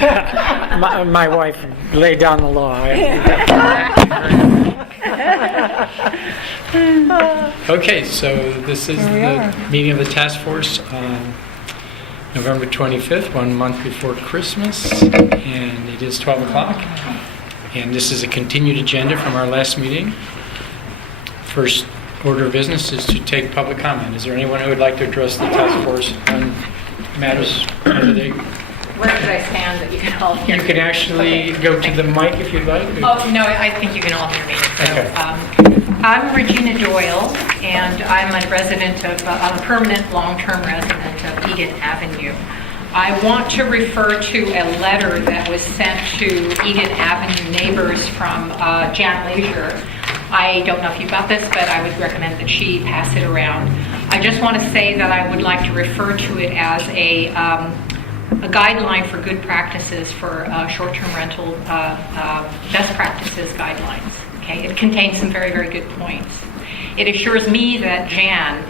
My wife laid down the law. Okay, so this is the meeting of the task force on November 25th, 1 month before Christmas, and it is 12 o'clock. And this is a continued agenda from our last meeting. First order of business is to take public comment. Is there anyone who would like to address the task force on matters of the day? Where should I stand that you can all hear You me? can actually go to the mic if you'd like. Oh, no, I think you can all hear me. So, Okay. I'm Regina Doyle, and I'm a resident of, I'm a permanent long-term resident of Egan Avenue. I want to refer to a letter that was sent to Egan Avenue neighbors from Jan Leisure. I don't know if you got this, but I would recommend that she pass it around. I just want to say that I would like to refer to it as a guideline for good practices for short-term rental best practices guidelines. Okay, it contains some very, very good points. It assures me that Jan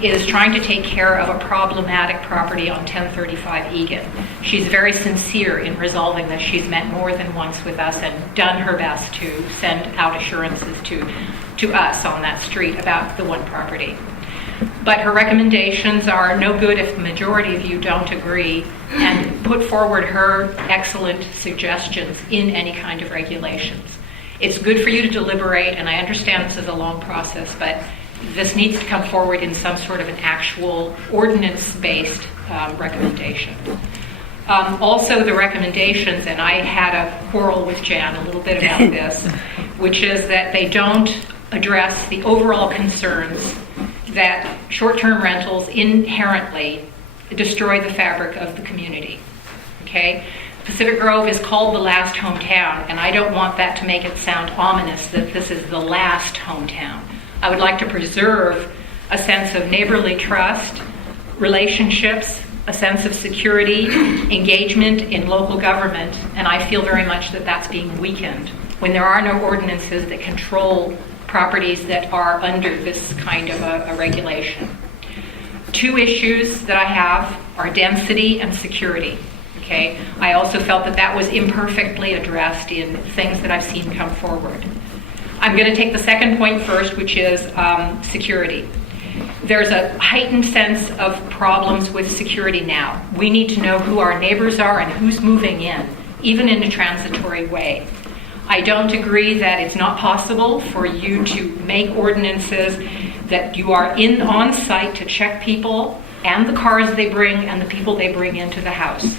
is trying to take care of a problematic property on 1035 Egan. She's very sincere in resolving this. She's met more than once with us and done her best to send out assurances to us on that street about the one property. But her recommendations are no good if the majority of you don't agree and put forward her excellent suggestions in any kind of regulations. It's good for you to deliberate, and I understand this is a long process, but this needs to come forward in some sort of an actual ordinance-based recommendation. Also, the recommendations, and I had a quarrel with Jan a little bit about this, which is that they don't address the overall concerns that short-term rentals inherently destroy the fabric of the community. Okay? Pacific Grove is called the last hometown, and I don't want that to make it sound ominous that this is the last hometown. I would like to preserve a sense of neighborly trust, relationships, a sense of security, engagement in local government, and I feel very much that that's being weakened when there are no ordinances that control properties that are under this kind of a regulation. Two issues that I have are density and security. Okay? I also felt that that was imperfectly addressed in things that I've seen come forward. I'm going to take the second point first, which is security. There's a heightened sense of problems with security now. We need to know who our neighbors are and who's moving in, even in a transitory way. I don't agree that it's not possible for you to make ordinances that you are on site to check people and the cars they bring and the people they bring into the house.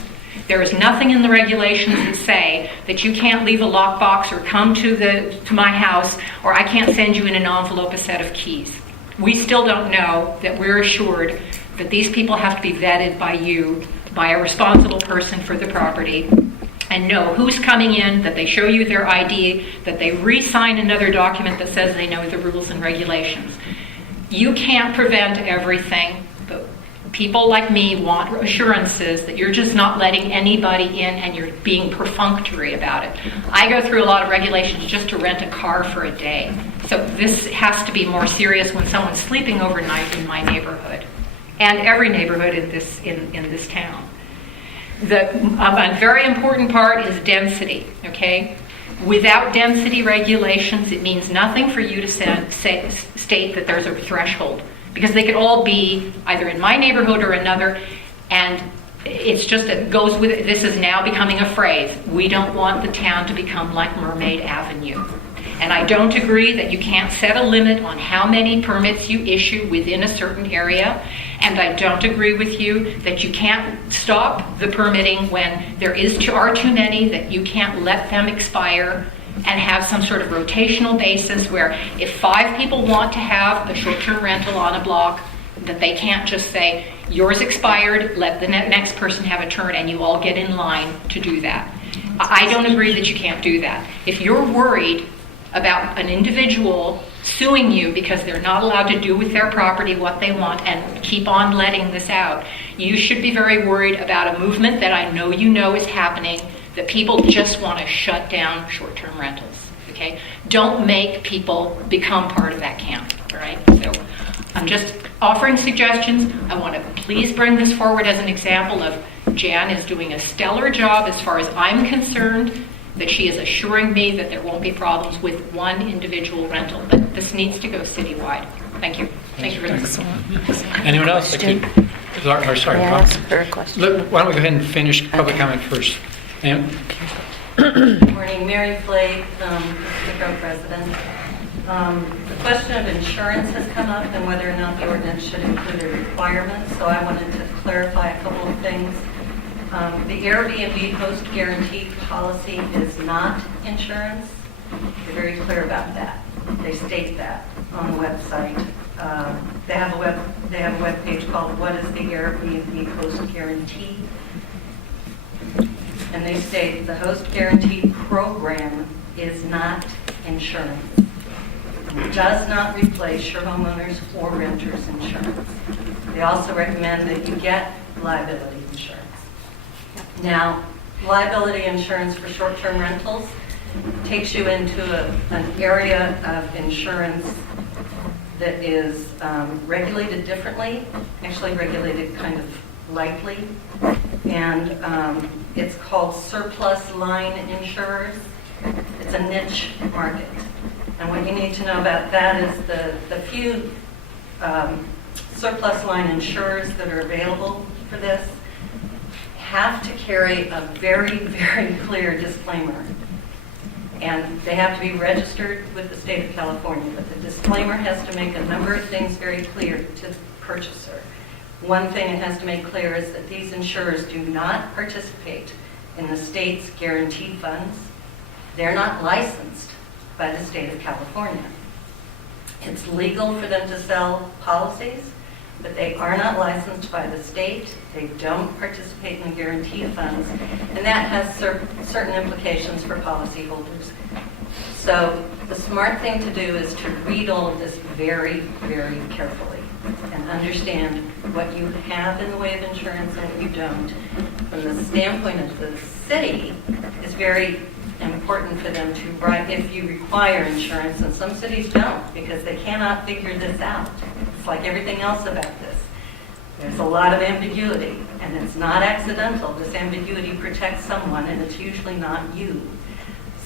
There is nothing in the regulations that say that you can't leave a lockbox or come to my house, or I can't send you in an envelope a set of keys. We still don't know that we're assured that these people have to be vetted by you, by a responsible person for the property, and know who's coming in, that they show you their ID, that they re-sign another document that says they know the rules and regulations. You can't prevent everything, but people like me want assurances that you're just not letting anybody in and you're being perfunctory about it. I go through a lot of regulations just to rent a car for a day. So this has to be more serious when someone's sleeping overnight in my neighborhood and every neighborhood in this town. A very important part is density, okay? Without density regulations, it means nothing for you to state that there's a threshold, because they could all be either in my neighborhood or another, and it's just, it goes with it. This is now becoming a phrase. We don't want the town to become like Mermaid Avenue. And I don't agree that you can't set a limit on how many permits you issue within a certain area. And I don't agree with you that you can't stop the permitting when there are too many, that you can't let them expire and have some sort of rotational basis where if 5 people want to have a short-term rental on a block, that they can't just say, yours expired, let the next person have a turn, and you all get in line to do that. I don't agree that you can't do that. If you're worried about an individual suing you because they're not allowed to do with their property what they want and keep on letting this out, you should be very worried about a movement that I know you know is happening, that people just want to shut down short-term rentals. Okay? Don't make people become part of that camp. All right? So I'm just offering suggestions. I want to please bring this forward as an example of Jan is doing a stellar job as far as I'm concerned, that she is assuring me that there won't be problems with one individual rental, but this needs to go citywide. Thank you. Thank you for listening. Anyone else? Sorry, May I Bob. ask her a question? Look, why don't we go ahead and finish public comment first? Ma'am? Good morning, Mary Flake, Pickup resident. The question of insurance has come up and whether or not the ordinance should include a requirement, so I wanted to clarify a couple of things. The Airbnb host guarantee policy is not insurance. They're very clear about that. They state that on the website. They have a web page called "What is the Airbnb host guarantee?" And they state the host guarantee program is not insurance. It does not replace your homeowners or renters insurance. They also recommend that you get liability insurance. Now, liability insurance for short-term rentals takes you into an area of insurance that is regulated differently, actually regulated kind of lightly, and it's called surplus line insurers. It's a niche market. And what you need to know about that is the few surplus line insurers that are available for this have to carry a very, very clear disclaimer. And they have to be registered with the state of California. But the disclaimer has to make a number of things very clear to the purchaser. One thing it has to make clear is that these insurers do not participate in the state's guarantee funds. They're not licensed by the state of California. It's legal for them to sell policies, but they are not licensed by the state. They don't participate in the guarantee funds, and that has certain implications for policyholders. So the smart thing to do is to read all of this very, very carefully and understand what you have in the way of insurance and what you don't. From the standpoint of the city, it's very important for them to write if you require insurance, and some cities don't because they cannot figure this out. It's like everything else about this. There's a lot of ambiguity, and it's not accidental. This ambiguity protects someone, and it's usually not you.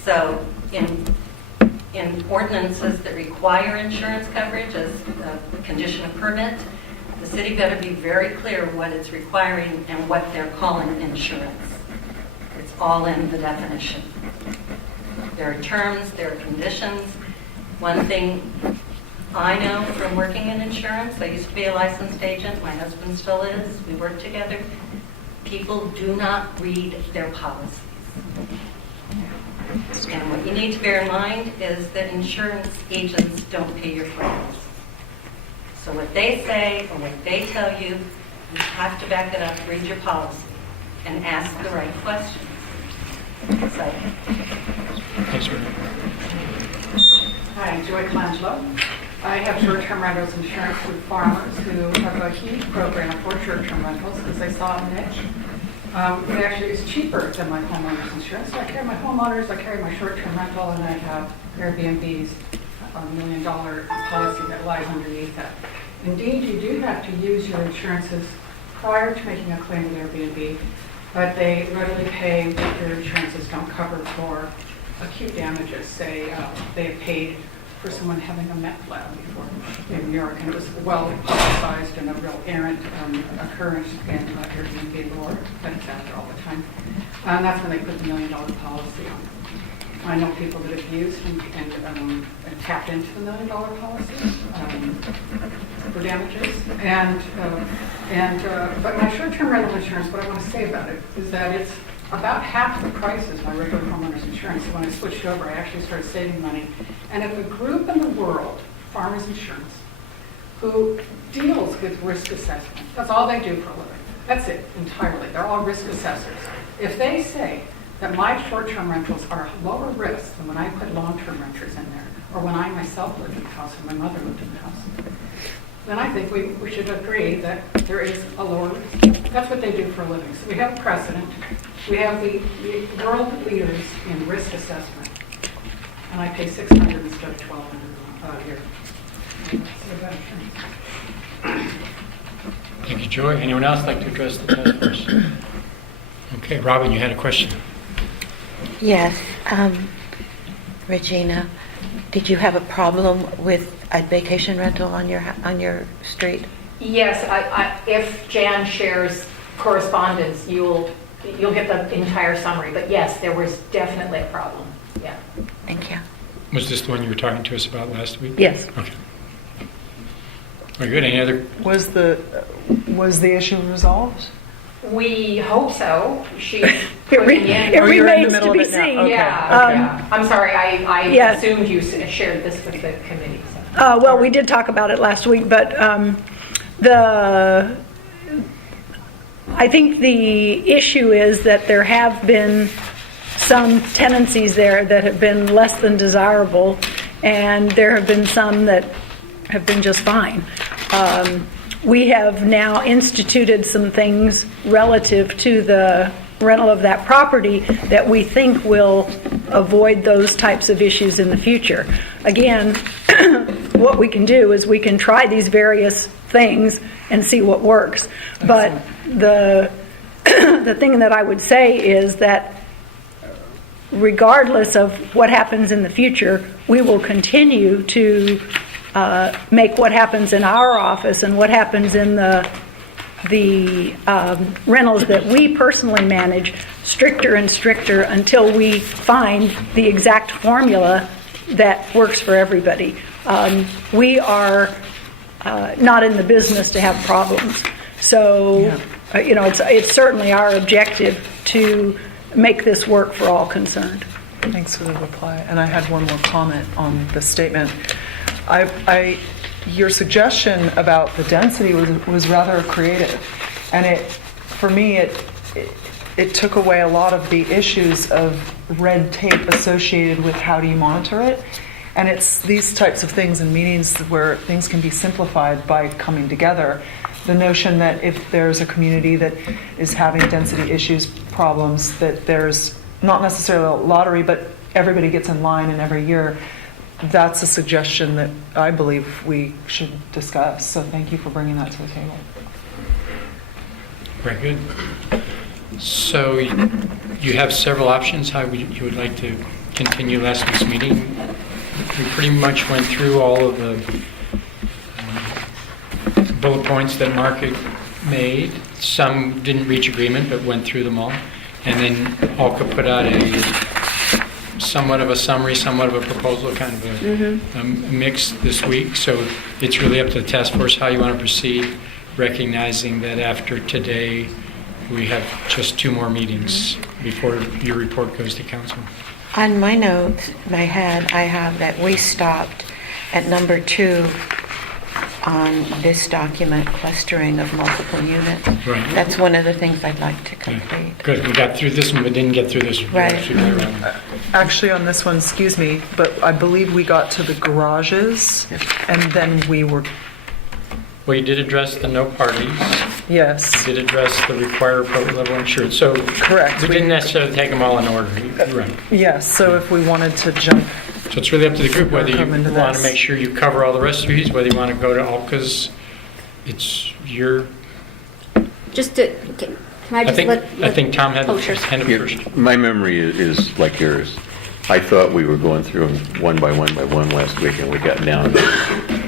So in ordinances that require insurance coverage as a condition of permit, the city better be very clear what it's requiring and what they're calling insurance. It's all in the definition. There are terms, there are conditions. One thing I know from working in insurance, I used to be a licensed agent, my husband still is, we work together. People do not read their policies. And what you need to bear in mind is that insurance agents don't pay your claims. So what they say or what they tell you, you have to back it up, read your policy, and ask the right questions. So, Thanks, Mary. Hi, I'm Joy Colangelo. I have short-term rentals insurance with farmers who have a huge program for short-term rentals because they saw a niche. It actually is cheaper than my homeowner's insurance. So I carry my homeowners, I carry my short-term rental, and I have Airbnb's $1 million policy that lies underneath that. Indeed, you do have to use your insurances prior to making a claim with Airbnb, but they readily pay what your insurances don't cover for acute damages. Say they have paid for someone having a meth lab before in New York, and it was well publicized and a real errant occurrence in Airbnb lore that it's out there all the time. And that's when they put the $1 million policy on. I know people that have used and tapped into the $1 million policy for damages. But my short-term rental insurance, what I want to say about it is that it's about half the price as my regular homeowner's insurance. So when I switched over, I actually started saving money. And if a group in the world, Farmers Insurance, who deals with risk assessment, that's all they do for a living. That's it, entirely. They're all risk assessors. If they say that my short-term rentals are lower risk than when I put long-term renters in there, or when I myself lived in the house or my mother lived in the house, then I think we should agree that there is a lower risk. That's what they do for a living. So we have a precedent. We have the world leaders in risk assessment, and I pay $600 instead of $1,200 a year. Thank you, Joy. Anyone else like to address the task force? Okay, Robin, you had a question? Yes, Regina, did you have a problem with a vacation rental on your street? Yes, if Jan shares correspondence, you'll get the entire summary. But yes, there was definitely a problem. Yeah. Thank you. Was this the one you were talking to us about last week? Yes. Okay. Very good. Any other? Was the issue resolved? We hope so. She's It putting in. Oh, you're in the remains middle to of be it now. seen. Okay. Yeah. I'm sorry. I Yeah. assumed you shared this with the committee. So. Well, we did talk about it last week, but I think the issue is that there have been some tenancies there that have been less than desirable, and there have been some that have been just fine. We have now instituted some things relative to the rental of that property that we think will avoid those types of issues in the future. Again, what we can do is we can try these various things and see what works. But the thing that I would say is that regardless of what happens in the future, we will continue to make what happens in our office and what happens in the rentals that we personally manage stricter and stricter until we find the exact formula that works for everybody. We are not in the business to have problems. So, it's certainly our objective to make this work for all concerned. Thanks for the reply. And I had one more comment on the statement. Your suggestion about the density was rather creative, and for me it took away a lot of the issues of red tape associated with how do you monitor it. And it's these types of things in meetings where things can be simplified by coming together. The notion that if there's a community that is having density issues, problems, that there's not necessarily a lottery, but everybody gets in line, and every year, that's a suggestion that I believe we should discuss. So thank you for bringing that to the table. Very good. So you have several options how you would like to continue last week's meeting. We pretty much went through all of the bullet points that Mark had made. Some didn't reach agreement, but went through them all. And then Alka put out somewhat of a summary, somewhat of a proposal, kind of a mix this week. So it's really up to the task force how you want to proceed, recognizing that after today, we have just 2 more meetings before your report goes to council. On my notes, I have that we stopped at number 2 on this document, clustering of multiple units. Right. That's one of the things I'd like to complete. Good. We got through this one, but didn't get through this one. Right. Actually, on this one, excuse me, but I believe we got to the garages, and then we were, Well, you did address the no parties. yes, You did address the required appropriate level insured. So correct. we didn't necessarily take them all in order. You're right. Yes, so if we wanted to jump, So it's really up to the group whether you Come into want to this. make sure you cover all the rest of these, whether you want to go to Alka's. It's your. Just to, can I just I think Tom had Oh, the sure. hand up Yeah, first. my memory is like yours. I thought we were going through them one by one last week, and we got down to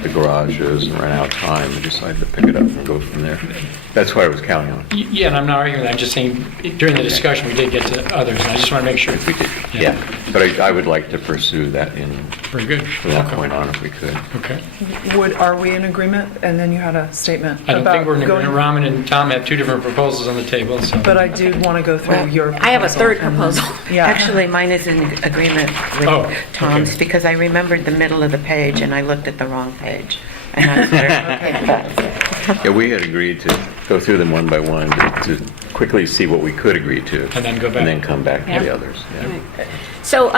the garages and ran out of time and decided to pick it up and go from there. That's what I was counting on. Yeah, and I'm not arguing that. I'm just saying during the discussion we did get to others, and I just want to make sure. We did, yeah. But I would like to pursue that Very good. from that point on if we could. Okay. are we in agreement? And then you had a statement I don't about think we're in agreement. going, Ramen and Tom have 2 different proposals on the table. So. but I do want to go through Well, your I have a third and- proposal. Yeah. Actually, mine is in agreement with Oh, Tom's okay. because I remembered the middle of the page and I looked at the wrong page. And I said, okay, Yeah, we had agreed to go through them one by one to quickly see what we could agree to. And then go back. And then come back to the others. Yeah. So,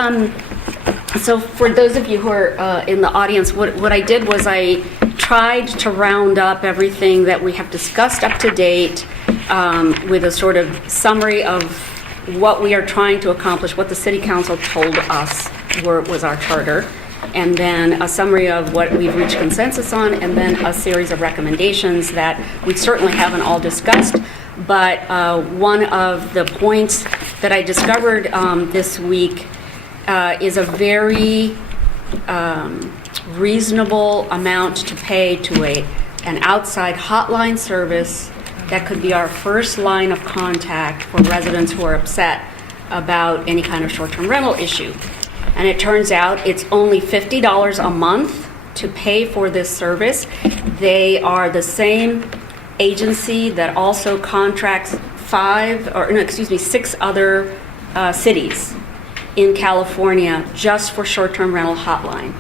so for those of you who are in the audience, what I did was I tried to round up everything that we have discussed up to date with a sort of summary of what we are trying to accomplish, what the city council told us was our charter, and then a summary of what we've reached consensus on, and then a series of recommendations that we certainly haven't all discussed, but one of the points that I discovered this week is a very reasonable amount to pay to an outside hotline service that could be our first line of contact for residents who are upset about any kind of short-term rental issue. And it turns out it's only $50 a month to pay for this service. They are the same agency that also contracts 6 other cities in California just for short-term rental hotline.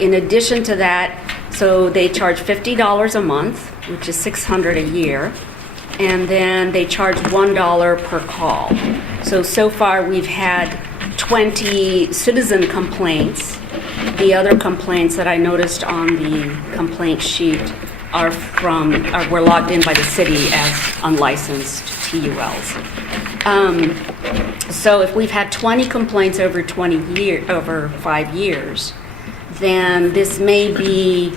In addition to that, so they charge $50 a month, which is $600 a year, and then they charge $1 per call. So far we've had 20 citizen complaints. The other complaints that I noticed on the complaint sheet were logged in by the city as unlicensed TULs. So if we've had 20 complaints over 5 years, then this may be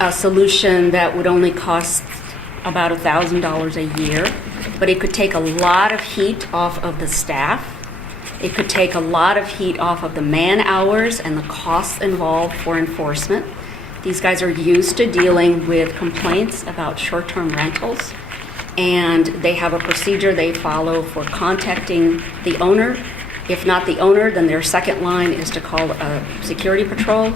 a solution that would only cost about $1,000 a year, but it could take a lot of heat off of the staff. It could take a lot of heat off of the man hours and the costs involved for enforcement. These guys are used to dealing with complaints about short-term rentals, and they have a procedure they follow for contacting the owner. If not the owner, then their second line is to call a security patrol.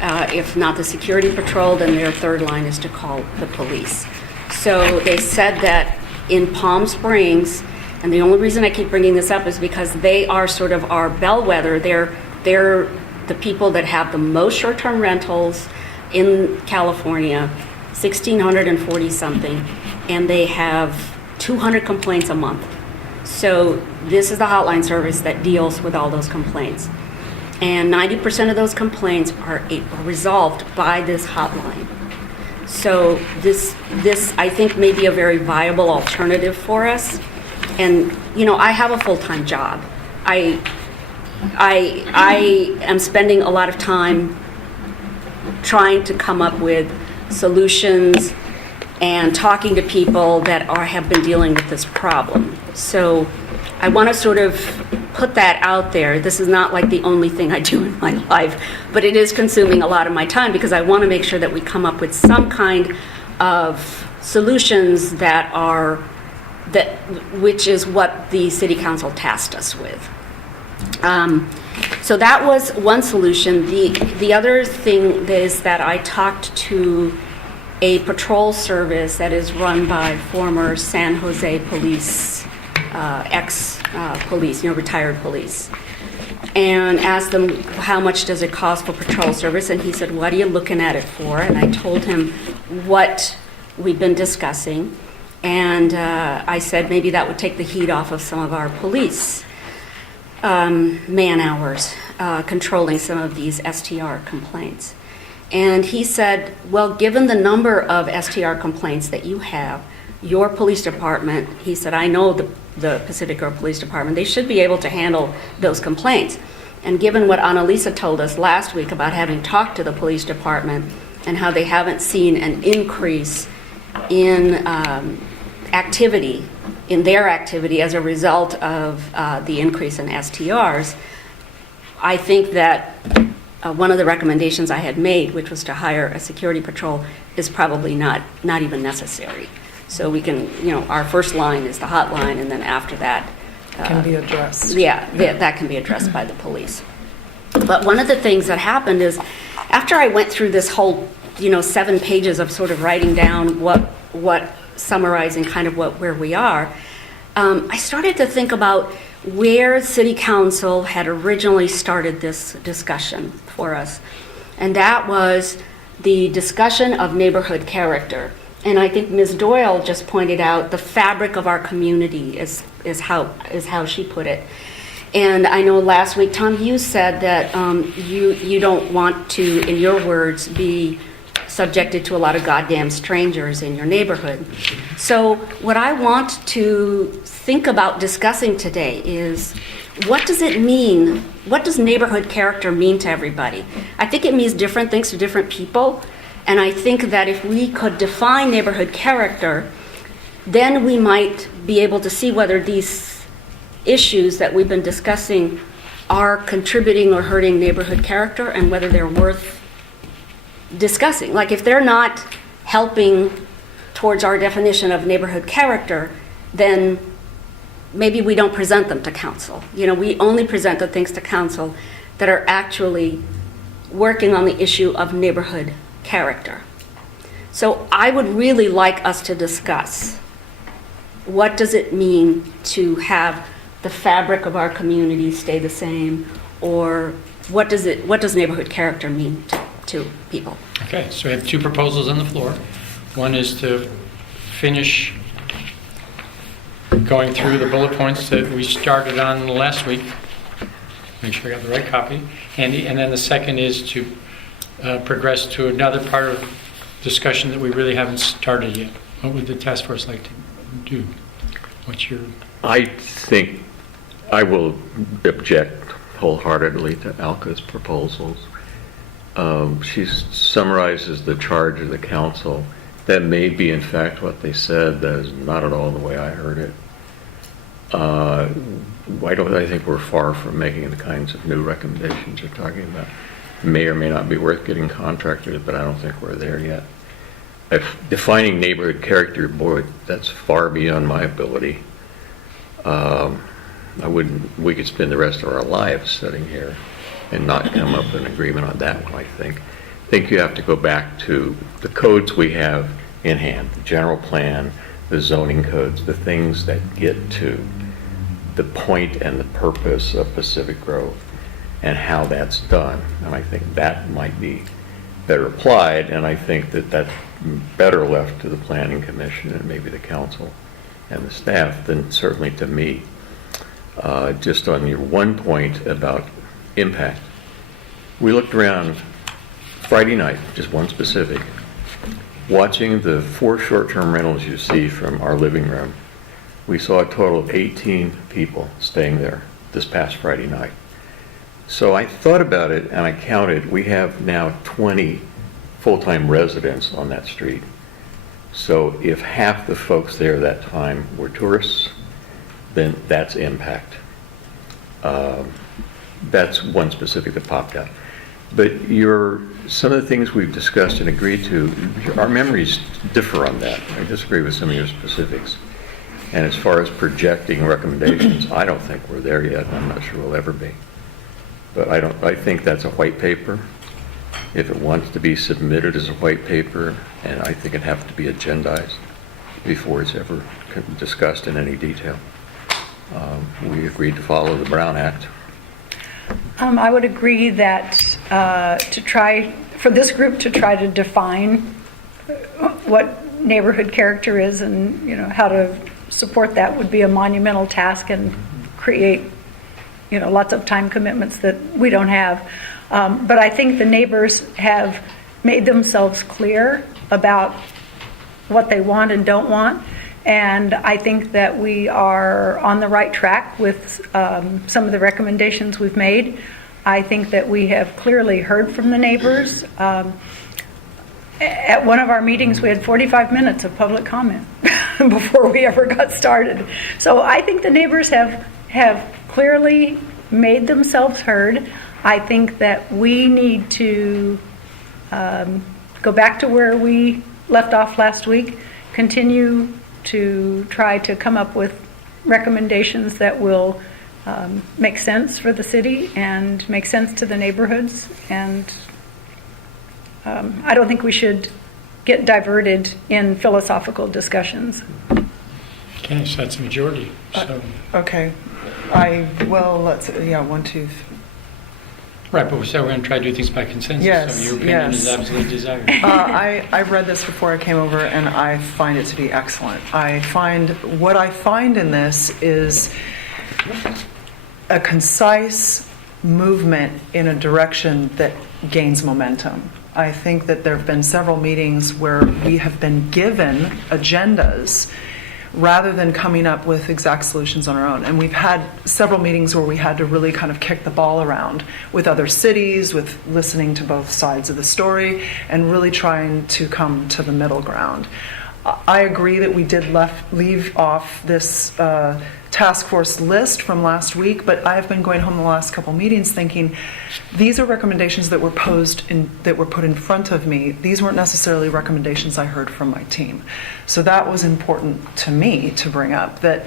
If not the security patrol, then their third line is to call the police. So they said that in Palm Springs, and the only reason I keep bringing this up is because they are sort of our bellwether. They're the people that have the most short-term rentals in California, 1,640 something, and they have 200 complaints a month. So this is the hotline service that deals with all those complaints. And 90% of those complaints are resolved by this hotline. So this I think may be a very viable alternative for us. And I have a full-time job. I am spending a lot of time trying to come up with solutions and talking to people that have been dealing with this problem. So I want to sort of put that out there. This is not like the only thing I do in my life, but it is consuming a lot of my time because I want to make sure that we come up with some kind of solutions which is what the city council tasked us with. So that was one solution. The other thing is that I talked to a patrol service that is run by former San Jose police, ex-police, retired police, and asked them how much does it cost for patrol service, and he said, what are you looking at it for? And I told him what we'd been discussing, and I said maybe that would take the heat off of some of our police man hours controlling some of these STR complaints. And he said, well, given the number of STR complaints that you have, your police department, he said, I know the Pacific Grove Police Department, they should be able to handle those complaints. And given what Annalisa told us last week about having talked to the police department and how they haven't seen an increase in their activity as a result of the increase in STRs, I think that one of the recommendations I had made, which was to hire a security patrol, is probably not even necessary. So we can, our first line is the hotline, and then after that, Can be addressed. Yeah, that can be addressed by the police. But one of the things that happened is, after I went through this whole, 7 pages of sort of writing down what summarizing kind of where we are, I started to think about where City Council had originally started this discussion for us. And that was the discussion of neighborhood character. And I think Ms. Doyle just pointed out the fabric of our community is how she put it. And I know last week, Tom, you said that you don't want to, in your words, be subjected to a lot of goddamn strangers in your neighborhood. So what I want to think about discussing today is, what does it mean? What does neighborhood character mean to everybody? I think it means different things to different people. And I think that if we could define neighborhood character, then we might be able to see whether these issues that we've been discussing are contributing or hurting neighborhood character and whether they're worth discussing. Like if they're not helping towards our definition of neighborhood character, then maybe we don't present them to council. We only present the things to council that are actually working on the issue of neighborhood character. So I would really like us to discuss what does it mean to have the fabric of our community stay the same, or what does neighborhood character mean to people? Okay, so we have two proposals on the floor. One is to finish going through the bullet points that we started on last week. Make sure I got the right copy, Andy. And then the second is to progress to another part of discussion that we really haven't started yet. What would the task force like to do? What's your... I think I will object wholeheartedly to Alka's proposals. She summarizes the charge of the council. That may be, in fact, what they said. That is not at all the way I heard it. I think we're far from making the kinds of new recommendations you're talking about. May or may not be worth getting contractors, but I don't think we're there yet. Defining neighborhood character, boy, that's far beyond my ability. We could spend the rest of our lives sitting here and not come up with an agreement on that one, I think. I think you have to go back to the codes we have in hand, the general plan, the zoning codes, the things that get to the point and the purpose of Pacific Grove and how that's done. And I think that might be better applied, and I think that that's better left to the Planning Commission and maybe the council and the staff than certainly to me. Just on your one point about impact, we looked around Friday night, just one specific, watching the 4 short-term rentals you see from our living room. We saw a total of 18 people staying there this past Friday night. So I thought about it and I counted. We have now 20 full-time residents on that street. So if half the folks there that time were tourists, then that's impact. That's one specific that popped out. But some of the things we've discussed and agreed to, our memories differ on that. I disagree with some of your specifics. And as far as projecting recommendations, I don't think we're there yet. I'm not sure we'll ever be. But I think that's a white paper. If it wants to be submitted as a white paper, and I think it'd have to be agendized before it's ever discussed in any detail. We agreed to follow the Brown Act. I would agree that for this group to try to define what neighborhood character is and how to support that would be a monumental task and create lots of time commitments that we don't have. But I think the neighbors have made themselves clear about what they want and don't want. And I think that we are on the right track with some of the recommendations we've made. I think that we have clearly heard from the neighbors. At one of our meetings, we had 45 minutes of public comment before we ever got started. So I think the neighbors have clearly made themselves heard. I think that we need to go back to where we left off last week, continue to try to come up with recommendations that will make sense for the city and make sense to the neighborhoods. And I don't think we should get diverted in philosophical discussions. Okay, so that's a majority. So. Okay. Let's see. Yeah, 1, 2, 3. Right, but so we're going to try to do things by consensus. Yes, so your opinion is yes. absolutely desired. I've read this before I came over, and I find it to be excellent. What I find in this is a concise movement in a direction that gains momentum. I think that there have been several meetings where we have been given agendas rather than coming up with exact solutions on our own. And we've had several meetings where we had to really kind of kick the ball around with other cities, with listening to both sides of the story, and really trying to come to the middle ground. I agree that we did leave off this task force list from last week, but I've been going home the last couple meetings thinking these are recommendations that were that were put in front of me. These weren't necessarily recommendations I heard from my team. So that was important to me to bring up, that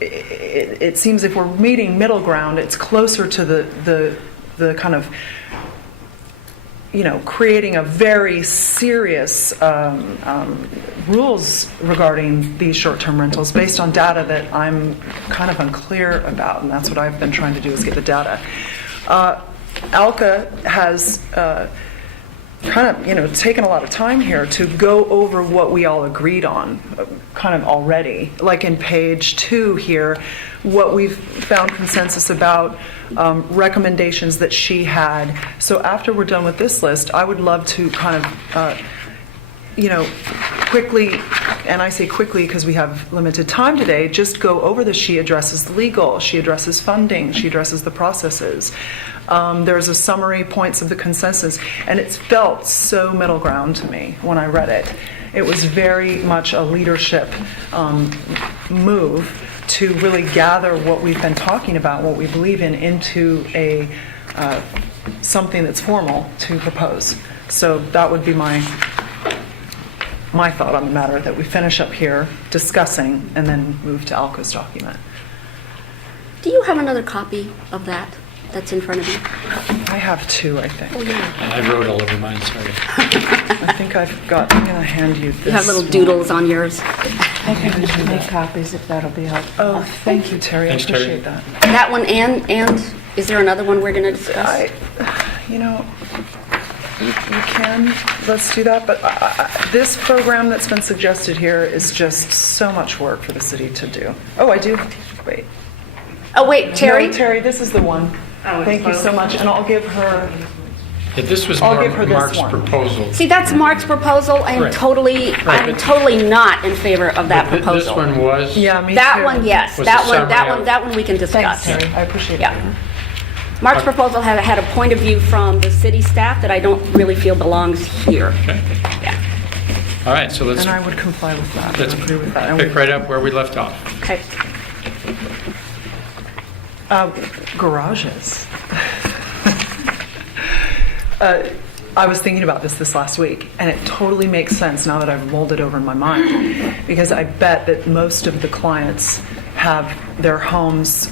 it seems if we're meeting middle ground, it's closer to the kind of, creating a very serious rules regarding these short-term rentals based on data that I'm kind of unclear about, and that's what I've been trying to do is get the data. Alka has kind of, taken a lot of time here to go over what we all agreed on kind of already. Like in page 2 here, what we've found consensus about, recommendations that she had. So after we're done with this list, I would love to kind of, quickly, and I say quickly because we have limited time today, just go over this. She addresses legal, she addresses funding, she addresses the processes. There's a summary points of the consensus, and it's felt so middle ground to me when I read it. It was very much a leadership move to really gather what we've been talking about, what we believe in, into a something that's formal to propose. So that would be my thought on the matter, that we finish up here discussing and then move to Alka's document. Do you have another copy of that that's in front of you? I have 2, I think. Oh, yeah. I wrote all over mine, sorry. I think I'm going to hand you this. You have little doodles on yours. I think we should make copies if that'll be helpful. Oh, thank you, Terry. Thanks, I Terry. appreciate that. That one and is there another one we're going to discuss? You can, let's do that, but this program that's been suggested here is just so much work for the city to do. Oh, I do, wait. Oh, wait, Terry? No, Terry, this is the one. Thank you so much, and I'll give her, Yeah, this was I'll give her this Mark's one. proposal. See, that's Mark's proposal. I'm Right. totally not in favor of that But proposal. This one was. yeah, me too. That one, yes. Was That the one, summary of- that one we can discuss. Thanks, Terry, I appreciate Yeah. it. Mark's proposal had a point of view from the city staff that I don't really feel belongs here. Okay. Yeah. All right, so let's And I would comply with that, I let's agree with that. And pick right up where we left off. Okay. Garages. I was thinking about this last week, and it totally makes sense now that I've mulled it over in my mind, because I bet that most of the clients have their homes,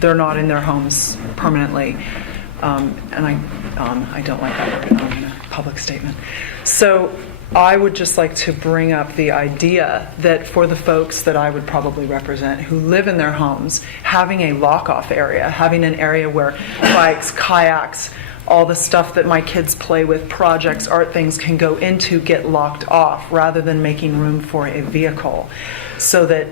they're not in their homes permanently, and I don't like that word in a public statement. So I would just like to bring up the idea that for the folks that I would probably represent who live in their homes, having a lock-off area, having an area where bikes, kayaks, all the stuff that my kids play with, projects, art things can go into, get locked off, rather than making room for a vehicle, so that,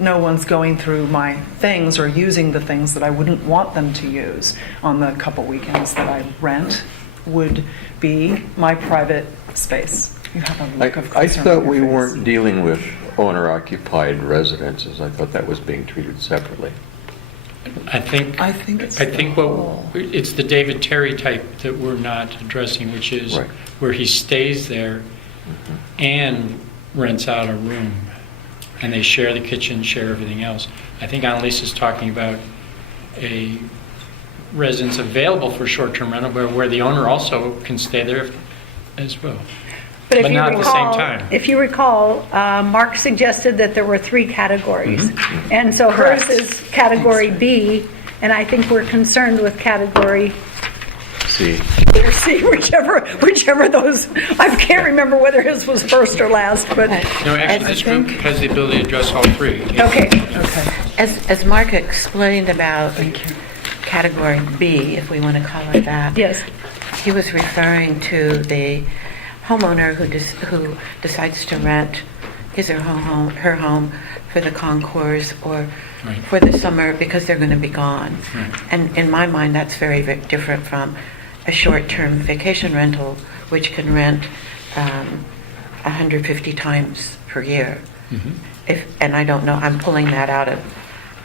no one's going through my things or using the things that I wouldn't want them to use on the couple weekends that I rent would be my private space. You have a look of I concern thought on your we face. weren't dealing with owner-occupied residences. I thought that was being treated separately. I think it's it's the David Terry type that we're not addressing, which is Right. where he stays there and rents out a room, and they share the kitchen, share everything else. I think Annalise is talking about a residence available for short-term rental where the owner also can stay there as well. But But not at the same time. If you recall, Mark suggested that there were 3 categories. And so hers Correct. is category B, and I think we're concerned with category See, A or C, whichever those, I can't remember whether his was first or last, but, No, actually, this group has the ability to address all 3. okay. Okay, As Mark explained about thank you. category B, if we want to call it that. Yes. He was referring to the homeowner who decides to rent his or her home for the concourse or Right. for the summer because they're going to be gone. Right. And in my mind, that's very, very different from a short-term vacation rental, which can rent 150 times per year. And I don't know, I'm pulling that out of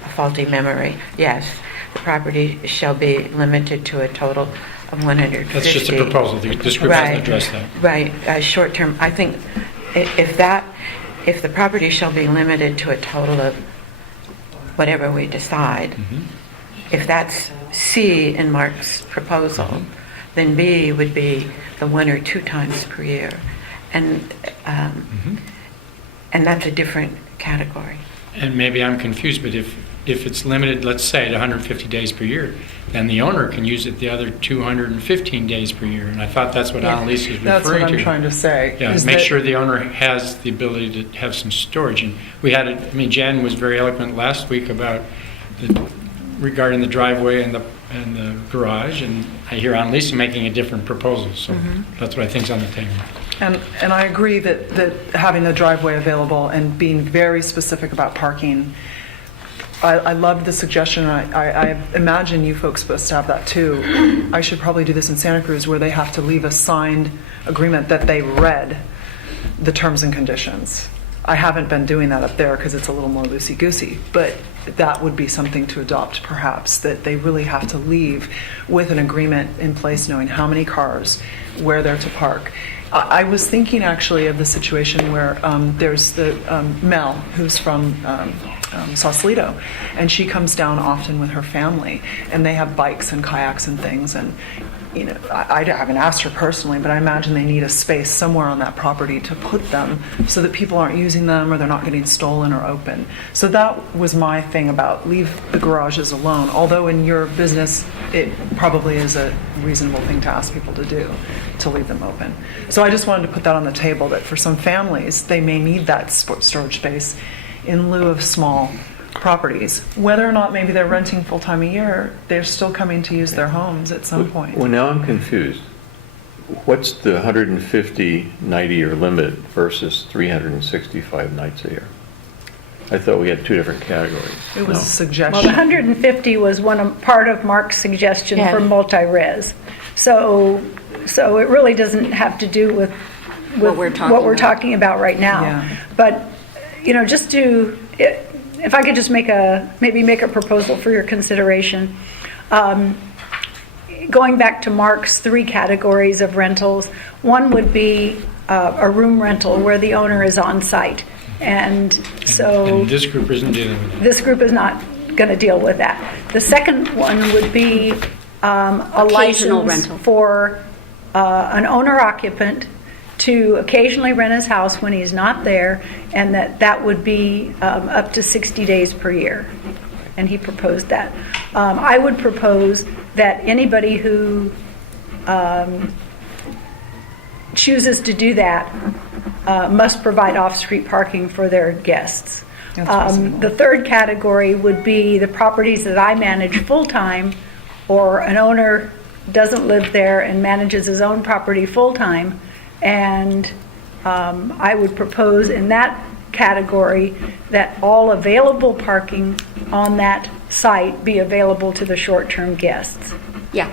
a faulty memory. Yes, the property shall be limited to a total of 150. That's just a proposal. This group hasn't addressed that. Right, short-term, I think if the property shall be limited to a total of whatever we decide, if that's C in Mark's proposal, then B would be the 1 or 2 times per year. And that's a different category. And maybe I'm confused, but if it's limited, let's say, to 150 days per year, then the owner can use it the other 215 days per year. And I thought that's what Annalise was referring to. That's what I'm trying to say. Yeah, is make that- sure the owner has the ability to have some storage. And we had it, I mean, Jan was very eloquent last week about regarding the driveway and the garage, and I hear Annalise making a different proposal, so that's what I think's on the table. And I agree that having the driveway available and being very specific about parking, I loved the suggestion. I imagine you folks supposed to have that too. I should probably do this in Santa Cruz, where they have to leave a signed agreement that they read the terms and conditions. I haven't been doing that up there because it's a little more loosey-goosey, but that would be something to adopt perhaps, that they really have to leave with an agreement in place knowing how many cars, where they're to park. I was thinking actually of the situation where there's the Mel, who's from Sausalito, and she comes down often with her family, and they have bikes and kayaks and things, and you know, I haven't asked her personally, but I imagine they need a space somewhere on that property to put them so that people aren't using them or they're not getting stolen or open. So that was my thing about leave the garages alone, although in your business it probably is a reasonable thing to ask people to do, to leave them open. So I just wanted to put that on the table, that for some families they may need that storage space in lieu of small properties. Whether or not maybe they're renting full-time a year, they're still coming to use their homes at some point. Well, now I'm confused. What's the 150 night-a-year limit versus 365 nights a year? I thought we had 2 different categories. It was a suggestion. Well, the 150 was part of Mark's suggestion Yeah. for multi-res. So it really doesn't have to do with What we're talking about right now. Yeah. But, you know, just to, if I could just make a proposal for your consideration. Going back to Mark's 3 categories of rentals, one would be a room rental where the owner is on site. And so And this group isn't dealing with that. this group is not going to deal with that. The second one would be a Occasional license rental. for an owner-occupant to occasionally rent his house when he's not there, and that would be up to 60 days per year. And he proposed that. I would propose that anybody who chooses to do that must provide off-street parking for their guests. That's reasonable. The third category would be the properties that I manage full-time, or an owner doesn't live there and manages his own property full-time. And I would propose in that category that all available parking on that site be available to the short-term guests. Yeah.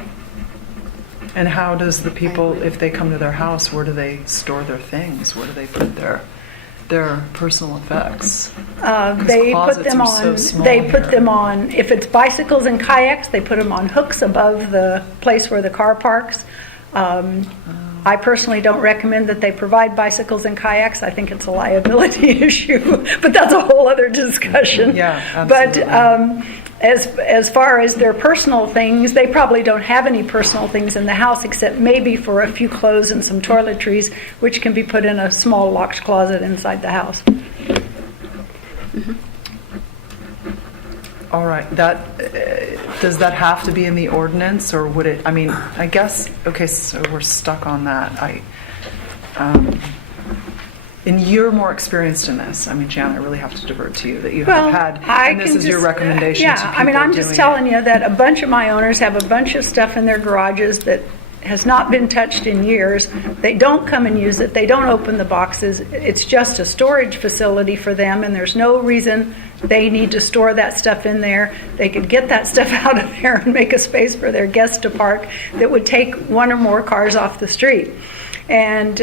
And how does the people, if they come to their house, where do they store their things? Where do they put their personal effects? They put closets them are so on. small They put here. them on. If it's bicycles and kayaks, they put them on hooks above the place where the car parks. I personally don't recommend that they provide bicycles and kayaks. I think it's a liability issue, but that's a whole other discussion. Yeah, absolutely. But as far as their personal things, they probably don't have any personal things in the house except maybe for a few clothes and some toiletries, which can be put in a small locked closet inside the house. All right, does that have to be in the ordinance, or would it, I mean, I guess, okay, so we're stuck on that. And you're more experienced in this. I mean, Jan, I really have to divert to you, that you have had, and this is your recommendation to people Yeah, I mean, I'm just doing telling it. you that a bunch of my owners have a bunch of stuff in their garages that has not been touched in years. They don't come and use it. They don't open the boxes. It's just a storage facility for them, and there's no reason they need to store that stuff in there. They could get that stuff out of there and make a space for their guests to park that would take 1 or more cars off the street. And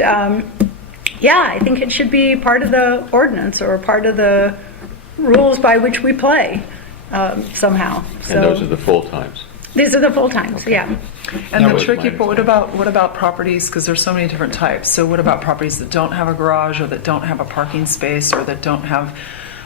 yeah, I think it should be part of the ordinance or part of the rules by which we play somehow. And those are the full times. These are the full-times, yeah. And That the was tricky, my but what about properties, because there's so many different types, so what about properties that don't have a garage, or that don't have a parking space, or that don't have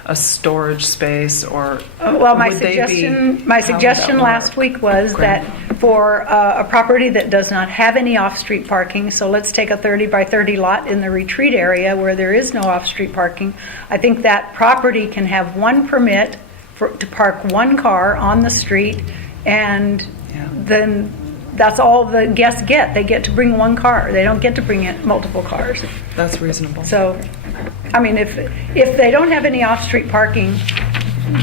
a storage space, or Well, my would they be- suggestion, how would that last work? week was Great. that for a property that does not have any off-street parking, so let's take a 30 by 30 lot in the retreat area where there is no off-street parking, I think that property can have one permit to park one car on the street, and Yeah. then that's all the guests get. They get to bring one car. They don't get to bring in multiple cars. That's reasonable. So, I mean, if they don't have any off-street parking,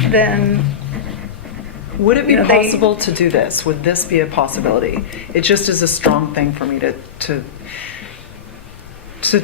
then Would it be You know, they- possible to do this? Would this be a possibility? It just is a strong thing for me to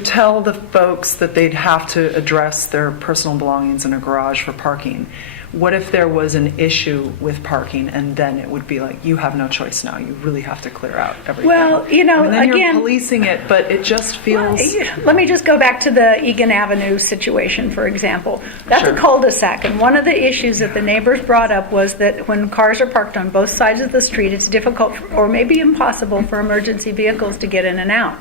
tell the folks that they'd have to address their personal belongings in a garage for parking. What if there was an issue with parking, and then it would be like, you have no choice now, you really have to clear out everything? Well, you know, I mean, then again- you're policing it, but it just feels... let me just go back to the Egan Avenue situation, for example. That's Sure. a cul-de-sac, and one of the issues that the neighbors brought up was that when cars are parked on both sides of the street, it's difficult or maybe impossible for emergency vehicles to get in and out.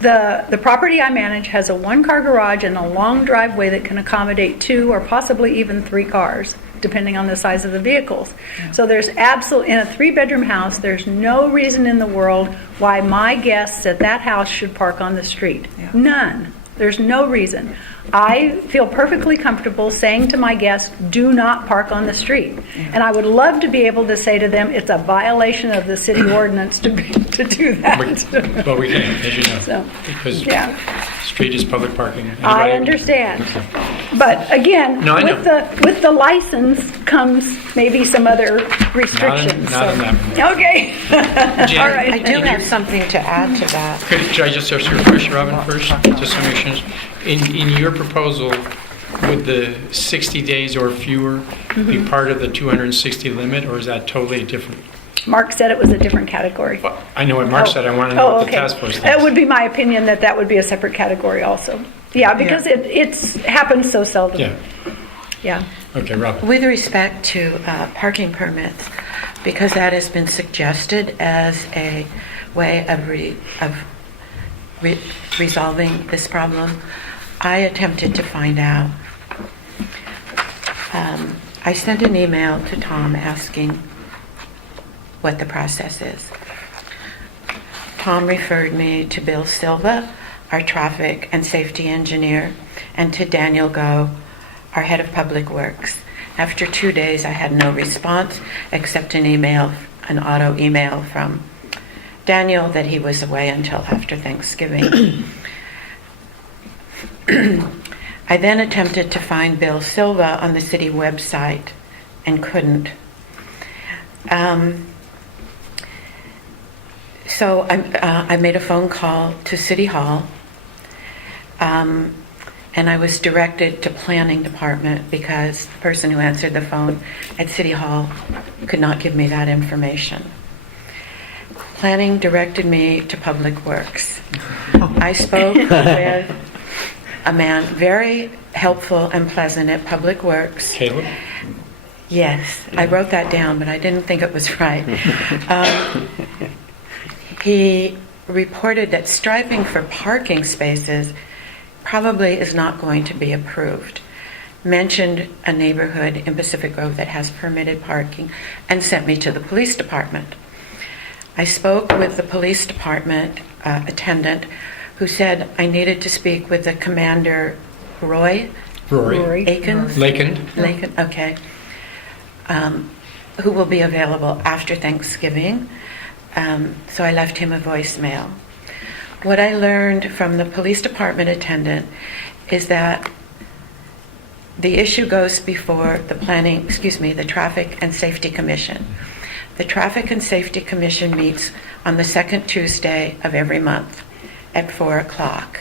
The property I manage has a one-car garage and a long driveway that can accommodate 2 or possibly even 3 cars, depending on the size of the vehicles. So there's in a 3-bedroom house, there's no reason in the world why my guests at that house should park on the street. Yeah. None. There's no reason. I feel perfectly comfortable saying to my guests, do not park on the street. And I would love to be able to say to them, it's a violation of the city ordinance to do that. But we can't, as you know, So, because yeah. street is public parking. I Anybody- understand. But again, No, I know. with the license comes maybe some other restrictions. Not on so- that one. Okay. Janet, All right. I do have something to add to that. Should I just ask you a question, Robin, first, just to make sure? In your proposal, would the 60 days or fewer be part of the 260 limit, or is that totally different? Mark said it was a different category. Well, I know what Mark said, I want to know what the task force It thinks. would be my opinion that that would be a separate category also. Yeah, because it happens so seldom. Yeah, Yeah. okay, Robin. With respect to parking permits, because that has been suggested as a way of resolving this problem, I attempted to find out. I sent an email to Tom asking what the process is. Tom referred me to Bill Silva, our traffic and safety engineer, and to Daniel Go, our head of public works. After 2 days, I had no response except an auto email from Daniel that he was away until after Thanksgiving. I then attempted to find Bill Silva on the city website and couldn't. So I made a phone call to City Hall, and I was directed to Planning Department because the person who answered the phone at City Hall could not give me that information. Planning directed me to Public Works. I spoke with a man very helpful and pleasant at Public Works. Caleb? Yes, I wrote that down, but I didn't think it was right. He reported that striping for parking spaces probably is not going to be approved. Mentioned a neighborhood in Pacific Grove that has permitted parking and sent me to the police department. I spoke with the police department attendant who said I needed to speak with the commander, Rory. Akins? Lakin? Okay. Who will be available after Thanksgiving. So I left him a voicemail. What I learned from the police department attendant is that the issue goes before the Traffic and Safety Commission. The Traffic and Safety Commission meets on the second Tuesday of every month at 4 o'clock.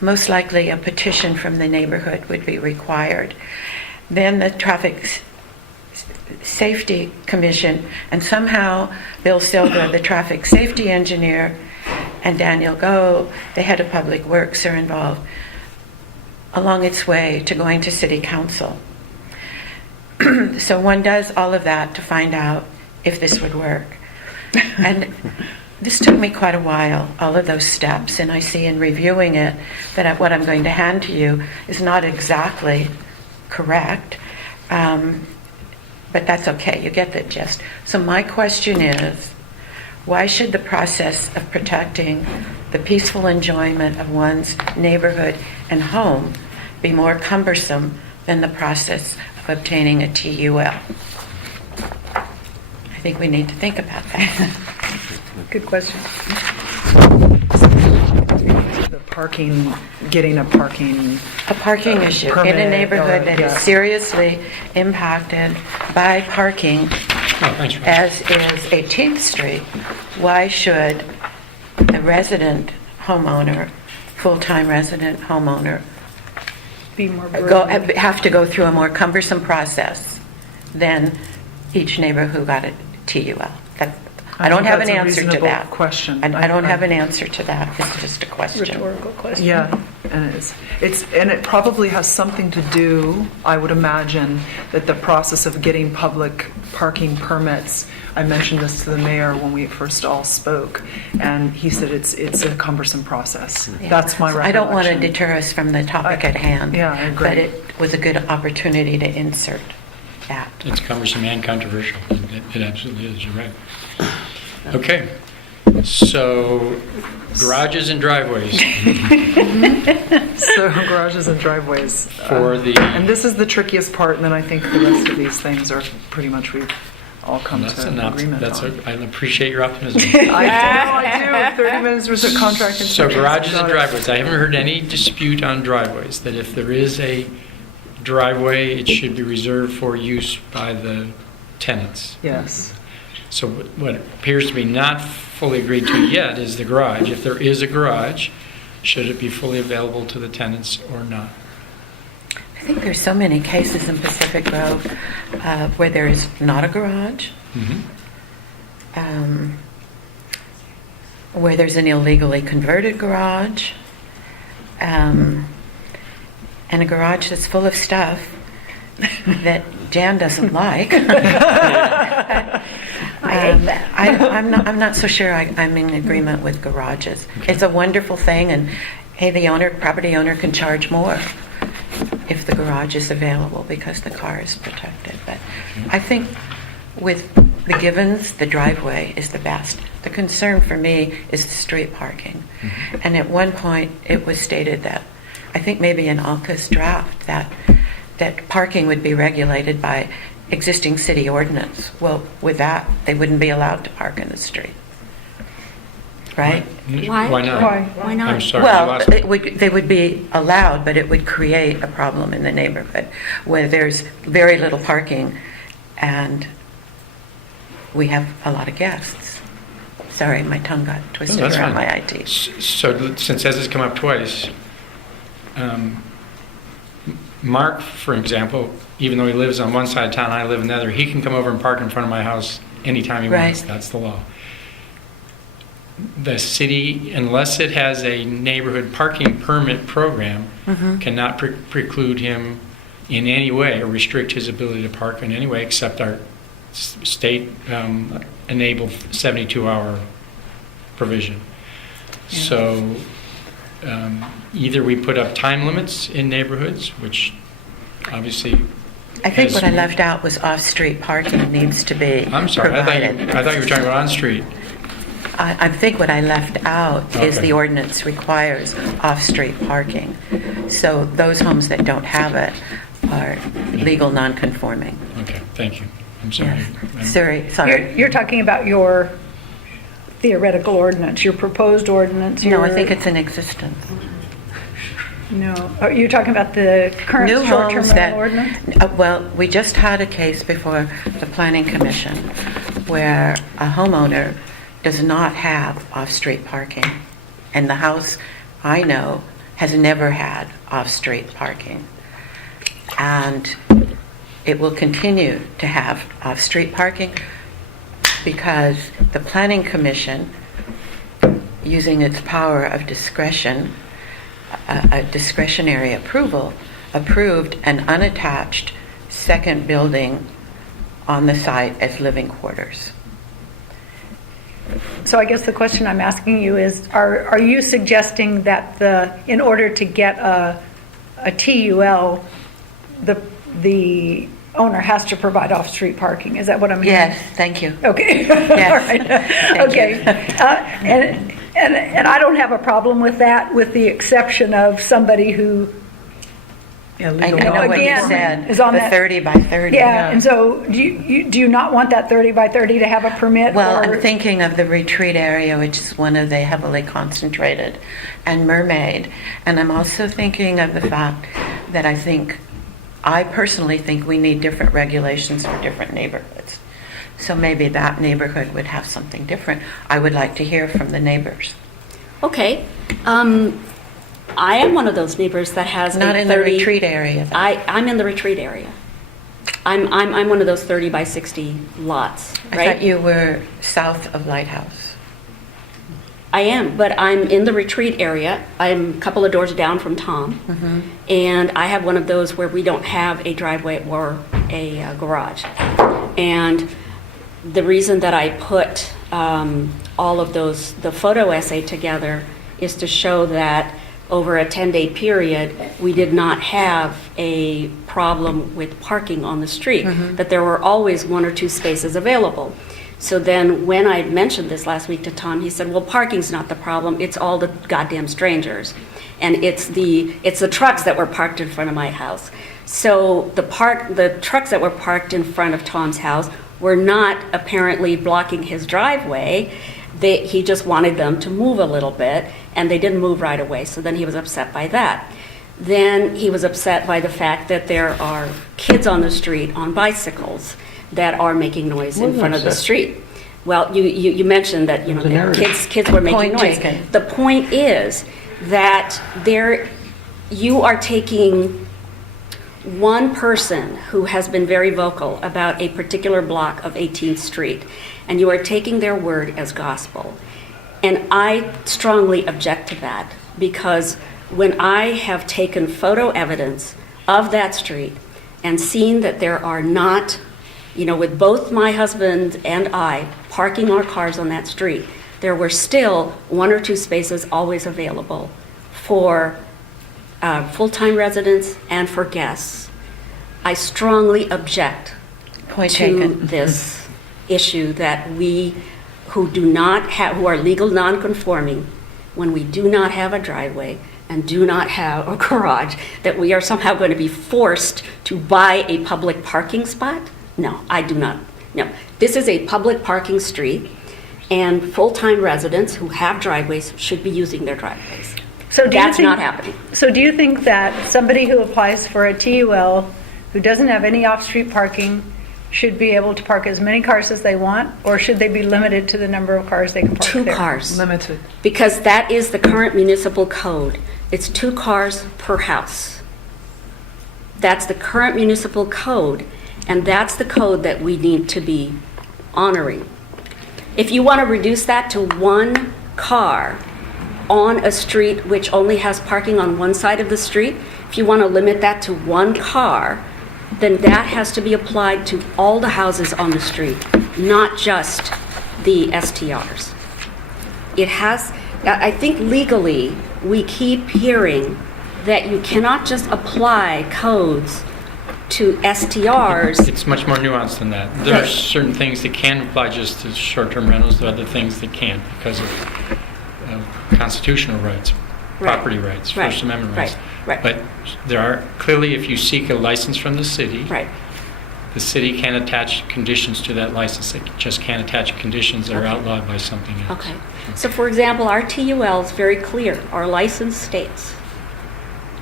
Most likely a petition from the neighborhood would be required. Then the Traffic Safety Commission, and somehow Bill Silva, the traffic safety engineer, and Daniel Go, the head of public works, are involved along its way to going to city council. So one does all of that to find out if this would work. And this took me quite a while, all of those steps, and I see in reviewing it that what I'm going to hand to you is not exactly correct, but that's okay, you get the gist. So my question is, why should the process of protecting the peaceful enjoyment of one's neighborhood and home be more cumbersome than the process of obtaining a TUL? I think we need to think about that. Good question. The parking, getting a parking. A parking issue in a permit neighborhood or- that yeah. is seriously impacted by parking, Oh, thanks, Rob. as is 18th Street. Why should the resident homeowner, full-time resident homeowner, Be more have to go through a more cumbersome process than each neighbor who got a TUL? I don't think have an that's a answer to reasonable that. question. I don't have an answer to that. It's just a question. Rhetorical question. Yeah, and it probably has something to do, I would imagine, that the process of getting public parking permits. I mentioned this to the mayor when we first all spoke, and he said it's a cumbersome process. Yeah. That's my recollection. I don't want to deter us from the topic at hand. Yeah, I agree. But it was a good opportunity to insert that. It's cumbersome and controversial. It absolutely is, you're right. Okay, so garages and driveways So garages and driveways. for the, And this is the trickiest part, and then I think the rest of these things are pretty much we've all come that's to enough. agreement That's on. I appreciate your optimism. I do. 30 minutes was a contract. So inspections, garages and got it. driveways, I haven't heard any dispute on driveways, that if there is a driveway, it should be reserved for use by the tenants. Yes. So what appears to be not fully agreed to yet is the garage. If there is a garage, should it be fully available to the tenants or not? I think there's so many cases in Pacific Grove where there is not a garage, where there's an illegally converted garage, and a garage that's full of stuff that Jan doesn't like. I'm not so sure I'm in agreement with garages. It's a wonderful thing, and hey, the property owner can charge more if the garage is available because the car is protected. But I think with the Givens, the driveway is the best. The concern for me is the street parking. And at one point, it was stated that, I think maybe in Alka's draft, that parking would be regulated by existing city ordinance. Well, with that, they wouldn't be allowed to park in the street. Right? Why? Why not? Why not? I'm sorry. you Well, lost me. they would be allowed, but it would create a problem in the neighborhood where there's very little parking and we have a lot of guests. Sorry, my tongue got twisted that's around fine. my IT. So since this has come up twice, Mark, for example, even though he lives on one side of town, I live in the other, he can come over and park in front of my house anytime he wants. Right. That's the law. The city, unless it has a neighborhood parking permit program, cannot preclude him in any way or restrict his ability to park in any way except our state enabled 72-hour provision. So either we put up time limits in neighborhoods, which obviously I think has- what I left out was off-street parking needs to be I'm sorry, provided. I thought you were talking about on-street. I think what I left out is Okay. the ordinance requires off-street parking. So those homes that don't have it are legal non-conforming. Okay, thank you. I'm sorry. Yes. Sorry. You're talking about your theoretical ordinance, your proposed ordinance? No, I your- think it's in existence. No. Are you talking about the current New short-term homes that, rental ordinance? well, we just had a case before the Planning Commission where a homeowner does not have off-street parking. And the house I know has never had off-street parking. And it will continue to have off-street parking because the Planning Commission, using its power of discretion, a discretionary approval, approved an unattached second building on the site as living quarters. So I guess the question I'm asking you is, are you suggesting that in order to get a TUL, the owner has to provide off-street parking? Is that what I'm hearing? Yes, thank you. Okay. Yes. All right. Thank Okay. And I don't have a problem with that, with the exception of somebody who, Yeah, I legal know what you Again, said, is on the that- 30 by 30. yeah, and so do you not want that 30 by 30 to have a permit? Well, or- I'm thinking of the retreat area, which is one of the heavily concentrated, and Mermaid. And I'm also thinking of the fact that I personally think we need different regulations for different neighborhoods. So maybe that neighborhood would have something different. I would like to hear from the neighbors. Okay. I am one of those neighbors that has Not a in 30 the retreat area, though. I'm in the retreat area. I'm one of those 30 by 60 lots, I right? thought you were south of Lighthouse. I am, but I'm in the retreat area. I'm a couple of doors down from Tom, and I have one of those where we don't have a driveway or a garage. And the reason that I put all of those, the photo essay together, is to show that over a 10-day period, we did not have a problem with parking on the street, that there were always 1 or 2 spaces available. So then when I mentioned this last week to Tom, he said, well, parking's not the problem, it's all the goddamn strangers. And it's the trucks that were parked in front of my house. So the trucks that were parked in front of Tom's house were not apparently blocking his driveway. He just wanted them to move a little bit, and they didn't move right away. So then he was upset by that. Then he was upset by the fact that there are kids on the street on bicycles that are making noise in front of the street. Well, you mentioned that kids were making Point noise. taken. The point is that you are taking one person who has been very vocal about a particular block of 18th Street, and you are taking their word as gospel. And I strongly object to that, because when I have taken photo evidence of that street and seen that there are not, with both my husband and I parking our cars on that street, there were still 1 or 2 spaces always available for full-time residents and for guests. I strongly object Point to taken. this issue that we who are legal non-conforming, when we do not have a driveway and do not have a garage, that we are somehow going to be forced to buy a public parking spot? No, I do not. No, this is a public parking street, and full-time residents who have driveways should be using their driveways. So do you That's think- not happening. So do you think that somebody who applies for a TUL who doesn't have any off-street parking should be able to park as many cars as they want, or should they be limited to the number of cars they can park 2 there? cars. Limited. Because that is the current municipal code. It's 2 cars per house. That's the current municipal code, and that's the code that we need to be honoring. If you want to reduce that to 1 car on a street which only has parking on one side of the street, if you want to limit that to 1 car, then that has to be applied to all the houses on the street, not just the STRs. I think legally, we keep hearing that you cannot just apply codes to STRs. It's much more nuanced than that. There are certain things that can apply just to short-term rentals, there are other things that can't because of constitutional rights, property rights, Right. First Amendment rights. Right. But there are, clearly, if you seek a license from the city, Right. the city can attach conditions to that license. It just can't attach conditions that are outlawed by something else. Okay. So for example, our TUL is very clear. Our license states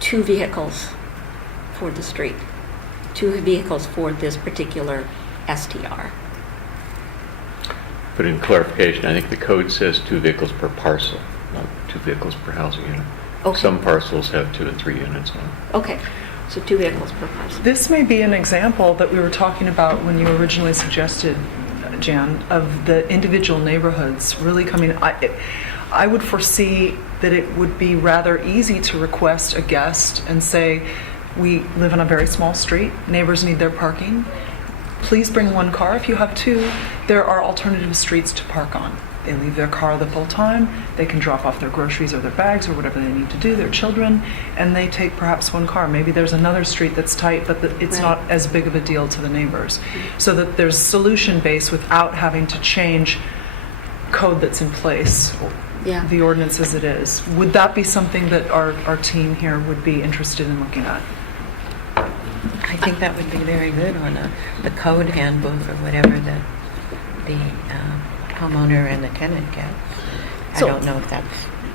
2 vehicles for the street, 2 vehicles for this particular STR. But in clarification, I think the code says 2 vehicles per parcel, not 2 vehicles per housing unit. Okay. Some parcels have 2 and 3 units on them. Okay, so 2 vehicles per person. This may be an example that we were talking about when you originally suggested, Jan, of the individual neighborhoods really coming. I would foresee that it would be rather easy to request a guest and say, we live on a very small street, neighbors need their parking. please bring one car. If you have two, there are alternative streets to park on. They leave their car the full time, they can drop off their groceries or their bags or whatever they need to do, their children, and they take perhaps one car. Maybe there's another street that's tight, but it's not as big of a deal to the neighbors. So that there's solution based without having to change code that's in place, Yeah. the ordinance as it is. Would that be something that our team here would be interested in looking at? I think that would be very good on the code handbook or whatever that the homeowner and the tenant get. I So- don't know if that's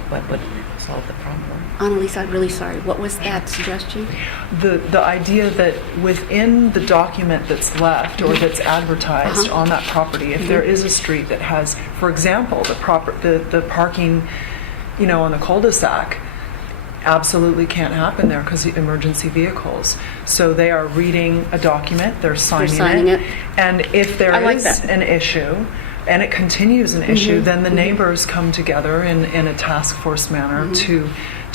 what would solve the problem. Annalise, I'm really sorry. What was that suggestion? The idea that within the document that's left or that's advertised on that property, if there is a street that has, for example, the parking, on the cul-de-sac, absolutely can't happen there because of emergency vehicles. So they are reading a document, they're signing it. and if there I like is that. an issue, and it continues an issue, then the neighbors come together in a task force manner to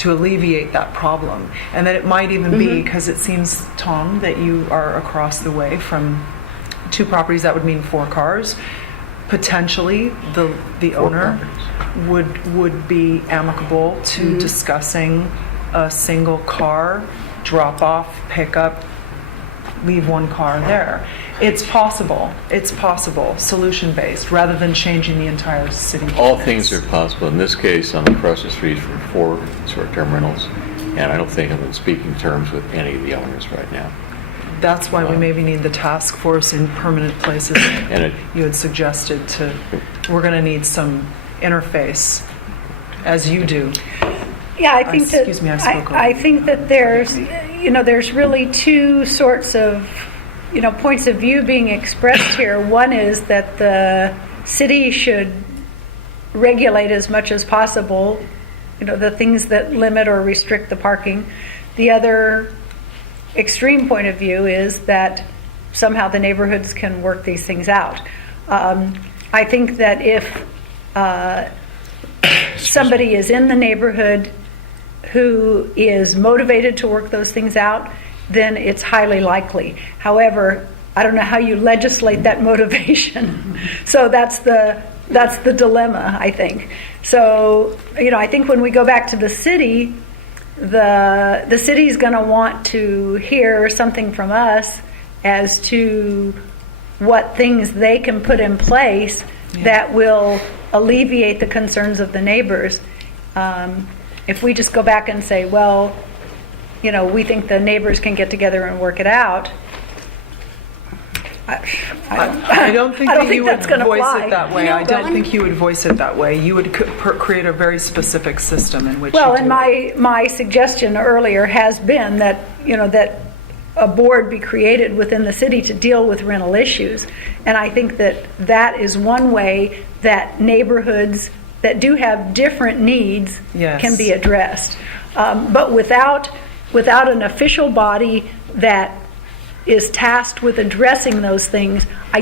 alleviate that problem. And that it might even be, because it seems, Tom, that you are across the way from two properties, that would mean 4 cars. Potentially, the owner would be amicable to discussing a single car, drop off, pick up, leave one car there. It's possible, solution-based, rather than changing the entire city. All ordinance. things are possible. In this case, I'm across the street from 4 short-term rentals, and I don't think I'm in speaking terms with any of the owners right now. That's why we maybe need the task force in permanent places. And it- You had suggested we're going to need some interface, as you do. Yeah, I think that, Excuse me, I spoke over. I think that there's really two sorts of, points of view being expressed here. One is that the city should regulate as much as possible, the things that limit or restrict the parking. The other extreme point of view is that somehow the neighborhoods can work these things out. I think that if somebody is in the neighborhood who is motivated to work those things out, then it's highly likely. However, I don't know how you legislate that motivation. So that's the dilemma, I think. So, I think when we go back to the city, the city's going to want to hear something from us as to what things they can put in place that will alleviate the concerns of the neighbors. If we just go back and say, well, we think the neighbors can get together and work it out, I don't think that you would that's gonna voice fly. it that way. I don't think you would voice it that way. You would create a very specific system in which well, you and do it. my suggestion earlier has been that, that a board be created within the city to deal with rental issues. And I think that is one way that neighborhoods that do have different needs Yes. can be addressed. But without an official body that is tasked with addressing those things, I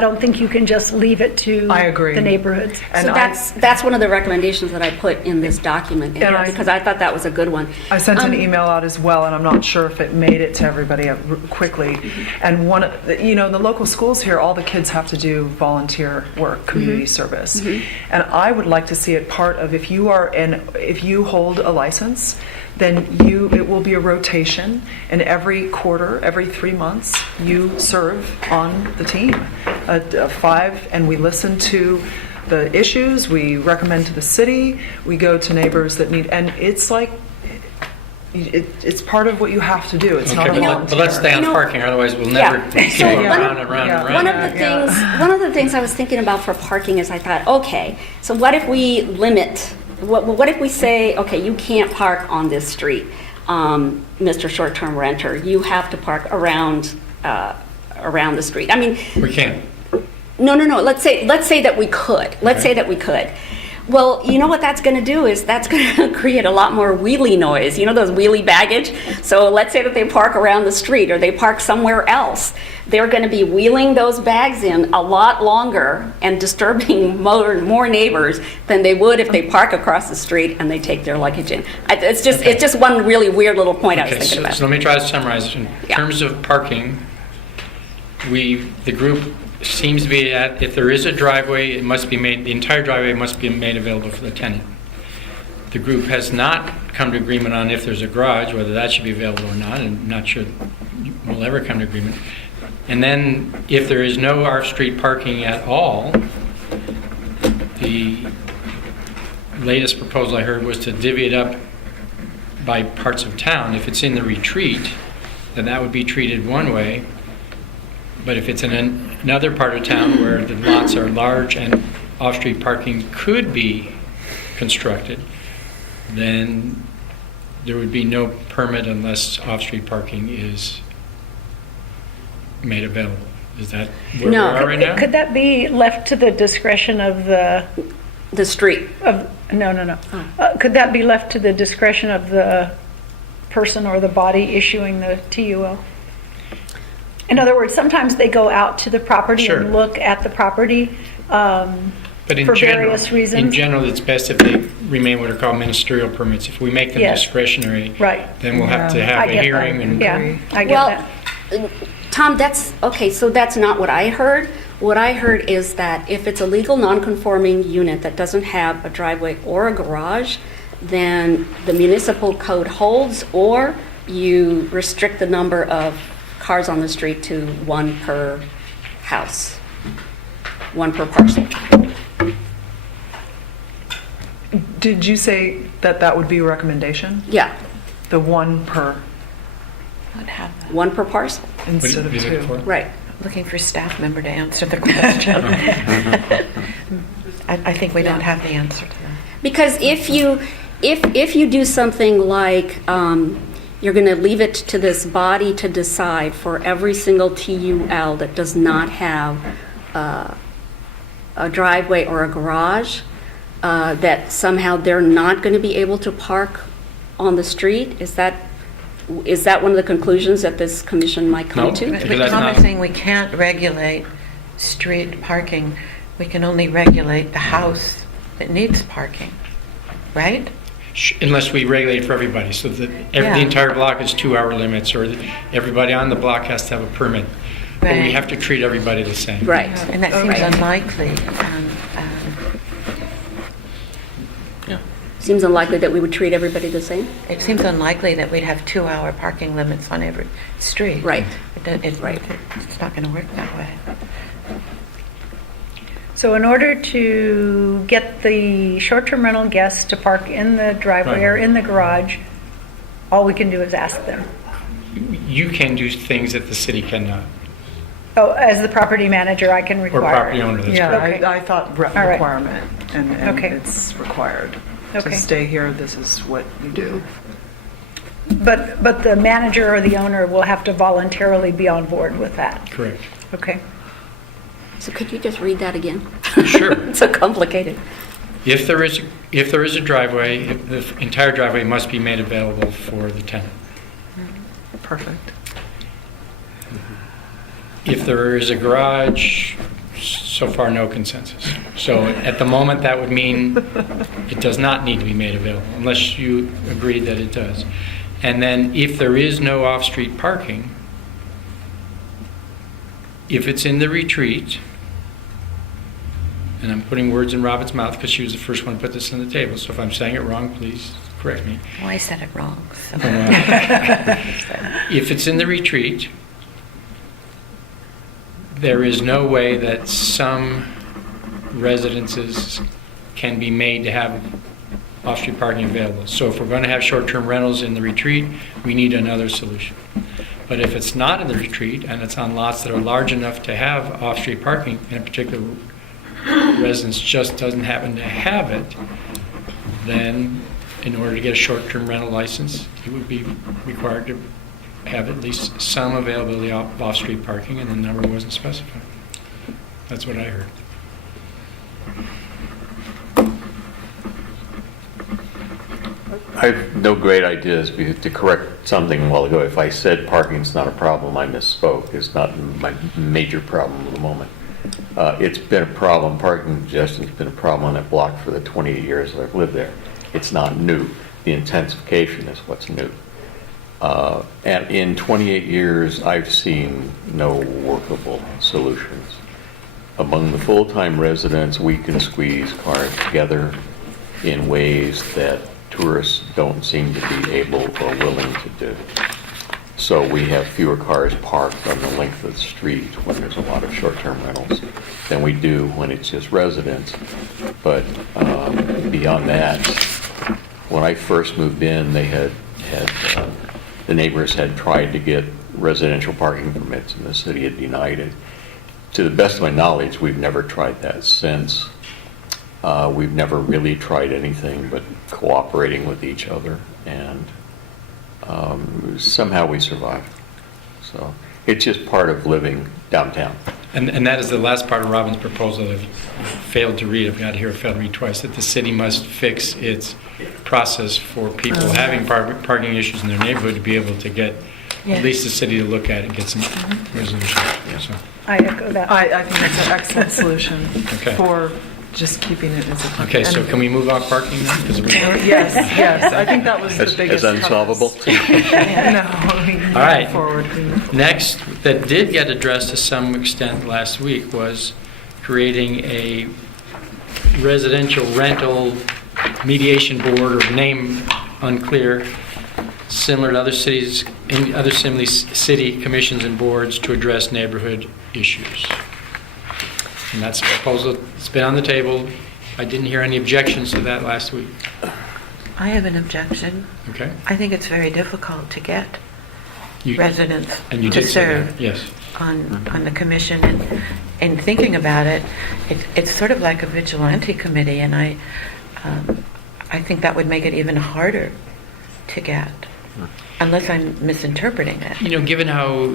don't think you can just leave it to I agree. the neighborhoods. And So that's one of the recommendations that I put in this document, And I- because I thought that was a good one. I sent an email out as well, and I'm not sure if it made it to everybody quickly. And the local schools here, all the kids have to do volunteer work, community service. And I would like to see it part of, if you hold a license, then it will be a rotation, and every quarter, every 3 months, you serve on the team, 5, and we listen to the issues, we recommend to the city, we go to neighbors that need, and it's like, it's part of what you have to do. It's not a Okay, volunteer. but let's stay on parking, otherwise we'll never keep So going one- round and round and yeah. round. One of the things I was thinking about for parking is I thought, okay, so what if we limit, what if we say, okay, you can't park on this street, Mr. Short-Term Renter, you have to park around the street. I mean, We can't. no. Let's say that we could. Let's say that we could. Well, you know what that's going to do is that's going to create a lot more wheelie noise. You know those wheelie baggage? So let's say that they park around the street or they park somewhere else. They're going to be wheeling those bags in a lot longer and disturbing more neighbors than they would if they park across the street and they take their luggage in. It's just one really weird little point I was Okay, thinking about. so let me try to summarize. In Yeah. terms of parking, the group seems to be at, if there is a driveway, it must be made, the entire driveway must be made available for the tenant. The group has not come to agreement on if there's a garage, whether that should be available or not, and I'm not sure we'll ever come to agreement. And then if there is no off-street parking at all, the latest proposal I heard was to divvy it up by parts of town. If it's in the retreat, then that would be treated one way. But if it's in another part of town where the lots are large and off-street parking could be constructed, then there would be no permit unless off-street parking is made available. Is that where No. we are right now? Could that be left to the discretion of the, The street. no. Could that be left to the discretion of the person or the body issuing the TUO? In other words, sometimes they go out to the property Sure. and look at the property But for various reasons. in general, it's best if they remain what are called ministerial permits. If we make them Yes. discretionary, Right. then we'll have to I have a get hearing that. and Yeah, I get Well, that. Tom, that's, okay, so that's not what I heard. What I heard is that if it's a legal non-conforming unit that doesn't have a driveway or a garage, then the municipal code holds, or you restrict the number of cars on the street to one per house, one per parcel. Did you say that that would be a recommendation? Yeah, The one per What happened? one per parcel, What instead of is it for? two? right. Looking for staff member to answer the question. I think we don't have the answer to that. Because if you do something like you're going to leave it to this body to decide for every single TUL that does not have a driveway or a garage, that somehow they're not going to be able to park on the street, is that one of the conclusions that this commission might come No. to? Because We're that's not- promising we can't regulate street parking. We can only regulate the house that needs parking, right? Unless we regulate for everybody, so that Yeah. the entire block is 2-hour limits, or that everybody on the block has to have a permit. But we Right. have to treat everybody the same. Right. And that seems Right. unlikely. Seems unlikely that we would treat everybody the same. It seems unlikely that we'd have 2-hour parking limits on every street. Right. Right. It's not going to work that way. So in order to get the short-term rental guests to park in the driveway or in the garage, all we can do is ask them. You can do things that the city cannot, Oh, as the property manager, I can or require. property owner, that's Yeah, correct. Okay. I thought All right. requirement, and Okay. it's required. Okay. To stay here, this is what you do. But the manager or the owner will have to voluntarily be on board with that. Correct. Okay. So could you just read that again? Sure. It's so complicated. If there is a driveway, the entire driveway must be made available for the tenant. Perfect. If there is a garage, so far no consensus. So at the moment, that would mean it does not need to be made available, unless you agree that it does. And then if there is no off-street parking, if it's in the retreat, and I'm putting words in Robin's mouth because she was the first one to put this on the table, so if I'm saying it wrong, please correct me. Well, I said it wrong. So. If it's in the retreat, there is no way that some residences can be made to have off-street parking available. So if we're going to have short-term rentals in the retreat, we need another solution. But if it's not in the retreat and it's on lots that are large enough to have off-street parking, and a particular residence just doesn't happen to have it, then in order to get a short-term rental license, it would be required to have at least some availability of off-street parking, and the number wasn't specified. That's what I heard. I have no great ideas because to correct something a while ago. If I said parking's not a problem, I misspoke. It's not my major problem at the moment. It's been a problem, parking congestion's been a problem on that block for the 28 years that I've lived there. It's not new. The intensification is what's new. And in 28 years, I've seen no workable solutions. Among the full-time residents, we can squeeze cars together in ways that tourists don't seem to be able or willing to do. So we have fewer cars parked on the length of the street when there's a lot of short-term rentals than we do when it's just residents. But beyond that, when I first moved in, they had the neighbors had tried to get residential parking permits, and the city had denied it. To the best of my knowledge, we've never tried that since. We've never really tried anything but cooperating with each other, and somehow we survived. So it's just part of living downtown. And that is the last part of Robin's proposal that I've failed to read. I've got here, failed to read twice, that the city must fix its process for people having parking issues in their neighborhood to be able to get at least the city to look at it and get some resolution. So, I echo that. I think that's an excellent solution Okay. for just keeping it as a... okay, so can we move off parking now? 'Cause we- Yes, yes, I think that was the As biggest... unsolvable? No, we can All right. move forward. Next, that did get addressed to some extent last week, was creating a residential rental mediation board, or name unclear, similar to other cities, in other similar city commissions and boards to address neighborhood issues. And that's a proposal that's been on the table. I didn't hear any objections to that last week. I have an objection. Okay? I think it's very difficult to get You- residents And you to did say serve that, yes. on the commission. And in thinking about it, it's sort of like a vigilante committee, and I think that would make it even harder to get, unless I'm misinterpreting it. You know, given how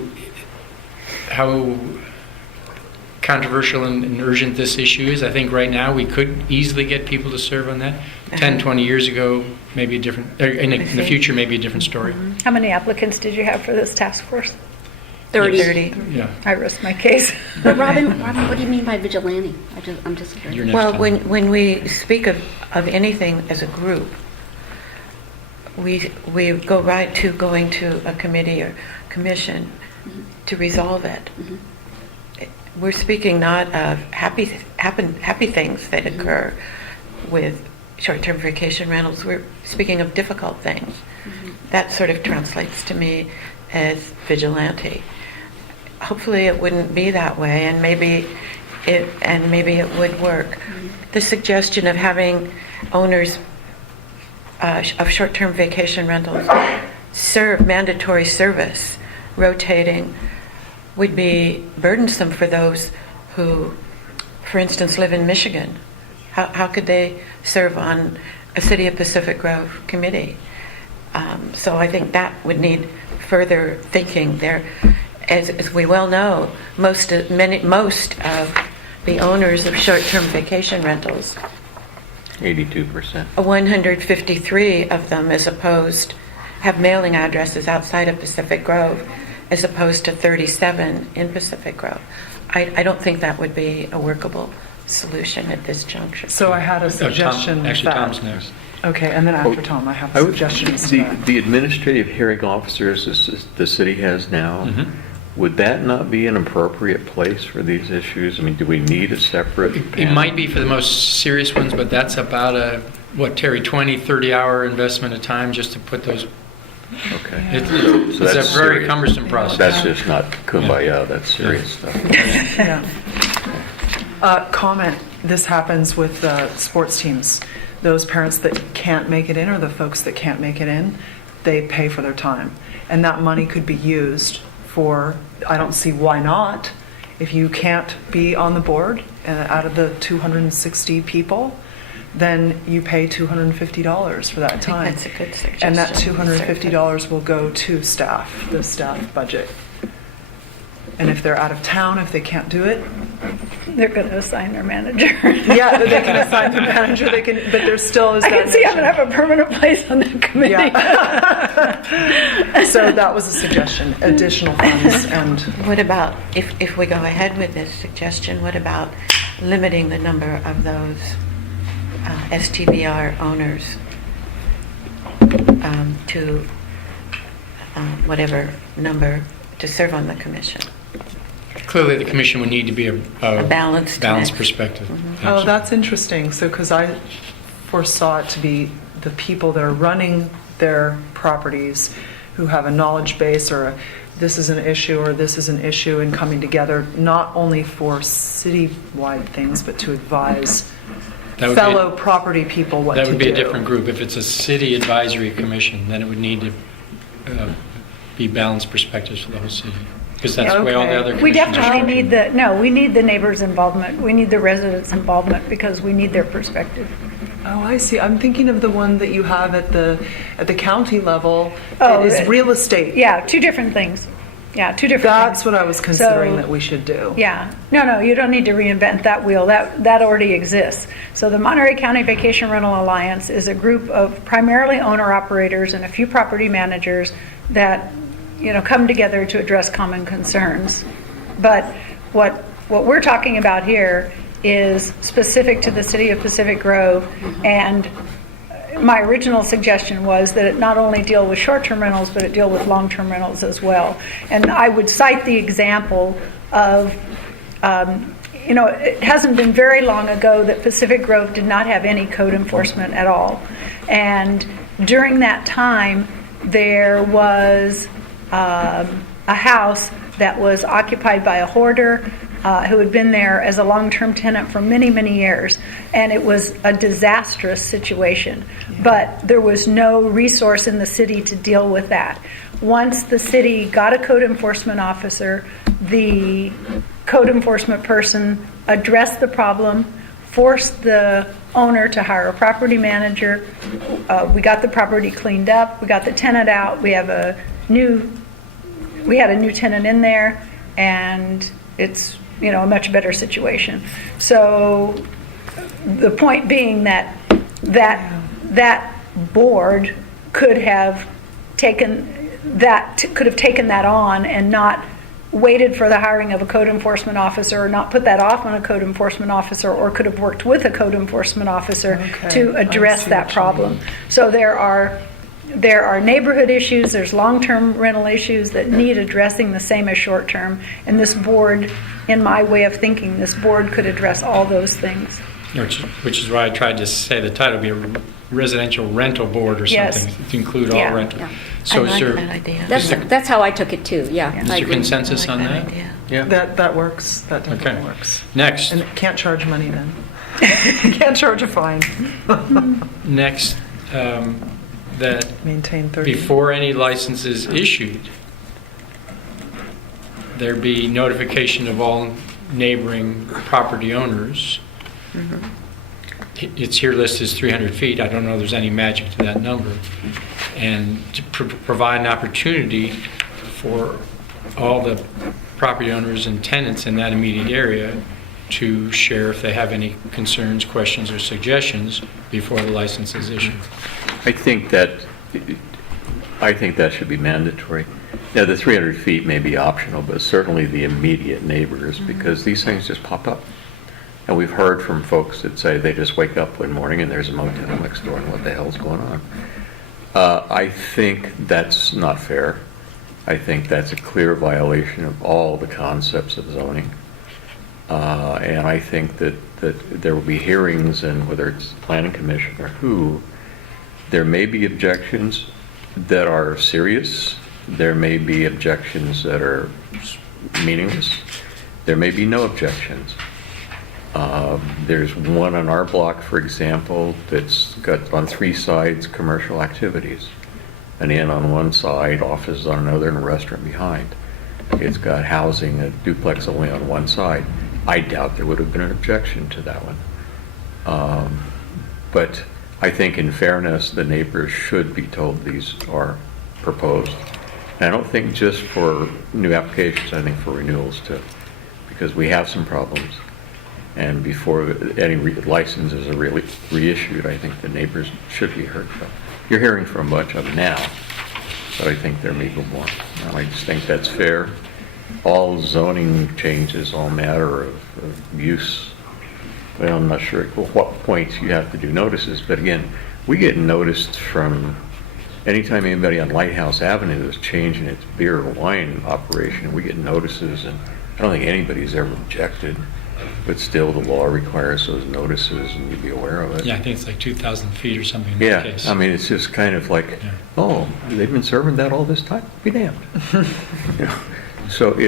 controversial and urgent this issue is, I think right now we could easily get people to serve on that. 10, 20 years ago, maybe a different, in the future, maybe a different story. How many applicants did you have for this task force? 30. Yeah. I risked my case. But Robin, what do you mean by vigilante? I'm just curious. Your next Well, time. when we speak of anything as a group, we go right to going to a committee or commission to resolve it. We're speaking not of happy things that occur with short-term vacation rentals. We're speaking of difficult things. That sort of translates to me as vigilante. Hopefully, it wouldn't be that way, and maybe it would work. The suggestion of having owners of short-term vacation rentals serve mandatory service, rotating, would be burdensome for those who, for instance, live in Michigan. How could they serve on a City of Pacific Grove committee? So I think that would need further thinking there. As we well know, most of the owners of short-term vacation rentals, 82%. 153 of them have mailing addresses outside of Pacific Grove, as opposed to 37 in Pacific Grove. I don't think that would be a workable solution at this juncture. So I had a suggestion Actually, that... Tom's next. Okay, and then after Tom, I have suggestions to that. The administrative hearing officers the city has now, would that not be an appropriate place for these issues? I mean, do we need a separate It panel? might be for the most serious ones, but that's about a, Terry, 20, 30-hour investment of time just to put those. Okay. It's So a that's very serious. cumbersome process. That's just not kumbaya, that's serious stuff. Yeah. Comment, this happens with sports teams. Those parents that can't make it in, or the folks that can't make it in, they pay for their time. And that money could be used for, I don't see why not, if you can't be on the board out of the 260 people, then you pay $250 for that time. I think that's a good suggestion. And that $250 will go to staff, the staff budget. And if they're out of town, if they can't do it, They're going to assign their manager. yeah, they can assign the manager. They can, but there still is I that. can see I'm going to notion. have a permanent place on that committee. Yeah. So that was a suggestion. Additional funds and What about, if we go ahead with this suggestion, what about limiting the number of those STVR owners to whatever number to serve on the commission. Clearly, the commission would need to be a balanced mix. perspective. Oh, that's interesting. So, because I foresaw it to be the people that are running their properties who have a knowledge base or this is an issue or this is an issue and coming together not only for citywide things, but to advise That would be- fellow property people what to do. That would be a different group. If it's a city advisory commission, then it would need to be balanced perspectives for the whole city. Because that's the way all the Okay. other We commissions are definitely structured. we need the neighbors' involvement. We need the residents' involvement because we need their perspective. Oh, I see. I'm thinking of the one that you have at the county level. Oh, It is real estate. Yeah, two different things. Yeah, two different That's things. what I was considering So- that we should do. Yeah, no, you don't need to reinvent that wheel. That already exists. So the Monterey County Vacation Rental Alliance is a group of primarily owner-operators and a few property managers that, come together to address common concerns. But what we're talking about here is specific to the city of Pacific Grove, and my original suggestion was that it not only deal with short-term rentals, but it deal with long-term rentals as well. And I would cite the example of, it hasn't been very long ago that Pacific Grove did not have any code enforcement at all. And during that time, there was a house that was occupied by a hoarder who had been there as a long-term tenant for many, many years. And it was a disastrous situation. But there was no resource in the city to deal with that. Once the city got a code enforcement officer, the code enforcement person addressed the problem, forced the owner to hire a property manager. We got the property cleaned up. We got the tenant out. We had a new tenant in there, and it's a much better situation. So the point being that board could have taken that on and not waited for the hiring of a code enforcement officer, or not put that off on a code enforcement officer, or could have worked with a code enforcement officer Okay, to I address see that what you problem. mean. So there are neighborhood issues, there's long-term rental issues that need addressing the same as short-term, and this board, in my way of thinking, this board could address all those things. Which is why I tried to say the title would be a residential rental board or Yes. something to include all Yeah. rental. Yeah. So I is like there, that idea. That's how I took it too, yeah. is I there agree. consensus I on like that? idea. Yeah. That works. That definitely Okay. works. Next, And can't charge money then. Can't charge a fine. next, that Maintain 30. before any license is issued, there be notification of all neighboring property owners. It's here listed as 300 feet. I don't know if there's any magic to that number. And to provide an opportunity for all the property owners and tenants in that immediate area to share if they have any concerns, questions, or suggestions before the license is issued. I think that should be mandatory. Now, the 300 feet may be optional, but certainly the immediate neighbors, because these things just pop up. And we've heard from folks that say they just wake up one morning and there's a motel next door, and what the hell's going on? I think that's not fair. I think that's a clear violation of all the concepts of zoning. And I think that there will be hearings, and whether it's the planning commission or who, there may be objections that are serious. There may be objections that are meaningless. There may be no objections. There's one on our block, for example, that's got on 3 sides commercial activities. An inn on one side, offices on another, and a restaurant behind. It's got housing, a duplex only on one side. I doubt there would have been an objection to that one. But I think in fairness, the neighbors should be told these are proposed. And I don't think just for new applications, I think for renewals too, because we have some problems. And before any licenses are really reissued, I think the neighbors should be heard from. You're hearing from a bunch of them now, but I think there may be more. And I just think that's fair. All zoning changes, all matter of use. Well, I'm not sure at what point you have to do notices, but again, we get noticed from anytime anybody on Lighthouse Avenue is changing its beer or wine operation, we get notices, and I don't think anybody's ever objected. But still, the law requires those notices, and you'd be aware of it. Yeah, I think it's like 2,000 feet or something in this case. Yeah, I mean, it's just kind of like, Yeah. oh, they've been serving that all this time? Be damned. You know, so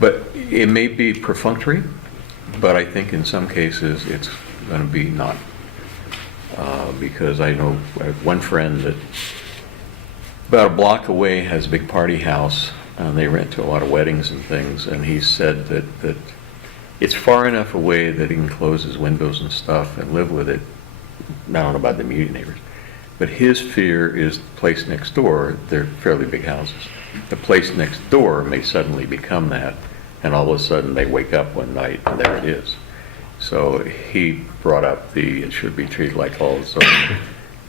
but it may be perfunctory, but I think in some cases it's going to be not. Because I know I have one friend that about a block away has a big party house, and they rent to a lot of weddings and things, and he said that it's far enough away that he can close his windows and stuff and live with it. I don't know about the immediate neighbors, but his fear is the place next door. They're fairly big houses. The place next door may suddenly become that, and all of a sudden they wake up one night and there it is. So he brought up it should be treated like all zoning,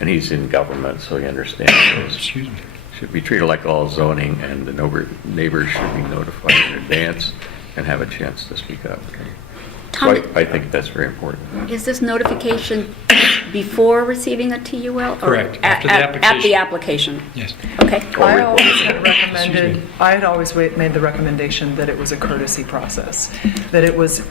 and he's in government, so he understands this. Excuse me. Should be treated like all zoning, and the neighbors should be notified in advance and have a chance to speak up. So Tom, I think that's very important. is this notification before receiving a TUL? or Correct, after the At the application. application? Yes. Okay. I always had recommended, Excuse me. I had always made the recommendation that it was a courtesy process, that it was,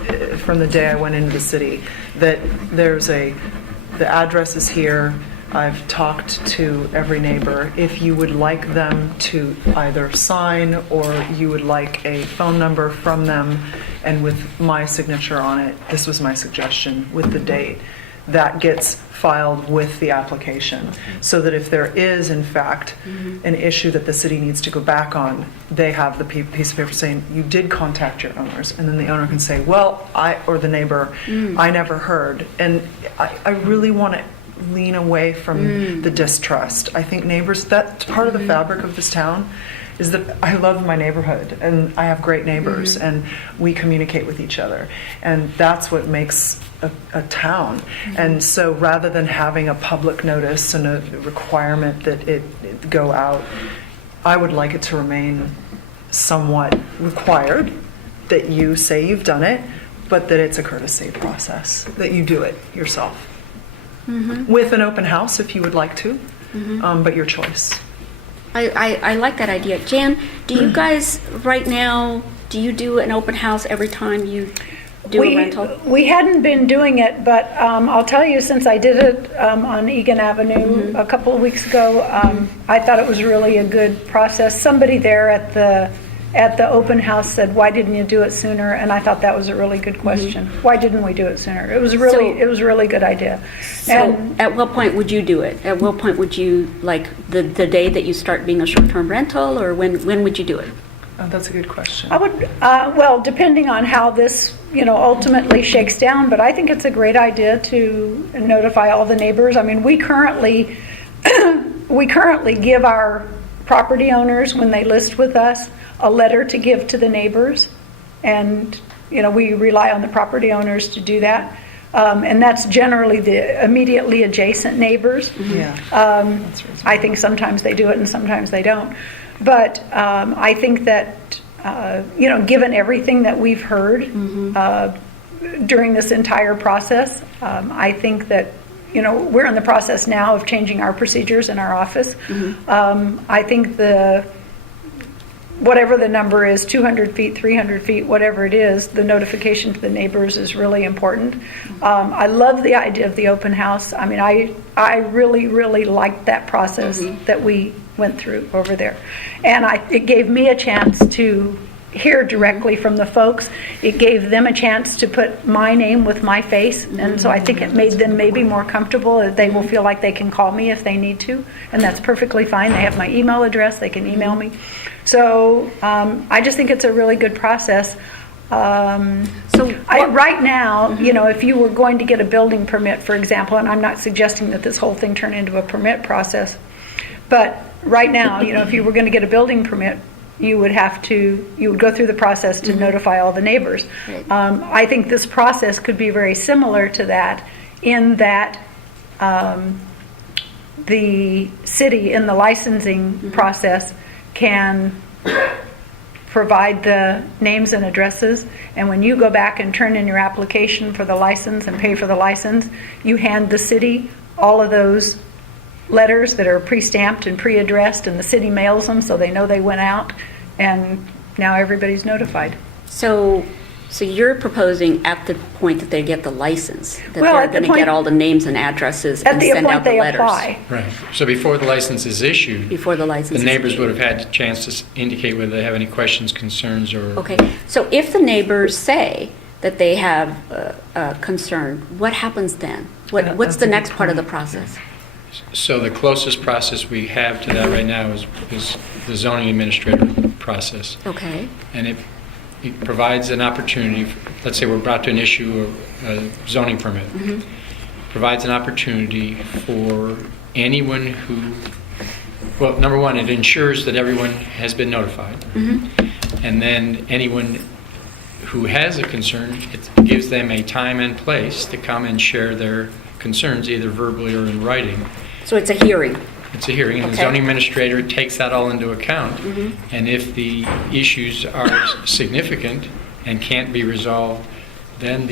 from the day I went into the city, that the address is here, I've talked to every neighbor. If you would like them to either sign or you would like a phone number from them and with my signature on it, this was my suggestion, with the date, that gets filed with the application. So that if there is, in fact, an issue that the city needs to go back on, they have the piece of paper saying, you did contact your owners. And then the owner can say, well, or the neighbor, I never heard. And I really want to lean away from the distrust. I think neighbors, that's part of the fabric of this town, is that I love my neighborhood and I have great neighbors and we communicate with each other. And that's what makes a town. And so rather than having a public notice and a requirement that it go out, I would like it to remain somewhat required that you say you've done it, but that it's a courtesy process, that you do it yourself. With an open house if you would like to, but your choice. I like that idea. Jan, do you guys, right now, do you do an open house every time you do a rental? We hadn't been doing it, but I'll tell you, since I did it on Egan Avenue a couple of weeks ago, I thought it was really a good process. Somebody there at the open house said, why didn't you do it sooner? And I thought that was a really good question. Why didn't we do it sooner? It was a really good idea. So at what point would you do it? At what point would you, like the day that you start being a short-term rental, or when would you do it? Oh, that's a good question. I would, well, depending on how this, ultimately shakes down, but I think it's a great idea to notify all the neighbors. I mean, we currently give our property owners, when they list with us, a letter to give to the neighbors, and we rely on the property owners to do that, and that's generally the immediately adjacent neighbors. Yeah. That's reasonable. I think sometimes they do it and sometimes they don't, but I think that given everything that we've heard during this entire process, I think that we're in the process now of changing our procedures in our office. I think whatever the number is, 200 feet, 300 feet, whatever it is, the notification to the neighbors is really important. I love the idea of the open house. I mean, I really, really liked that process that we went through over there. And it gave me a chance to hear directly from the folks. It gave them a chance to put my name with my face, and so I think it made them maybe more comfortable. That they will feel like they can call me if they need to, and that's perfectly fine. They have my email address, they can email me. So I just think it's a really good process. Right now, if you were going to get a building permit, for example, and I'm not suggesting that this whole thing turn into a permit process, but right now, if you were going to get a building permit, you would go through the process to notify all the neighbors. Right. I think this process could be very similar to that, in that the city in the licensing process can provide the names and addresses, and when you go back and turn in your application for the license and pay for the license, you hand the city all of those letters that are pre-stamped and pre-addressed, and the city mails them so they know they went out, and now everybody's notified. So you're proposing at the point that they get the license, that Well, they're at the going to point- get all the names and addresses At and the send point out the they letters? apply. Right. So before the license is issued, Before the license the is neighbors issued. would have had a chance to indicate whether they have any questions, concerns, or... Okay, so if the neighbors say that they have a concern, what happens then? Yeah, What's that's the a good next part of the point. process? So the closest process we have to that right now is the zoning administrator process. Okay, And it provides an opportunity, let's say we're about to issue a zoning permit. Provides an opportunity for anyone who, well, number one, it ensures that everyone has been notified. And then anyone who has a concern, it gives them a time and place to come and share their concerns, either verbally or in writing. so it's a hearing. It's a hearing, and the Okay. zoning administrator takes that all into account. And if the issues are significant and can't be resolved, then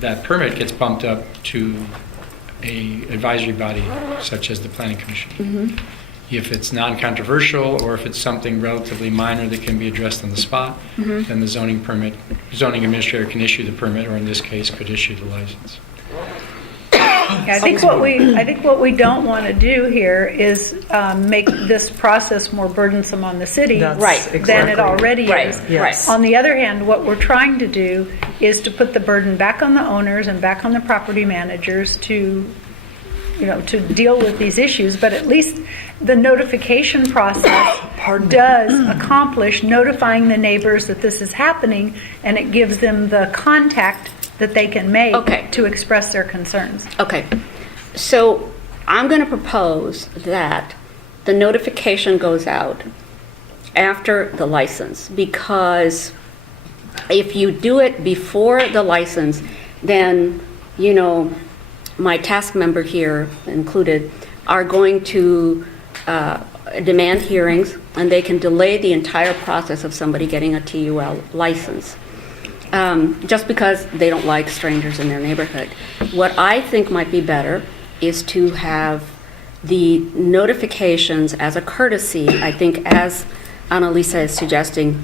that permit gets bumped up to a advisory body, such as the planning commission. If it's non-controversial, or if it's something relatively minor that can be addressed on the spot, then the zoning administrator can issue the permit, or in this case, could issue the license. I think what we don't want to do here is make this process more burdensome on the city That's Right. than it exactly- already Right, is. Yes. On the other hand, what we're trying to do is to put the burden back on the owners and back on the property managers to deal with these issues, but at least the notification process does accomplish notifying the neighbors that this is happening, and it gives them the contact that they can make Okay. to express their concerns. Okay, so I'm going to propose that the notification goes out after the license, because if you do it before the license, then, my task member here included, are going to demand hearings, and they can delay the entire process of somebody getting a TUL license. Just because they don't like strangers in their neighborhood. What I think might be better is to have the notifications as a courtesy. I think, as Annalisa is suggesting,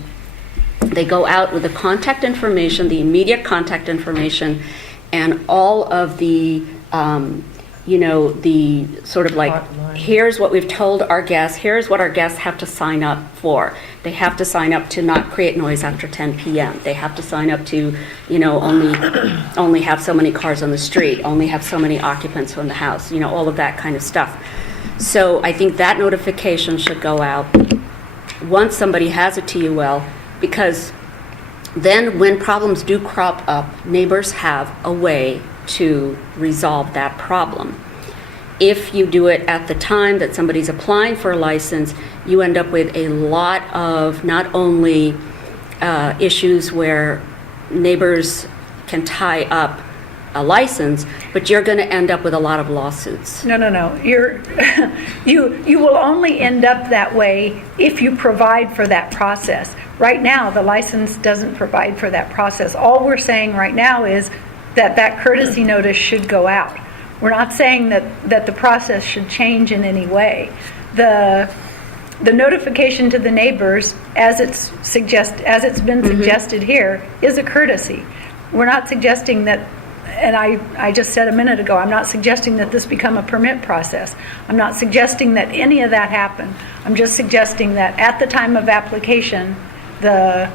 they go out with the contact information, the immediate contact information, and all of the, the sort of like, Hotline. here's what we've told our guests, here's what our guests have to sign up for. They have to sign up to not create noise after 10 p.m. They have to sign up to, only have so many cars on the street, only have so many occupants from the house, all of that kind of stuff. So I think that notification should go out once somebody has a TUL, because then when problems do crop up, neighbors have a way to resolve that problem. If you do it at the time that somebody's applying for a license, you end up with a lot of not only issues where neighbors can tie up a license, but you're going to end up with a lot of lawsuits. No. You will only end up that way if you provide for that process. Right now, the license doesn't provide for that process. All we're saying right now is that courtesy notice should go out. We're not saying that the process should change in any way. The notification to the neighbors, as it's been suggested here, is a courtesy. We're not suggesting that, and I just said a minute ago, I'm not suggesting that this become a permit process. I'm not suggesting that any of that happen. I'm just suggesting that at the time of application, the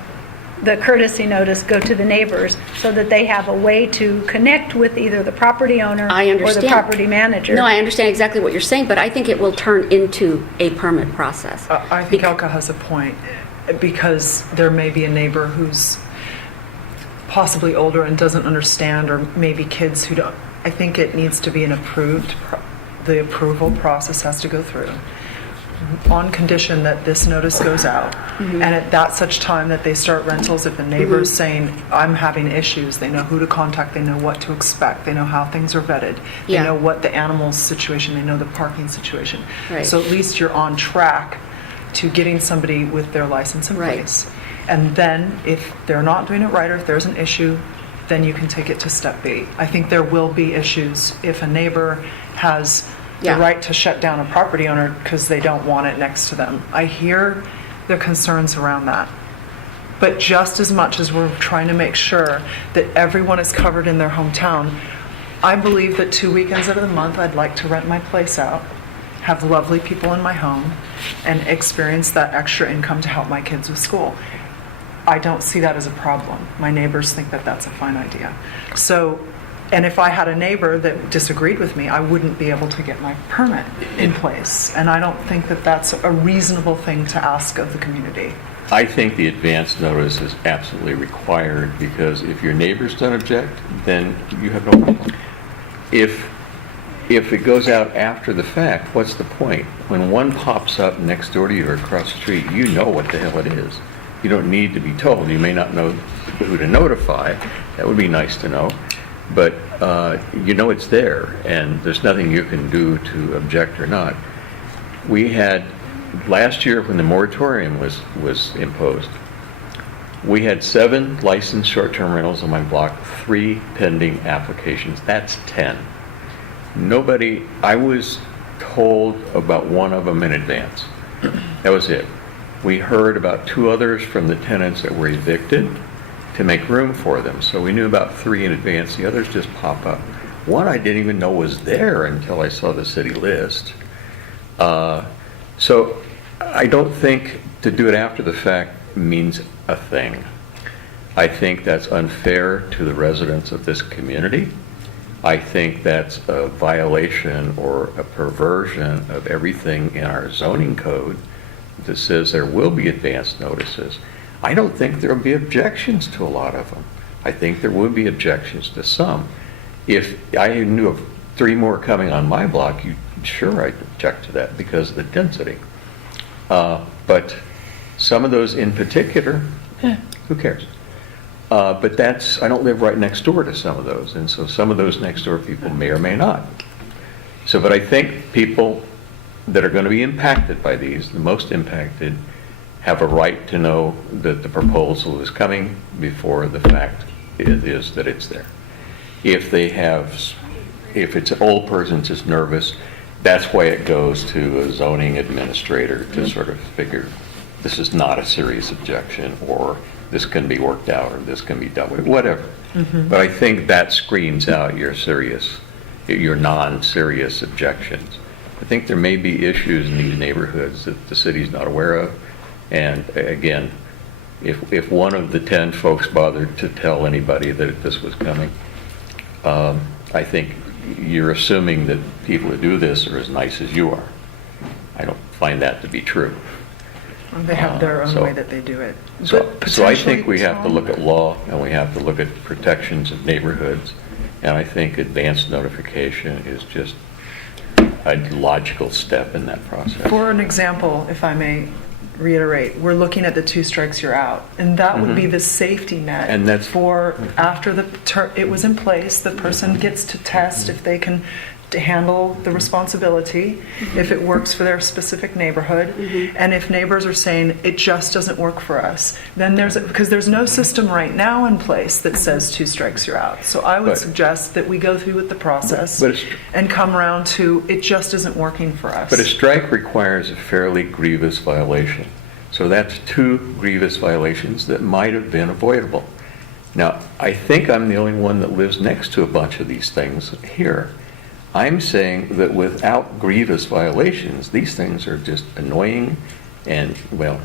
courtesy notice go to the neighbors so that they have a way to connect with either the property owner I or understand. the property manager. No, I understand exactly what you're saying, but I think it will turn into a permit process. I think Elka has a point, because there may be a neighbor who's possibly older and doesn't understand, or maybe kids who don't. I think it needs to be the approval process has to go through on condition that this notice goes out. And at that such time that they start rentals, if a neighbor is saying, I'm having issues, they know who to contact, they know what to expect, they know how things are vetted, they Yeah. know what the animals situation, they know the parking situation. Right. So at least you're on track to getting somebody with their license in Right. place. And then if they're not doing it right, or if there's an issue, then you can take it to step B. I think there will be issues if a neighbor has Yeah. the right to shut down a property owner because they don't want it next to them. I hear the concerns around that. But just as much as we're trying to make sure that everyone is covered in their hometown, I believe that 2 weekends out of the month, I'd like to rent my place out, have lovely people in my home, and experience that extra income to help my kids with school. I don't see that as a problem. My neighbors think that that's a fine idea. So, and if I had a neighbor that disagreed with me, I wouldn't be able to get my permit in place. And I don't think that that's a reasonable thing to ask of the community. I think the advance notice is absolutely required, because if your neighbors don't object, then you have no problem. If it goes out after the fact, what's the point? When one pops up next door to you or across the street, you know what the hell it is. You don't need to be told. You may not know who to notify. That would be nice to know. But you know it's there, and there's nothing you can do to object or not. We had, last year when the moratorium was imposed, we had 7 licensed short-term rentals on my block, 3 pending applications. That's 10. I was told about one of them in advance. That was it. We heard about 2 others from the tenants that were evicted to make room for them. So we knew about 3 in advance. The others just pop up. One I didn't even know was there until I saw the city list. So I don't think to do it after the fact means a thing. I think that's unfair to the residents of this community. I think that's a violation or a perversion of everything in our zoning code that says there will be advance notices. I don't think there will be objections to a lot of them. I think there would be objections to some. If I knew of 3 more coming on my block, sure, I'd object to that because of the density. But some of those in particular, who cares? But I don't live right next door to some of those, and so some of those next door people may or may not. But I think people that are going to be impacted by these, the most impacted, have a right to know that the proposal is coming before the fact is that it's there. If it's an old person just nervous, that's why it goes to a zoning administrator to sort of figure this is not a serious objection, or this can be worked out, or this can be done with, whatever. But I think that screens out your non-serious objections. I think there may be issues in these neighborhoods that the city's not aware of. And again, if one of the 10 folks bothered to tell anybody that this was coming, I think you're assuming that people who do this are as nice as you are. I don't find that to be true. They have their own way that they do it. So I think we have to look at law, and we have to look at protections of neighborhoods, and I think advance notification is just a logical step in that process. For an example, if I may reiterate, we're looking at the 2 strikes you're out, and that would be the safety net. And that's for after it was in place, the person gets to test if they can handle the responsibility, if it works for their specific neighborhood, and if neighbors are saying it just doesn't work for us, then because there's no system right now in place that says 2 strikes you're out. So I would suggest that we go through with the process and come around to it just isn't working for us. But a strike requires a fairly grievous violation. So that's 2 grievous violations that might have been avoidable. Now, I think I'm the only one that lives next to a bunch of these things here. I'm saying that without grievous violations, these things are just annoying, and, well,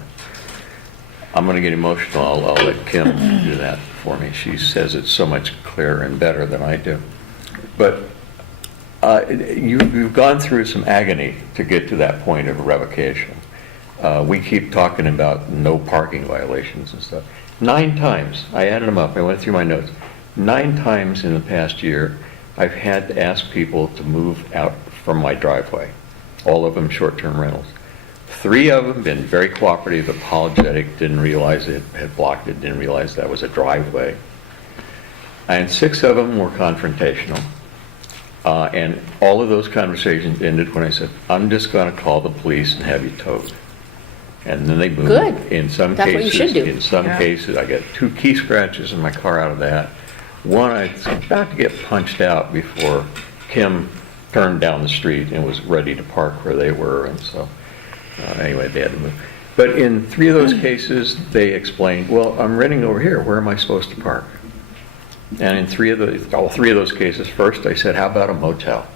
I'm going to get emotional. I'll let Kim do that for me. She says it's so much clearer and better than I do. But you've gone through some agony to get to that point of revocation. We keep talking about no parking violations and stuff. 9 times, I added them up, I went through my notes. 9 times in the past year, I've had to ask people to move out from my driveway. All of them short-term rentals. 3 of them been very cooperative, apologetic, didn't realize it, had blocked it, didn't realize that was a driveway. And 6 of them were confrontational. And all of those conversations ended when I said, I'm just going to call the police and have you towed. And then they moved. Good. In some That's cases, what you should do. In some cases, I got 2 key scratches in my car out of that. One, I was about to get punched out before Kim turned down the street and was ready to park where they were, and so, anyway, they had to move. But in 3 of those cases, they explained, well, I'm renting over here, where am I supposed to park? And in all three of those cases, first I said, how about a motel?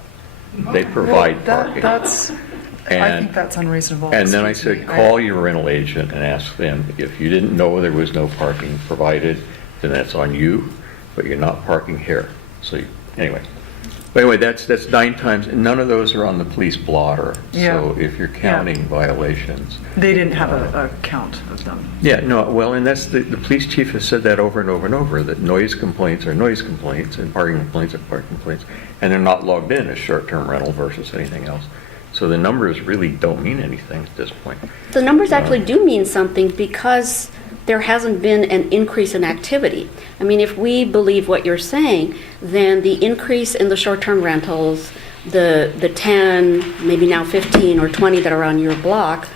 They provide parking. I And- think that's unreasonable. And then I Excuse said, me. call your rental agent and ask them, if you didn't know there was no parking provided, then that's on you, but you're not parking here. So, anyway. But anyway, that's 9 times, and none of those are on the police blotter. So Yeah. if you're counting violations. They didn't have a count of them. Yeah, no, well, and that's, the police chief has said that over and over and over, that noise complaints are noise complaints, and parking complaints are parking complaints, and they're not logged in as short-term rental versus anything else. So the numbers really don't mean anything at this point. The numbers actually do mean something because there hasn't been an increase in activity. I mean, if we believe what you're saying, then the increase in the short-term rentals, the 10, maybe now 15 or 20 that are on your block,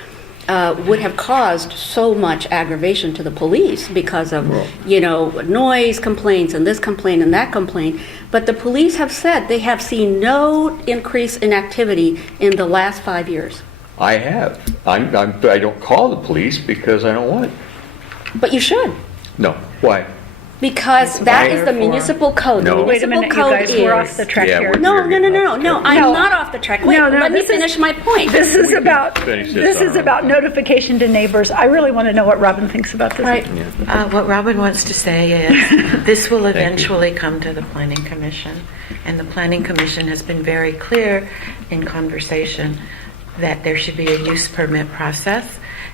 would have caused so much aggravation to the police because of, noise complaints and this complaint and that complaint. But the police have said they have seen no increase in activity in the last 5 years. I have. I don't call the police because I don't want it. But you should, No. Why? because that is the Therefore- municipal code. No. The Wait a municipal minute, you code guys, we're off is. the track Yeah, here. we're- No, I'm No. not off the track. Wait, No, let me this is- finish my point. This is We can about, finish this this on is our about own. notification to neighbors. I really want to know what Robin thinks about this. Right. What Robin wants to say is, this will eventually come to the Planning Commission, and the Planning Commission has been very clear in conversation that there should be a use permit process,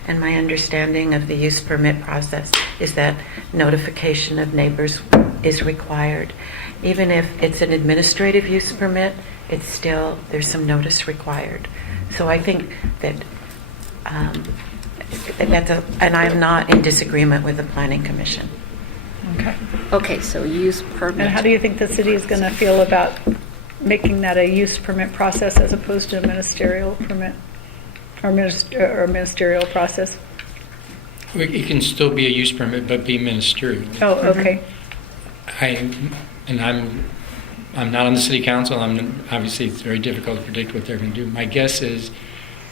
and my understanding of the use permit process is that notification of neighbors is required. Even if it's an administrative use permit, it's still, there's some notice required. So I think that and I'm not in disagreement with the Planning Commission. Okay, so use permit. And how do you think the city is going to feel about making that a use permit process as opposed to a ministerial permit? Or ministerial process? It can still be a use permit, but be ministerial. Oh, okay. I'm not on the city council. Obviously, it's very difficult to predict what they're going to do. My guess is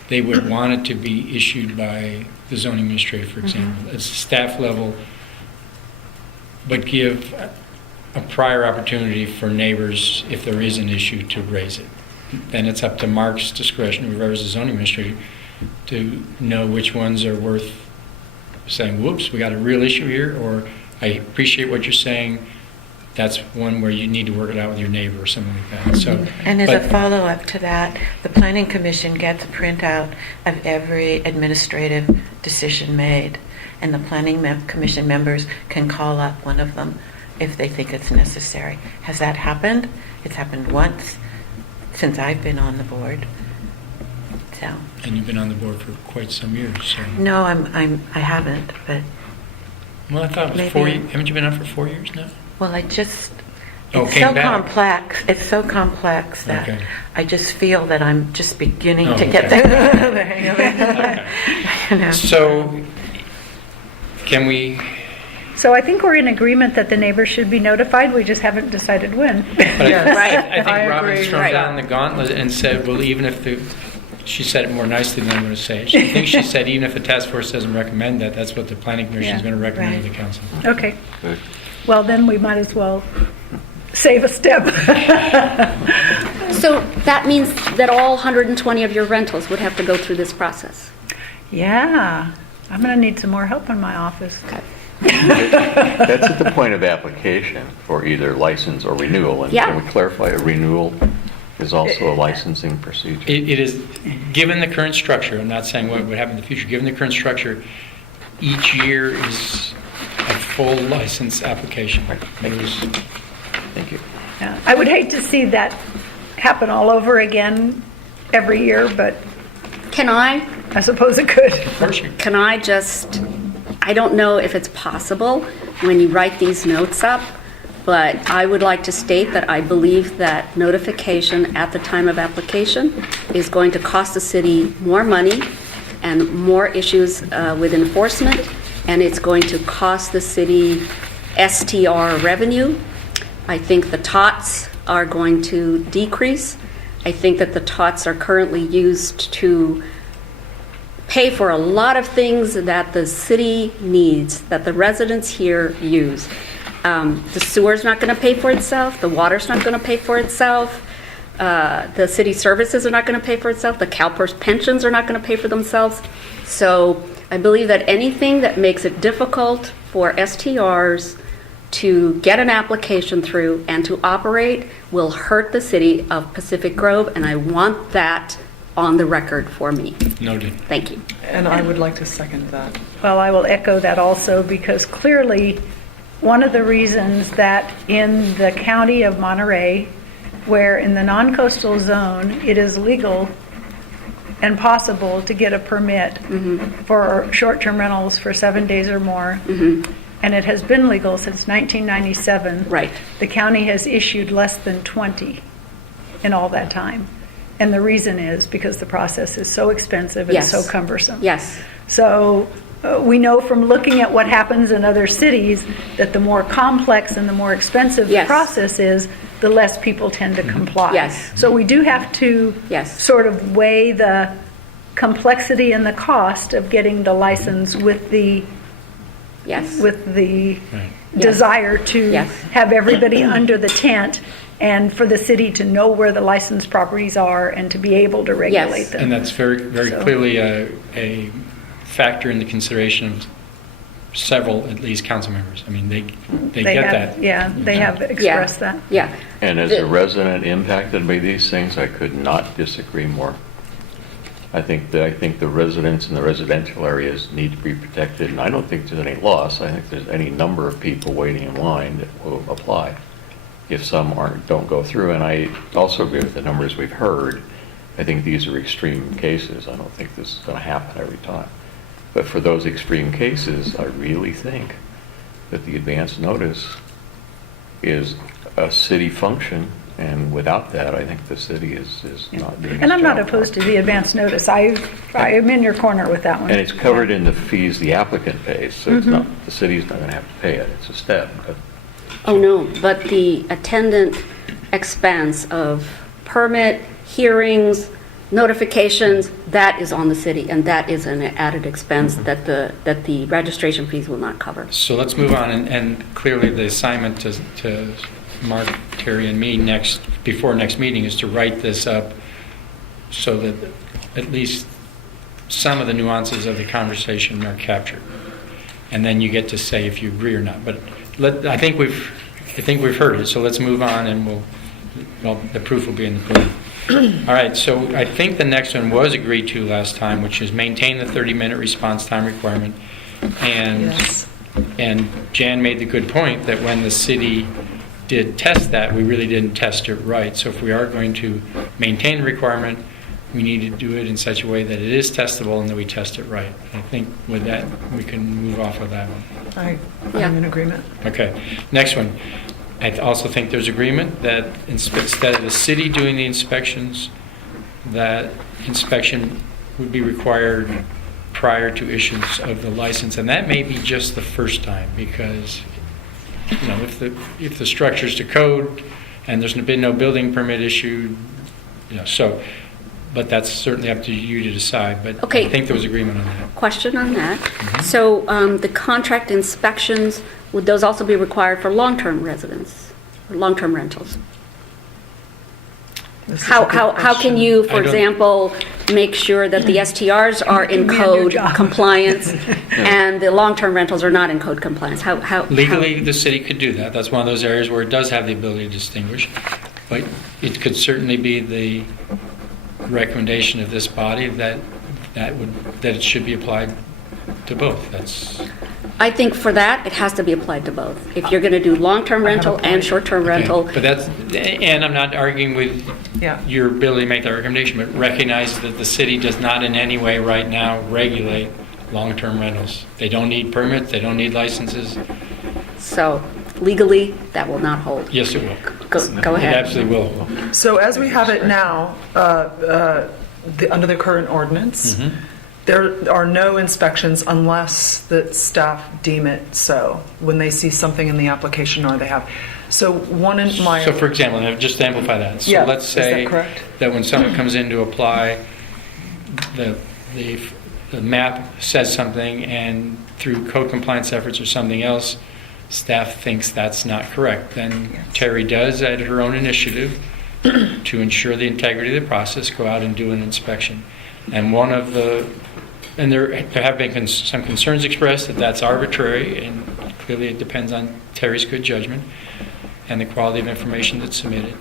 they would want it to be issued by the zoning administrator, for example, at staff level, but give a prior opportunity for neighbors, if there is an issue, to raise it. Then it's up to Mark's discretion, whoever's the zoning administrator, to know which ones are worth saying, whoops, we got a real issue here, or I appreciate what you're saying, that's one where you need to work it out with your neighbor or something like that. So, And as but- a follow-up to that, the Planning Commission gets a printout of every administrative decision made, and the Planning Commission members can call up one of them if they think it's necessary. Has that happened? It's happened once since I've been on the board. So, And you've been on the board for quite some years, so. no, I haven't, but, Well, I thought it was Maybe. 4 years. Haven't you been on for 4 years now? well, it's Oh, so came back. complex. It's so complex that Okay. I just feel that I'm just beginning Oh, to get okay. the hang of it. Okay. You know. So, can we, So I think we're in agreement that the neighbors should be notified. We just haven't decided when. but Right. I think I Robin agree. thrown Right. down the gauntlet and said, well, even if she said it more nicely than I'm going to say it. I think she said even if the task force doesn't recommend that, that's what the planning commission is Yeah. going to recommend to Right. the council. Okay. Good. Well, then we might as well save a step. So that means that all 120 of your rentals would have to go through this process. Yeah. I'm going to need some more help in my office. That's at the point of application for either license or renewal. And Yeah. can we clarify, a renewal is also a licensing procedure? It is, given the current structure, I'm not saying what would happen in the future, given the current structure, each year is a full license application. There's- Thank you. Yeah. I would hate to see that happen all over again every year, but Can I I suppose it could. Of course, you Can I just, I don't know if it's possible when you write these notes up, but I would like to state that I believe that notification at the time of application is going to cost the city more money and more issues with enforcement, and it's going to cost the city STR revenue. I think the TOTS are going to decrease. I think that the TOTS are currently used to pay for a lot of things that the city needs, that the residents here use. The sewer's not going to pay for itself, the water's not going to pay for itself, the city services are not going to pay for itself, the CalPERS pensions are not going to pay for themselves. So I believe that anything that makes it difficult for STRs to get an application through and to operate will hurt the city of Pacific Grove, and I want that on the record for me. Noted. Thank you. And I would like to second that. Well, I will echo that also, because clearly, one of the reasons that in the county of Monterey, where in the non-coastal zone, it is legal and possible to get a permit for short-term rentals for 7 days or more, and it has been legal since 1997. Right. The county has issued less than 20 in all that time. And the reason is because the process is so expensive and Yes. so cumbersome. Yes. So we know from looking at what happens in other cities that the more complex and the more expensive the Yes. process is, the less people tend to comply. Yes. So we do have to Yes. sort of weigh the complexity and the cost of getting the license with the Yes. Right. Right. desire to Yes. have everybody under the tent and for the city to know where the licensed properties are and to be able to regulate them. And that's very, very So- clearly a factor in the consideration of several, at least, council members. I mean, they get have, that. Yeah, they have expressed that. Yeah. And as a resident impacted by these things, I could not disagree more. I think the residents in the residential areas need to be protected, and I don't think there's any loss. I think there's any number of people waiting in line that will apply if some don't go through. And I also agree with the numbers we've heard. I think these are extreme cases. I don't think this is going to happen every time. But for those extreme cases, I really think that the advance notice is a city function, and without that, I think the city is not doing its And I'm not job opposed to the advance notice. I am in your corner with that one. And it's covered in the fees the applicant pays, so it's not, the city's not going to have to pay it. It's a step, but Oh, no, but the attendant expense of permit, hearings, notifications, that is on the city, and that is an added expense that the registration fees will not cover. So let's move on, and clearly the assignment to Mark, Terry, and me before next meeting is to write this up so that at least some of the nuances of the conversation are captured. And then you get to say if you agree or not. But I think we've heard it, so let's move on, and the proof will be in the pudding. All right, so I think the next one was agreed to last time, which is maintain the 30-minute response time requirement. Yes. And Jan made the good point that when the city did test that, we really didn't test it right. So if we are going to maintain the requirement, we need to do it in such a way that it is testable and that we test it right. I think with that, we can move off of that one. I'm in agreement. Okay, next one. I also think there's agreement that instead of the city doing the inspections, that inspection would be required prior to issuance of the license. And that may be just the first time, because if the structure's to code and there's been no building permit issued, but that's certainly up to you to decide. But Okay. I think there was agreement on that. Question on that. So the contract inspections, would those also be required for long-term residents, or long-term rentals? This is a How good can question. you, I for don't- example, make sure that the STRs are in Be a new code job. compliance and the long-term rentals are not in code compliance? How Legally, the city could do that. That's one of those areas where it does have the ability to distinguish. But it could certainly be the recommendation of this body that it should be applied to both. I think for that, it has to be applied to both. If you're going to do long-term rental and short-term rental, Okay, but and I'm not arguing with Yeah. your ability to make that recommendation, but recognize that the city does not in any way right now regulate long-term rentals. They don't need permits, they don't need licenses. so legally, that will not hold. Yes, it will. Go It ahead. absolutely will. So as we have it now, under the current ordinance, There are no inspections unless the staff deem it so, when they see something in the application or they have. So one in my... So for example, and just to amplify that, so Yeah, let's is that say correct? that when someone comes in to apply, the map says something, and through code compliance efforts or something else, staff thinks that's not correct, then Terry does, at her own initiative, to ensure the integrity of the process, go out and do an inspection. And there have been some concerns expressed that that's arbitrary, and clearly it depends on Terry's good judgment and the quality of information that's submitted.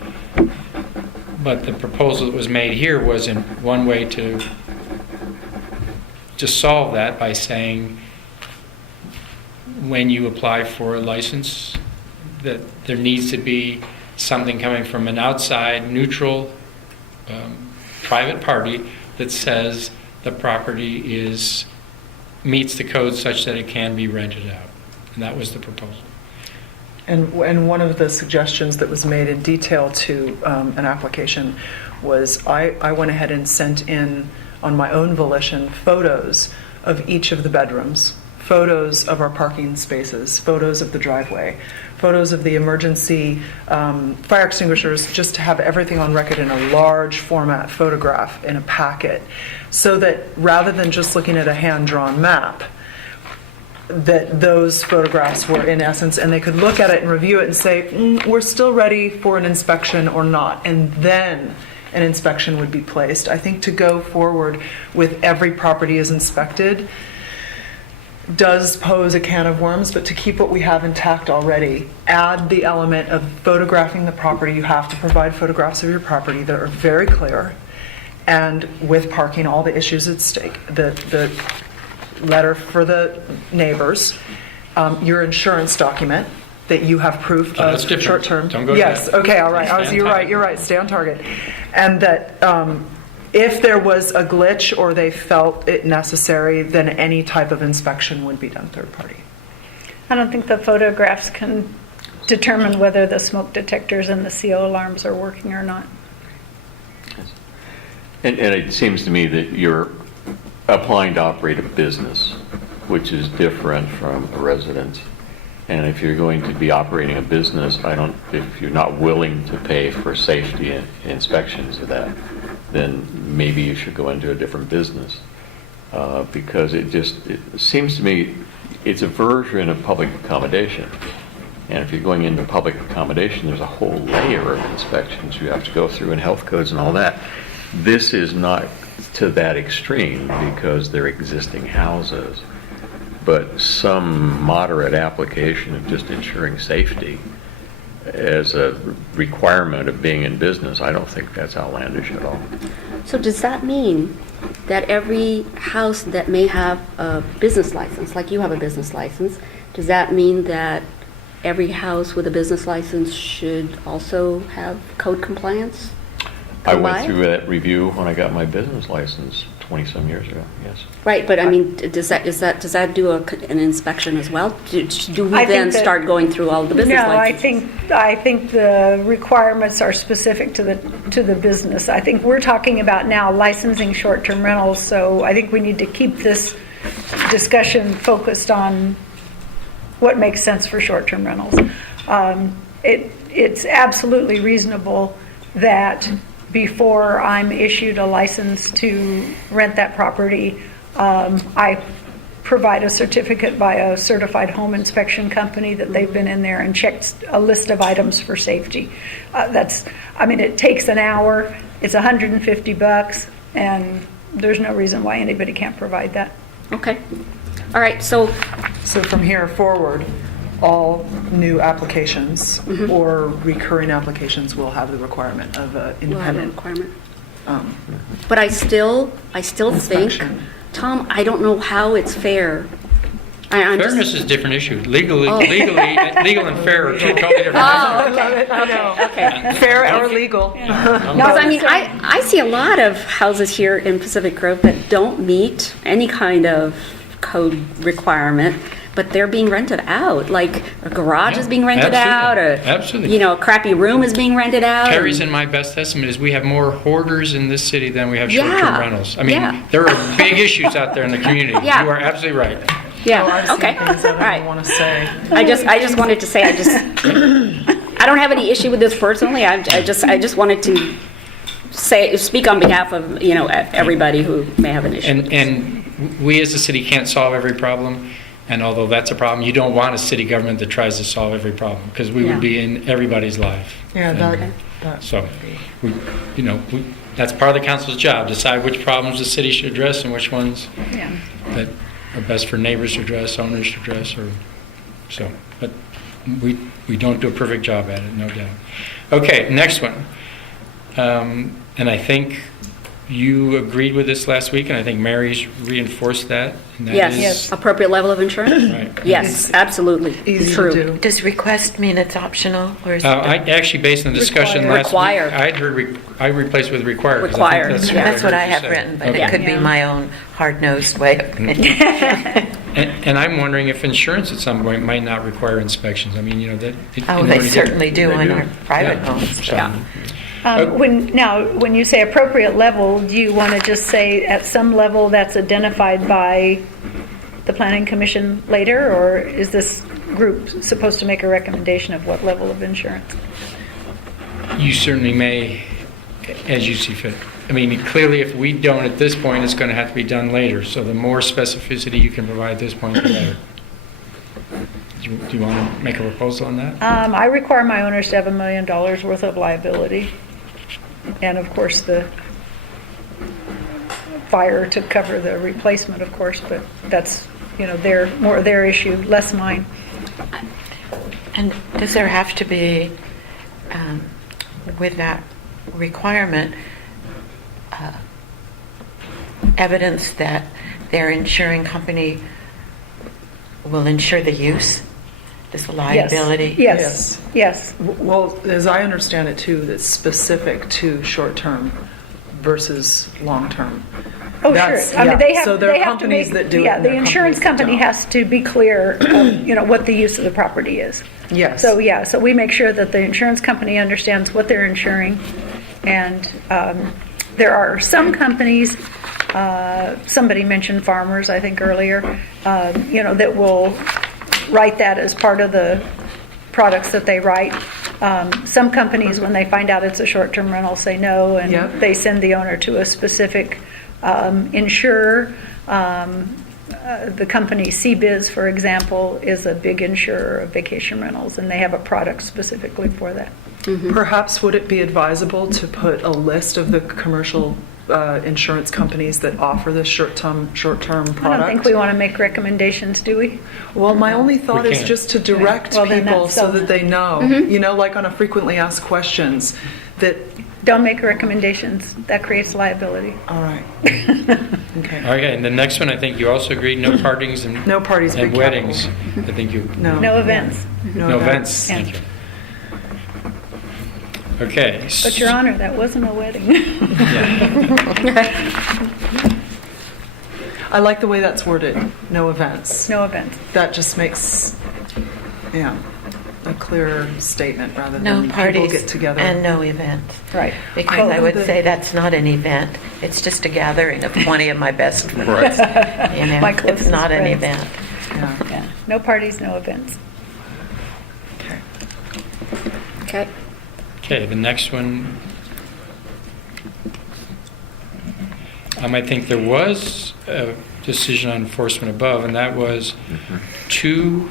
But the proposal that was made here was in one way to solve that by saying when you apply for a license that there needs to be something coming from an outside, neutral, private party that says the property meets the code such that it can be rented out. And that was the proposal. And one of the suggestions that was made in detail to an application was I went ahead and sent in, on my own volition, photos of each of the bedrooms, photos of our parking spaces, photos of the driveway, photos of the emergency fire extinguishers, just to have everything on record in a large format photograph in a packet, so that rather than just looking at a hand-drawn map, that those photographs were in essence, and they could look at it and review it and say, we're still ready for an inspection or not, and then an inspection would be placed. I think to go forward with every property is inspected does pose a can of worms, but to keep what we have intact already, add the element of photographing the property. You have to provide photographs of your property that are very clear, and with parking, all the issues at stake, the letter for the neighbors, your insurance document that you have proof Oh, of that's different. short-term. Don't go Yes, there. okay, all right. Stay on You're target. right, stay on target. And that if there was a glitch or they felt it necessary, then any type of inspection would be done third party. I don't think the photographs can determine whether the smoke detectors and the CO alarms are working or not. And it seems to me that you're applying to operate a business, which is different from a residence. And if you're going to be operating a business, if you're not willing to pay for safety inspections of that, then maybe you should go into a different business. Because it seems to me it's a version of public accommodation. And if you're going into public accommodation, there's a whole layer of inspections you have to go through, and health codes and all that. This is not to that extreme because they're existing houses, but some moderate application of just ensuring safety as a requirement of being in business, I don't think that's outlandish at all. So does that mean that every house that may have a business license, like you have a business license, does that mean that every house with a business license should also have code compliance? I went through that review when I got my business license 20-some years ago, yes. Right, but I mean, does that do an inspection as well? Do we I think then that- start going through all the business No, licenses? I think the requirements are specific to the business. I think we're talking about now licensing short-term rentals, so I think we need to keep this discussion focused on what makes sense for short-term rentals. It's absolutely reasonable that before I'm issued a license to rent that property, I provide a certificate by a certified home inspection company that they've been in there and checked a list of items for safety. It takes an hour, it's $150, and there's no reason why anybody can't provide that. Okay. All right, so So from here forward, all new applications or recurring applications will have the requirement of an we'll have a independent requirement. But I still think, inspection. Tom, I don't know how it's fair. I'm just- Fairness is a different issue. Legal and fair are two totally different issues. Okay. Fair or legal. Because I see a lot of houses here in Pacific Grove that don't meet any kind of code requirement, but they're being rented out. Like a garage is being rented out, Absolutely. a crappy room is being rented out. Terry's and- and my best estimate is we have more hoarders in this city than we have short-term Yeah. rentals. I mean, Yeah. there are big issues out there in the community. Yeah. You are absolutely right. Yeah. Oh, I've seen Okay. things I All don't right. even want to say. I just wanted to say I don't have any issue with this personally. I just wanted to speak on behalf of everybody who may have an issue. And we as a city can't solve every problem. And although that's a problem, you don't want a city government that tries to solve every problem because we Yeah. would be in everybody's life. Yeah, And that. So, that's part of the council's job, decide which problems the city should address and which ones Yeah. that are best for neighbors to address, owners to address, or so. But we don't do a perfect job at it, no doubt. Okay, next one. And I think you agreed with this last week, and I think Mary's reinforced that. And that Yes. is- Yes. Appropriate level of insurance? Right. Yes, absolutely. Easy True. to do. Does request mean it's optional, or is I actually, based on the discussion Required. last week, Required. I'd heard I replaced with required. 'cause I think Required, that's yeah. that's what I heard you have say. written, but Okay. it could be Yeah. my own hard-nosed way of thinking. And I'm wondering if insurance at some point might not require inspections. I mean, that. Oh, in they order to get- certainly do they in our private Yeah. homes. So- Yeah. When you say appropriate level, do you want to just say at some level that's identified by the planning commission later, or is this group supposed to make a recommendation of what level of insurance? You certainly may, as you see fit. I mean, clearly, if we don't at this point, it's going to have to be done later. So the more specificity you can provide at this point, the better. Do you want to make a proposal on that? I require my owners to have $1 million worth of liability, and of course the fire to cover the replacement, of course. But that's their issue, less mine. And does there have to be, with that requirement, evidence that their insuring company will insure the use? Does the liability? Yes. Yes. Well, as I understand it too, that's specific to short-term versus long-term. Oh, That's- sure. I mean, yeah. they have. So there are they have to companies make- that do it Yeah, and the there are insurance companies that company don't. has to be clear of, what the use of the property is. Yes. So, yeah, so we make sure that the insurance company understands what they're insuring. And there are some companies, somebody mentioned Farmers, I think earlier, that will write that as part of the products that they write. Some companies, when they find out it's a short-term rental, say no, and Yep. they send the owner to a specific insurer. The company CBiz, for example, is a big insurer of vacation rentals, and they have a product specifically for that. Perhaps would it be advisable to put a list of the commercial insurance companies that offer this short-term product? I don't think we want to make recommendations, do we? Well, my only thought is can't. just to direct Well, then people that's so so- that they know, like on a frequently asked questions, that, Don't make recommendations. That creates liability. all right. Okay. Okay, and the next one, I think you also agreed, no partings and No parties, and big capital. weddings. I think you, No events. no events. Yeah. Thank you. Okay. But, Your Honor, that wasn't a wedding. I like the way that's worded, no events. No events. That just makes, a clearer statement rather No than people parties get together. and no events. Right. Because Well, I would the- say that's not an event. It's just a gathering of 20 of my best friends. My It's closest not an friends. event. Yeah. Yeah. No parties, no events. Okay. Okay, the next one. I think there was a decision on enforcement above, and that was 2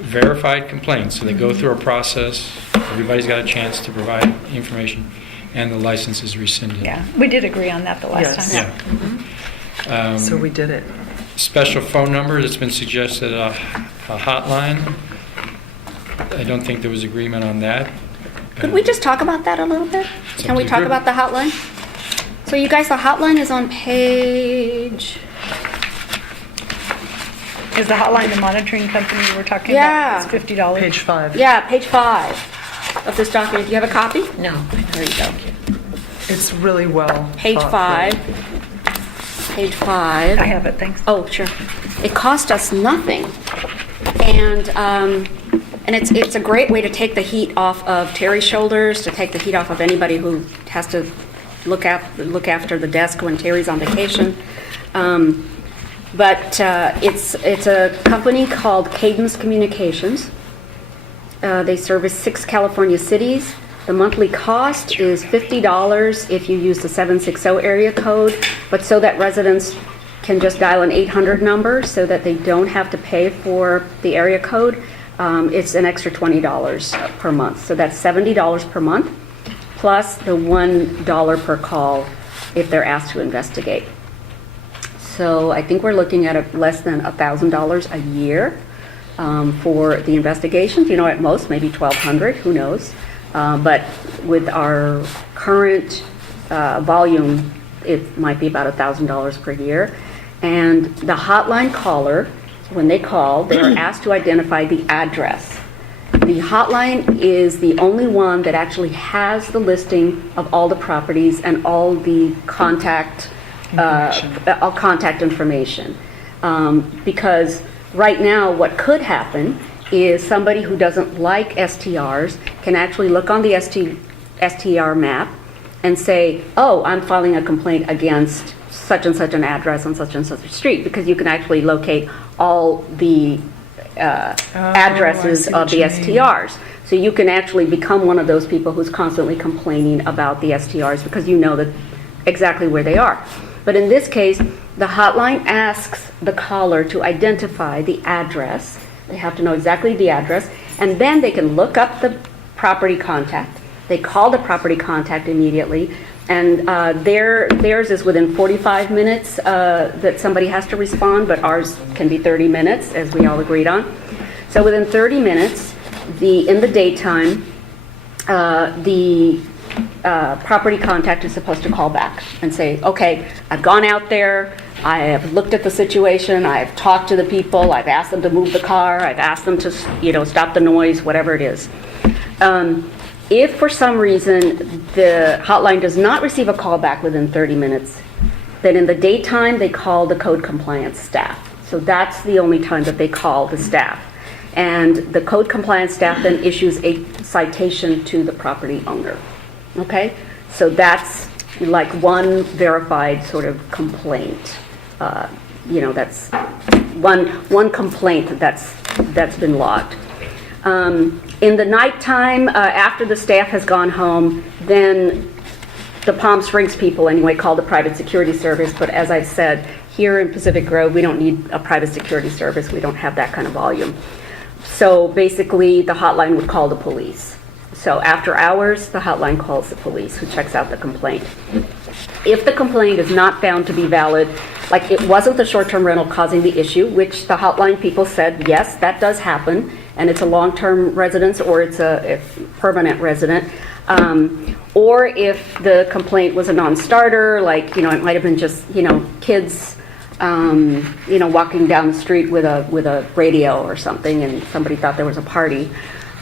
verified complaints. So they go through a process, everybody's got a chance to provide information, and the license is rescinded. Yeah, we did agree on that the last Yes. time. Yeah. So we did it. Special phone number, it's been suggested a hotline. I don't think there was agreement on that. Could we just talk about that a little bit? It's Can up we to talk you. about the hotline? So you guys, the hotline is on page... Is the hotline the monitoring company we're talking Yeah. about? It's $50. Page 5. Yeah, page 5 of this document. Do you have a copy? No. There you go. It's really well Page thought 5. through. Page 5. I have it, thanks. Oh, sure. It cost us nothing. And it's a great way to take the heat off of Terry's shoulders, to take the heat off of anybody who has to look after the desk when Terry's on vacation. But it's a company called Cadence Communications. They service 6 California cities. The monthly cost is $50 if you use the 760 area code, but so that residents can just dial an 800 number so that they don't have to pay for the area code, it's an extra $20 per month. So that's $70 per month, plus the $1 per call if they're asked to investigate. So I think we're looking at less than $1,000 a year for the investigations. You know, at most, maybe $1,200, who knows? But with our current volume, it might be about $1,000 per year. And the hotline caller, when they call, they are asked to identify the address. The hotline is the only one that actually has the listing of all the properties and all the contact information. Because right now, what could happen is somebody who doesn't like STRs can actually look on the STR map and say, oh, I'm filing a complaint against such and such an address on such and such a street, because you can actually locate all the addresses of the STRs. So you can actually become one of those people who's constantly complaining about the STRs because you know that exactly where they are. But in this case, the hotline asks the caller to identify the address. They have to know exactly the address, and then they can look up the property contact. They call the property contact immediately, and theirs is within 45 minutes that somebody has to respond, but ours can be 30 minutes, as we all agreed on. So within 30 minutes, in the daytime, the property contact is supposed to call back and say, okay, I've gone out there, I have looked at the situation, I've talked to the people, I've asked them to move the car, I've asked them to, stop the noise, whatever it is. If for some reason the hotline does not receive a call back within 30 minutes, then in the daytime they call the code compliance staff. So that's the only time that they call the staff. And the code compliance staff then issues a citation to the property owner. Okay? So that's like one verified sort of complaint. That's one complaint that's been logged. In the nighttime, after the staff has gone home, then the Palm Springs people anyway call the private security service. But as I've said, here in Pacific Grove, we don't need a private security service. We don't have that kind of volume. So basically, the hotline would call the police. So after hours, the hotline calls the police, who checks out the complaint. If the complaint is not found to be valid, like it wasn't the short-term rental causing the issue, which the hotline people said, yes, that does happen, and it's a long-term residence or it's a permanent resident, or if the complaint was a non-starter, like, it might have been just, kids, walking down the street with a radio or something, and somebody thought there was a party.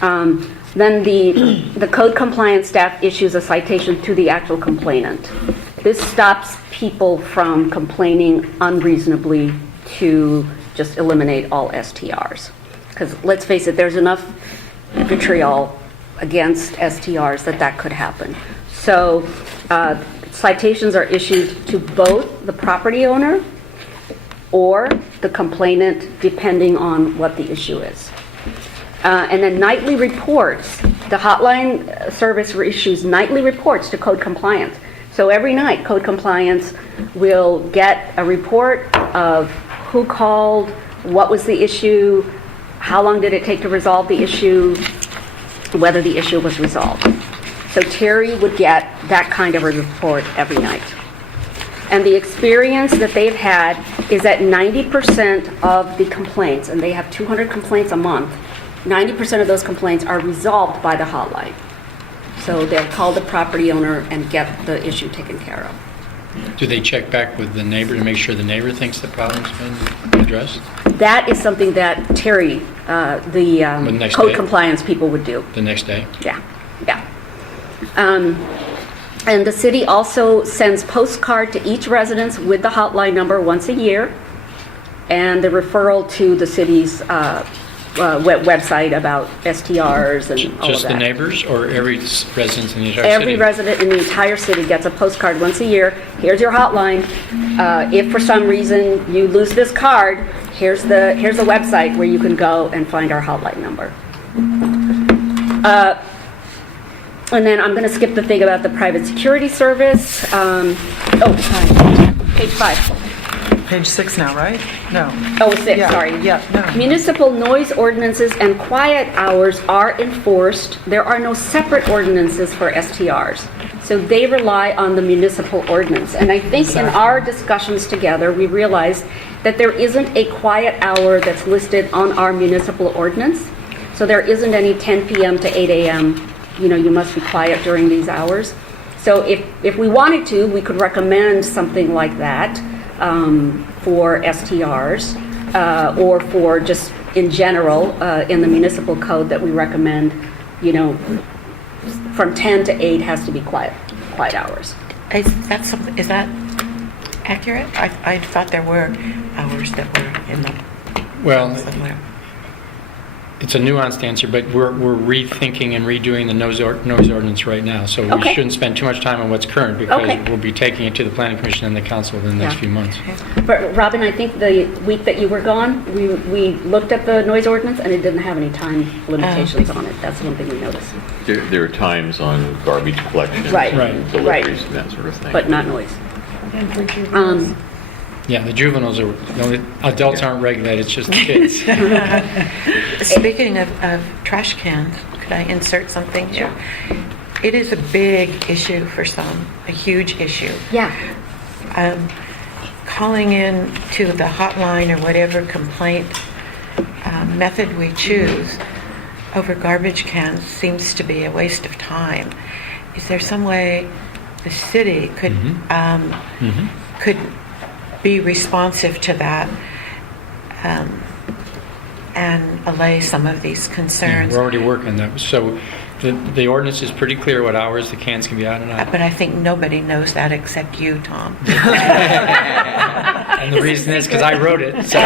Then the code compliance staff issues a citation to the actual complainant. This stops people from complaining unreasonably to just eliminate all STRs. Because let's face it, there's enough vitriol against STRs that could happen. So citations are issued to both the property owner or the complainant, depending on what the issue is. And then nightly reports. The hotline service issues nightly reports to code compliance. So every night, code compliance will get a report of who called, what was the issue, how long did it take to resolve the issue, whether the issue was resolved. So Terry would get that kind of a report every night. And the experience that they've had is that 90% of the complaints, and they have 200 complaints a month, 90% of those complaints are resolved by the hotline. So they'll call the property owner and get the issue taken care of. Do they check back with the neighbor to make sure the neighbor thinks the problem's been addressed? That is something that Terry, the next code day? compliance people would do. The next day? Yeah. And the city also sends postcard to each residence with the hotline number once a year. and the referral to the city's website about STRs and all of Just that. the neighbors or every resident in the entire city? Every resident in the entire city gets a postcard once a year. Here's your hotline. If for some reason you lose this card, here's the website where you can go and find our hotline number. And then I'm going to skip the thing about the private security service. Page 5. Page 6 now, right? No. Oh, 6, Yeah, sorry. yeah, no. Municipal noise ordinances and quiet hours are enforced. There are no separate ordinances for STRs. So they rely on the municipal ordinance. And I think in our discussions together, we realized that there isn't a quiet hour that's listed on our municipal ordinance. So there isn't any 10 p.m. to 8 a.m., you must be quiet during these hours. So if we wanted to, we could recommend something like that for STRs or for just in general in the municipal code that we recommend, from 10 to 8 has to be quiet hours. Is that accurate? I thought there were hours that were in the Well, somewhere. it's a nuanced answer, but we're rethinking and redoing the noise ordinance right now. So we Okay. shouldn't spend too much time on what's current because Okay. we'll be taking it to the Planning Commission and the Council in the next Yeah. few months. But Robin, I think the week that you were gone, we looked at the noise ordinance and it didn't have any time limitations on it. That's one thing we noticed, There are times on garbage collection Right, and right, deliveries and that sort of thing. but not noise. Yeah, the juveniles are, adults aren't regulated, it's just the kids. Speaking of trash cans, could I insert something here? It is a big issue for some, a huge issue. Yeah. Calling in to the hotline or whatever complaint method we choose over garbage cans seems to be a waste of time. Is there some way the city could could be responsive to that and allay some of these Yeah, concerns? we're already working on that. So the ordinance is pretty clear what hours the cans can be out and out. But I think nobody knows that except you, Tom. And the reason is because I wrote it. So.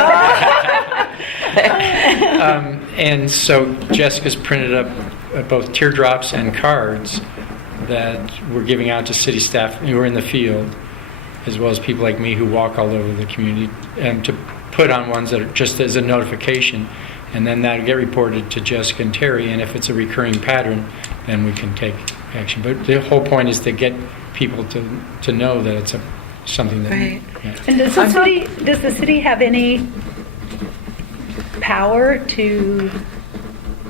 And so Jessica's printed up both teardrops and cards that we're giving out to city staff who are in the field, as well as people like me who walk all over the community, to put on ones that are just as a notification. And then that'll get reported to Jessica and Terry, and if it's a recurring pattern, then we can take action. But the whole point is to get people to know that it's something that... Right. Yeah. And does the city have any power to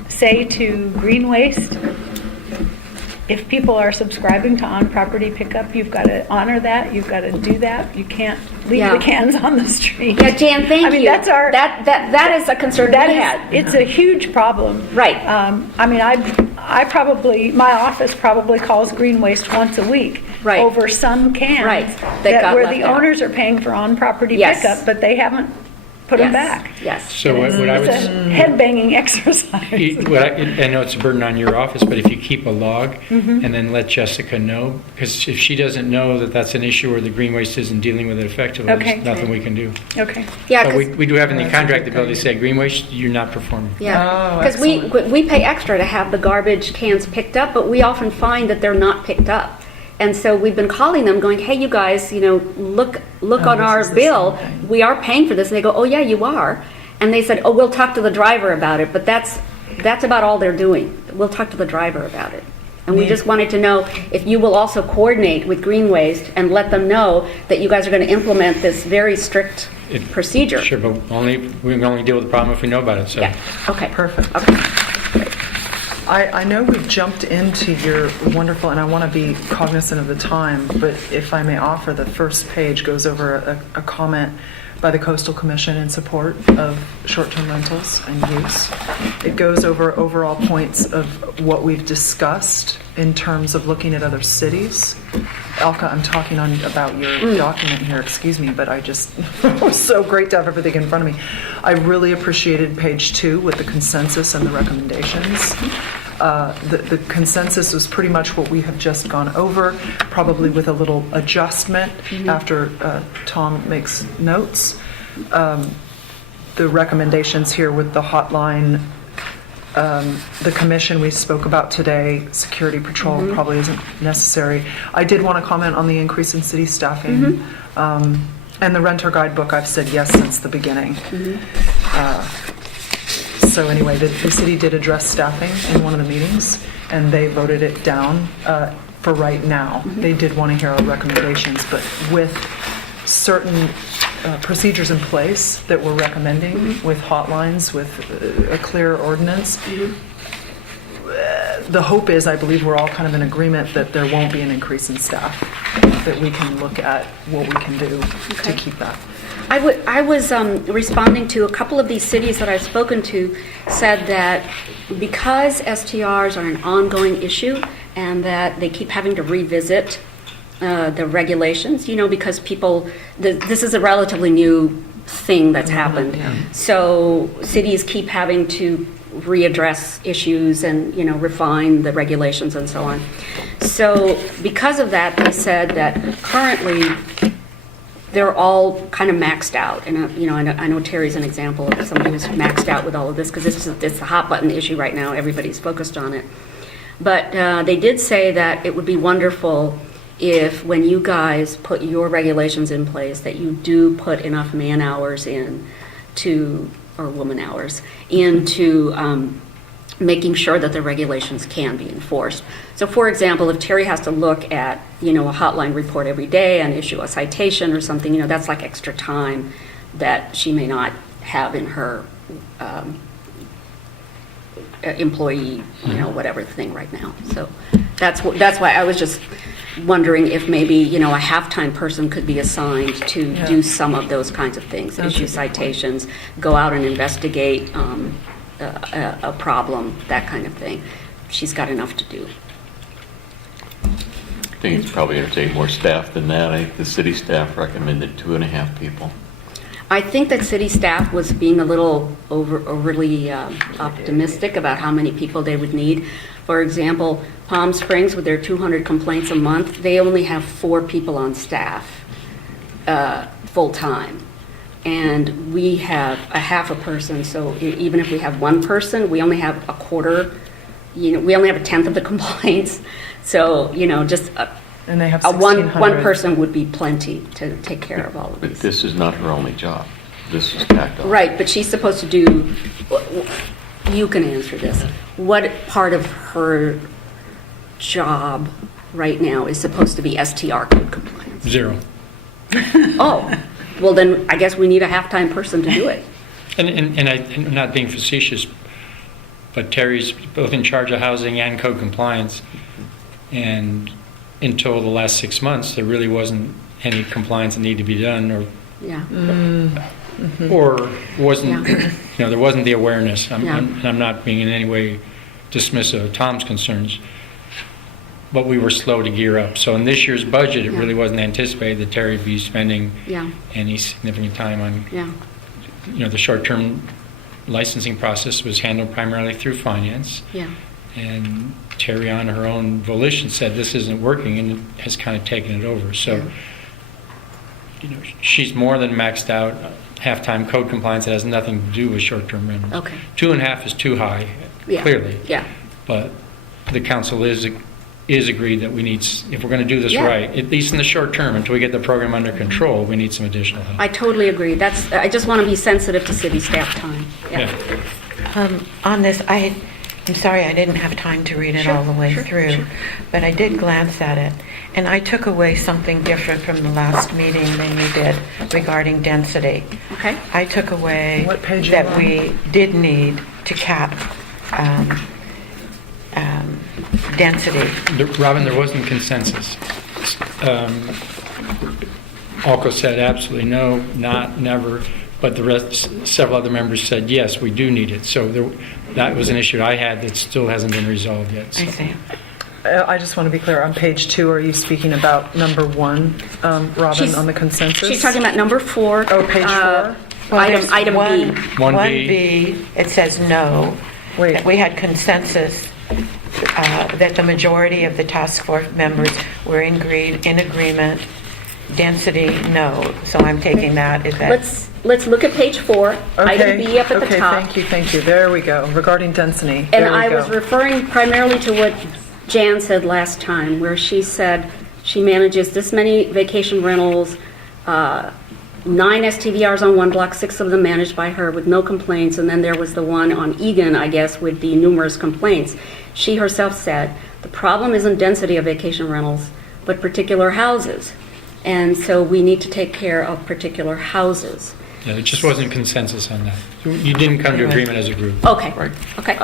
say to Green Waste, if people are subscribing to on-property pickup, you've got to honor that, you've got to do that, you can't leave Yeah. the cans on the street? Yeah, Jan, thank I mean, you. that's our... That is a concern we had. It's a huge problem. Right. I mean, I probably, my office probably calls Green Waste once a week Right. over some cans Right. That got where left the out. owners are paying for on-property Yes. pickup, but they haven't put them back. Yes. So what I would... It's a head-banging exercise. I know it's a burden on your office, but if you keep a log Mm-hmm. and then let Jessica know, because if she doesn't know that that's an issue or the Green Waste isn't dealing with it effectively, Okay. there's nothing we can do. Okay. Yeah, But 'cause- we do have in the contract the ability to say, Green Waste, you're not performing. Yeah, Oh, because we pay extra to have the garbage cans picked up, but we often find that they're not picked up. And so we've been calling them going, hey, you guys, look on this our is the bill. same thing. We are paying for this. And they go, oh, yeah, you are. And they said, oh, we'll talk to the driver about it. But that's about all they're doing. We'll talk to the driver about it. And we just wanted to know if you will also coordinate with Green Waste and let them know that you guys are going to implement this very strict procedure. Sure, but we can only deal with the problem if we know about it, so. Yeah, okay. Perfect. Okay. I know we've jumped into your wonderful, and I want to be cognizant of the time, but if I may offer, the first page goes over a comment by the Coastal Commission in support of short-term rentals and use. It goes over overall points of what we've discussed in terms of looking at other cities. Elka, I'm talking about your document here, excuse me, but it was so great to have everything in front of me. I really appreciated page 2 with the consensus and the recommendations. The consensus was pretty much what we have just gone over, probably with a little adjustment after Tom makes notes. the recommendations here with the hotline, the commission we spoke about today, security patrol probably isn't necessary. I did want to comment on the increase in city staffing. And the renter guidebook, I've said yes since the beginning. So anyway, the city did address staffing in one of the meetings, and they voted it down for right now. They did want to hear our recommendations, but with certain procedures in place that we're recommending, with hotlines, with a clear ordinance, the hope is, I believe we're all kind of in agreement that there won't be an increase in staff, that we can look at what we can do to keep that. I was responding to a couple of these cities that I've spoken to, said that because STRs are an ongoing issue and that they keep having to revisit the regulations, because people, this is a relatively new thing that's happened. So cities keep having to readdress issues and, refine the regulations and so on. So because of that, they said that currently they're all kind of maxed out. And, I know Terry's an example of somebody who's maxed out with all of this because it's a hot button issue right now. Everybody's focused on it. But they did say that it would be wonderful if when you guys put your regulations in place that you do put enough man hours in to, or woman hours, into making sure that the regulations can be enforced. So for example, if Terry has to look at, a hotline report every day and issue a citation or something, that's like extra time that she may not have in her employee, whatever thing right now. So that's why I was just wondering if maybe, a half-time person could be assigned to do some of those kinds of things, issue citations, go out and investigate a problem, that kind of thing. She's got enough to do. I think it's probably going to take more staff than that. I think the city staff recommended 2.5 people. I think that city staff was being a little overly optimistic about how many people they would need. For example, Palm Springs, with their 200 complaints a month, they only have 4 people on staff full-time. And we have a half a person, so even if we have one person, we only have a quarter, we only have a tenth of the complaints. So, just And they have one 1,600. person would be plenty to take care of all of But these. this is not her only job. This is tacked on. Right, but she's supposed to do, you can answer this. What part of her job right now is supposed to be STR code compliance? 0. Oh, well then I guess we need a half-time person to do it. And I'm not being facetious, but Terry's both in charge of housing and code compliance. And until the last 6 months, there really wasn't any compliance that needed to be done, Yeah. or wasn't, Yeah. there wasn't the awareness. Yeah. I'm not being in any way dismissive of Tom's concerns, but we were slow to gear up. So in this year's budget, it Yeah. really wasn't anticipated that Terry would be spending Yeah, any significant time on, yeah, the short-term licensing process was handled primarily through finance. yeah. And Terry, on her own volition, said this isn't working and has kind of taken it over. So, she's more than maxed out. Half-time code compliance that has nothing to do with short-term rentals. Okay. 2.5 is too high, Yeah. clearly. Yeah, But the council is agreed that we need, if we're going to do this Yeah. right, at least in the short term, until we get the program under control, we need some additional help. I totally agree. I just want to be sensitive to city staff time. Yeah. On this, I'm sorry I didn't have time to read it all the way through, but I did glance at it, and I took away something different from the last meeting than you did regarding density. Okay. I took away What page are that you on? we did need to cap density. Robin, there wasn't consensus. Alco said absolutely no, not, never, but the rest, several other members said yes, we do need it. So that was an issue I had that still hasn't been resolved yet. So. I see. I just want to be clear, on page 2, are you speaking about number 1, Robin, She's- on the consensus? She's talking about number 4. Oh, page 4? Well, there's Item B. 1B, it says no. Wait. That we had consensus that the majority of the task force members were in agreement. Density, no. So I'm taking that as that. let's look at page 4, item B up at the Okay, top. thank you. There we go. Regarding density. And There we I go. was referring primarily to what Jan said last time, where she said she manages this many vacation rentals, 9 STVRs on one block, 6 of them managed by her with no complaints, and then there was the one on Egan, I guess, with the numerous complaints. She herself said, the problem isn't density of vacation rentals, but particular houses. And so we need to take care of particular houses. Yeah, there just wasn't consensus on that. You didn't come to agreement as a group. Okay, Right. okay.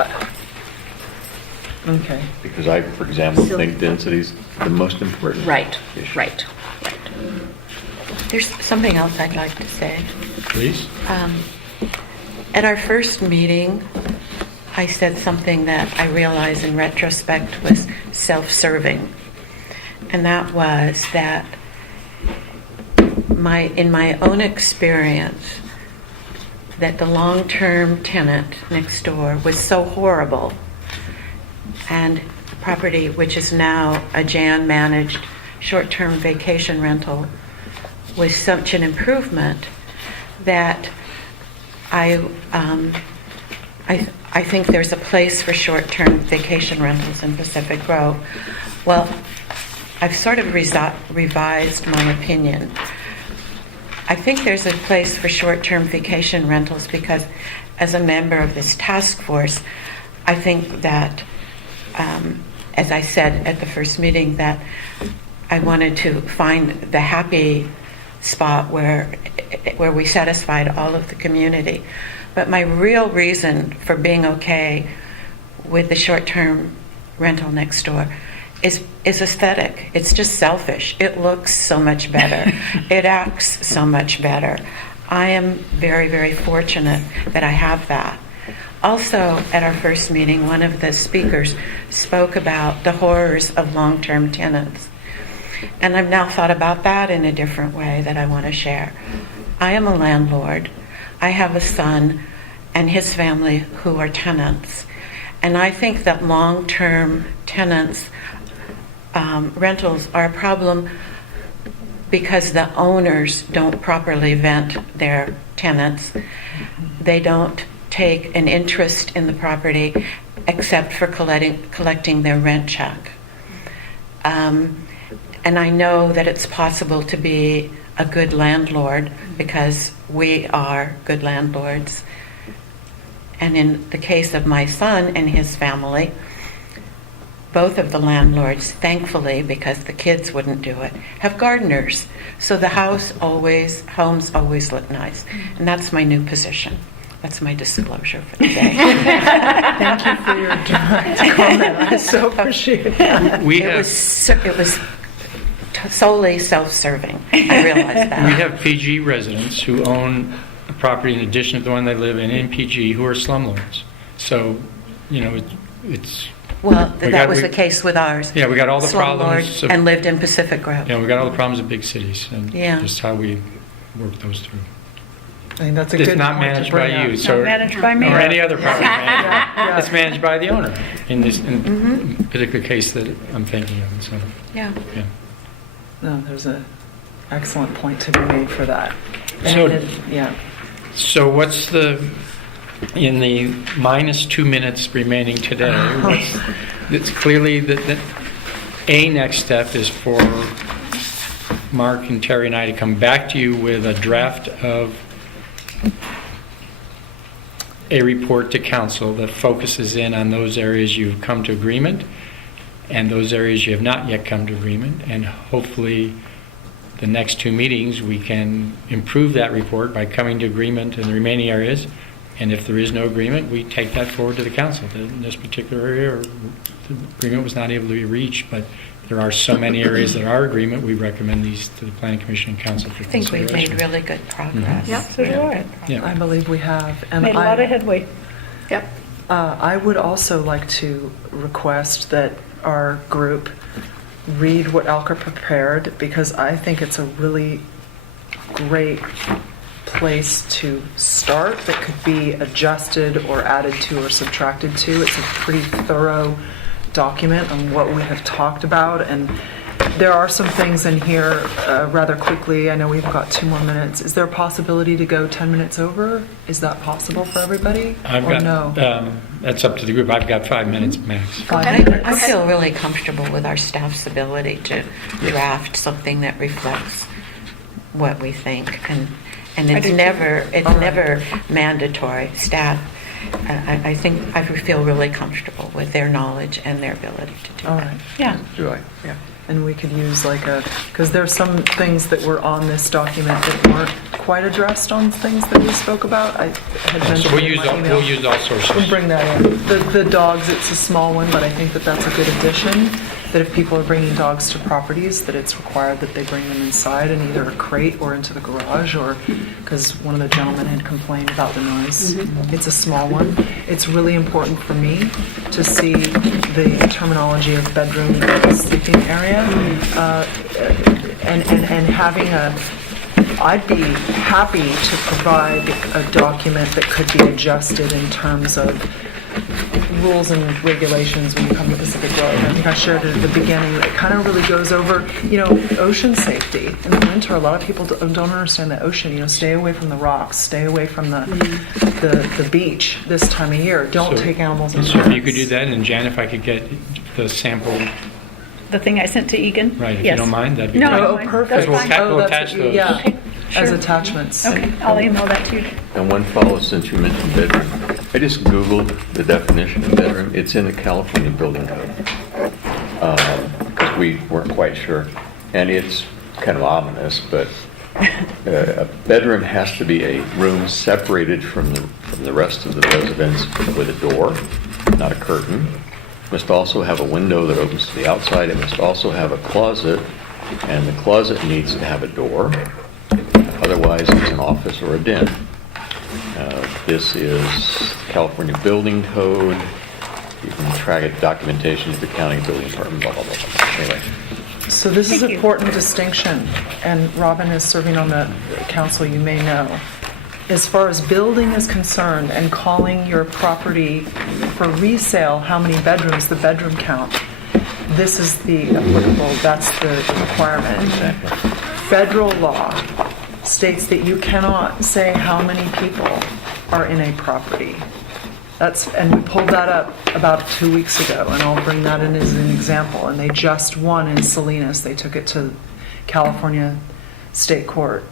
Okay. Because I, for example, So- think density's the most important. Right, issue. right. There's something else I'd like to say. Please? At our first meeting, I said something that I realize in retrospect was self-serving. And that was that in my own experience, that the long-term tenant next door was so horrible, and the property, which is now a Jan-managed short-term vacation rental, was such an improvement that I think there's a place for short-term vacation rentals in Pacific Grove. Well, I've sort of revised my opinion. I think there's a place for short-term vacation rentals because as a member of this task force, I think that, as I said at the first meeting, that I wanted to find the happy spot where we satisfied all of the community. But my real reason for being okay with the short-term rental next door is aesthetic. It's just selfish. It looks so much better. It acts so much better. I am very, very fortunate that I have that. Also, at our first meeting, one of the speakers spoke about the horrors of long-term tenants. And I've now thought about that in a different way that I want to share. I am a landlord. I have a son and his family who are tenants. And I think that long-term tenants, rentals are a problem because the owners don't properly vent their tenants. They don't take an interest in the property except for collecting their rent check. And I know that it's possible to be a good landlord because we are good landlords. And in the case of my son and his family, both of the landlords, thankfully, because the kids wouldn't do it, have gardeners. So the homes always look nice. And that's my new position. That's my disclosure for the day. Thank you for your direct comment. I so appreciate that. It was solely self-serving. I realize that. We have PG residents who own a property in addition to the one they live in PG who are slumlords. So, it's... Well, We that got- was we- the case with ours. Yeah, we got all the Slumlord problems of- and lived in Pacific Grove. we got all the problems of big cities and Yeah. just how we work those through. I think that's a It's good not point to managed bring by up. you, so... managed by me. Or any other property manager. Yeah. It's managed by the owner in this particular case that I'm thinking of. So, Yeah. yeah. No, there's an excellent point to be made for that. So- Yeah. So what's in the minus 2 minutes remaining today, it's clearly that a next step is for Mark and Terry and I to come back to you with a draft of a report to council that focuses in on those areas you've come to agreement and those areas you have not yet come to agreement, and hopefully the next 2 meetings we can improve that report by coming to agreement in the remaining areas, and if there is no agreement, we take that forward to the council. In this particular area, or the agreement was not able to be reached, but there are so many areas that are agreement, we recommend these to the Planning Commission and Council for I think we've consideration. made really good progress. Yep, so do I. Yeah. I believe we have. And Made a lot of headway. Yep. I would also like to request that our group read what Elker prepared, because I think it's a really great place to start that could be adjusted or added to or subtracted to. It's a pretty thorough document on what we have talked about, and There are some things in here rather quickly. I know we've got 2 more minutes. Is there a possibility to go 10 minutes over? Is that possible for everybody? I've Or got, no? that's up to the group. I've got 5 minutes max. 5 minutes? I feel really comfortable with our staff's ability to draft something that reflects what we think, and it's never mandatory. Staff, I think I feel really comfortable with their knowledge and their ability to do All that. right. Yeah. Do I? Yeah. And we could use like because there's some things that were on this document that weren't quite addressed on things that we spoke about. I had mentioned So we'll in use my all, email. we'll use all sources. We'll bring that in. The dogs, it's a small one, but I think that that's a good addition, that if people are bringing dogs to properties, that it's required that they bring them inside in either a crate or into the garage, or, because one of the gentlemen had complained about the noise. It's a small one. It's really important for me to see the terminology of bedroom and sleeping area, and having I'd be happy to provide a document that could be adjusted in terms of rules and regulations when you come to Pacific Grove. I think I shared it at the beginning. It kind of really goes over, ocean safety. In the winter, a lot of people don't understand the ocean. Stay away from the rocks, stay away from the beach this time of year. Don't take animals in So if you boats. could do that, and Jan, if I could get the sample, The thing I sent to Egan? right, if Yes. you don't mind, that'd be No, great. I don't Oh, mind. perfect. That's fine. We'll that's attach what you- those. Yeah, Okay, as sure. attachments. Okay, I'll email that to you. And one follow, since you mentioned bedroom, I just Googled the definition of bedroom. It's in the California Building Code. Because we weren't quite sure. And it's kind of ominous, but a bedroom has to be a room separated from the rest of the residence with a door, not a curtain. Must also have a window that opens to the outside. It must also have a closet, and the closet needs to have a door. Otherwise, it's an office or a den. This is California Building Code. You can track it, documentation of the county building department, blah, blah, blah, blah. Anyway, So this is Thank you. important distinction, and Robin is serving on the council, you may know. As far as building is concerned and calling your property for resale, how many bedrooms, the bedroom count, this is the applicable, that's the requirement. Federal law states that you cannot say how many people are in a property. And we pulled that up about 2 weeks ago, and I'll bring that in as an example. And they just won in Salinas. They took it to California State Court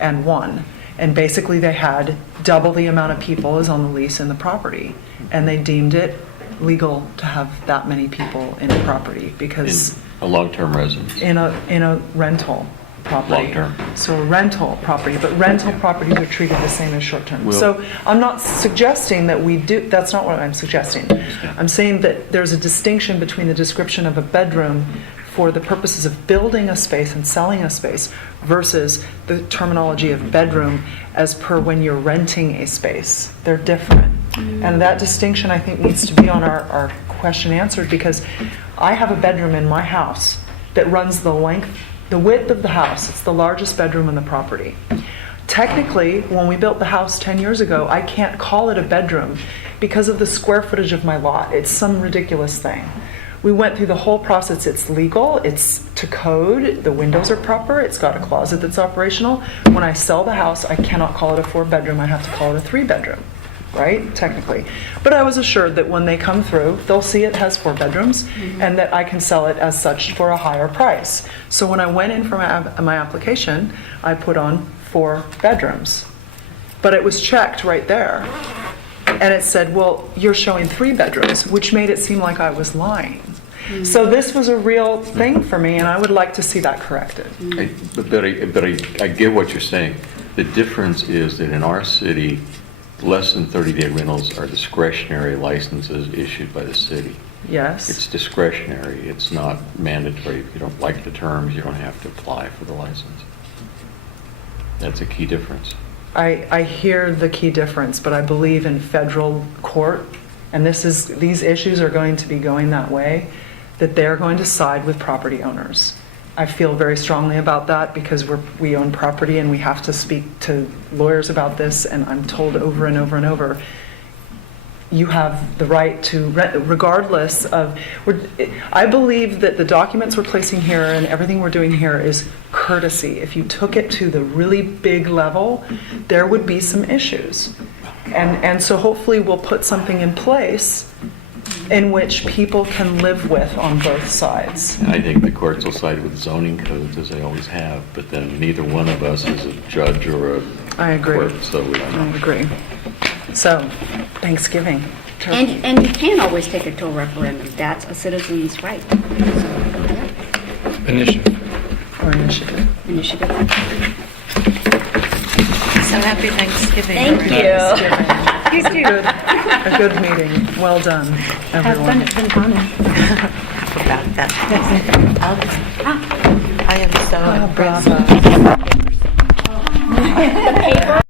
and won. And basically they had double the amount of people as on the lease in the property. And they deemed it legal to have that many people in a property because a long-term residence. in a rental property. Long-term. So a rental property, but rental properties are treated the same as short-term. Well- So I'm not suggesting that we do, that's not what I'm suggesting. I'm saying that there's a distinction between the description of a bedroom for the purposes of building a space and selling a space versus the terminology of bedroom as per when you're renting a space. They're different. And that distinction, I think, needs to be on our question answered, because I have a bedroom in my house that runs the width of the house. It's the largest bedroom in the property. Technically, when we built the house 10 years ago, I can't call it a bedroom because of the square footage of my lot. It's some ridiculous thing. We went through the whole process. It's legal, it's to code, the windows are proper, it's got a closet that's operational. When I sell the house, I cannot call it a 4-bedroom, I have to call it a 3-bedroom, right? Technically. But I was assured that when they come through, they'll see it has 4 bedrooms and that I can sell it as such for a higher price. So when I went in for my application, I put on 4 bedrooms. But it was checked right there. And it said, well, you're showing 3 bedrooms, which made it seem like I was lying. So this was a real thing for me, and I would like to see that corrected. But I get what you're saying. The difference is that in our city, less than 30-day rentals are discretionary licenses issued by the city. Yes. It's discretionary. It's not mandatory. If you don't like the terms, you don't have to apply for the license. That's a key difference. I hear the key difference, but I believe in federal court, and these issues are going to be going that way, that they're going to side with property owners. I feel very strongly about that because we own property and we have to speak to lawyers about this, and I'm told over and over and over, you have the right to, regardless of, I believe that the documents we're placing here and everything we're doing here is courtesy. If you took it to the really big level, there would be some issues. And so hopefully we'll put something in place in which people can live with on both sides. I think the courts will side with zoning codes as they always have, but then neither one of us is a judge or a I agree. court, so we I agree. So, Thanksgiving. Turkey. And you can always take it to a referendum. That's a citizen's right. Initiative. Or initiative. Initiative. So happy Thanksgiving. Thank everyone. you. You too. A good meeting. Well done, Have everyone. fun, it's been fun. About that. I am so Oh, impressed. bravo.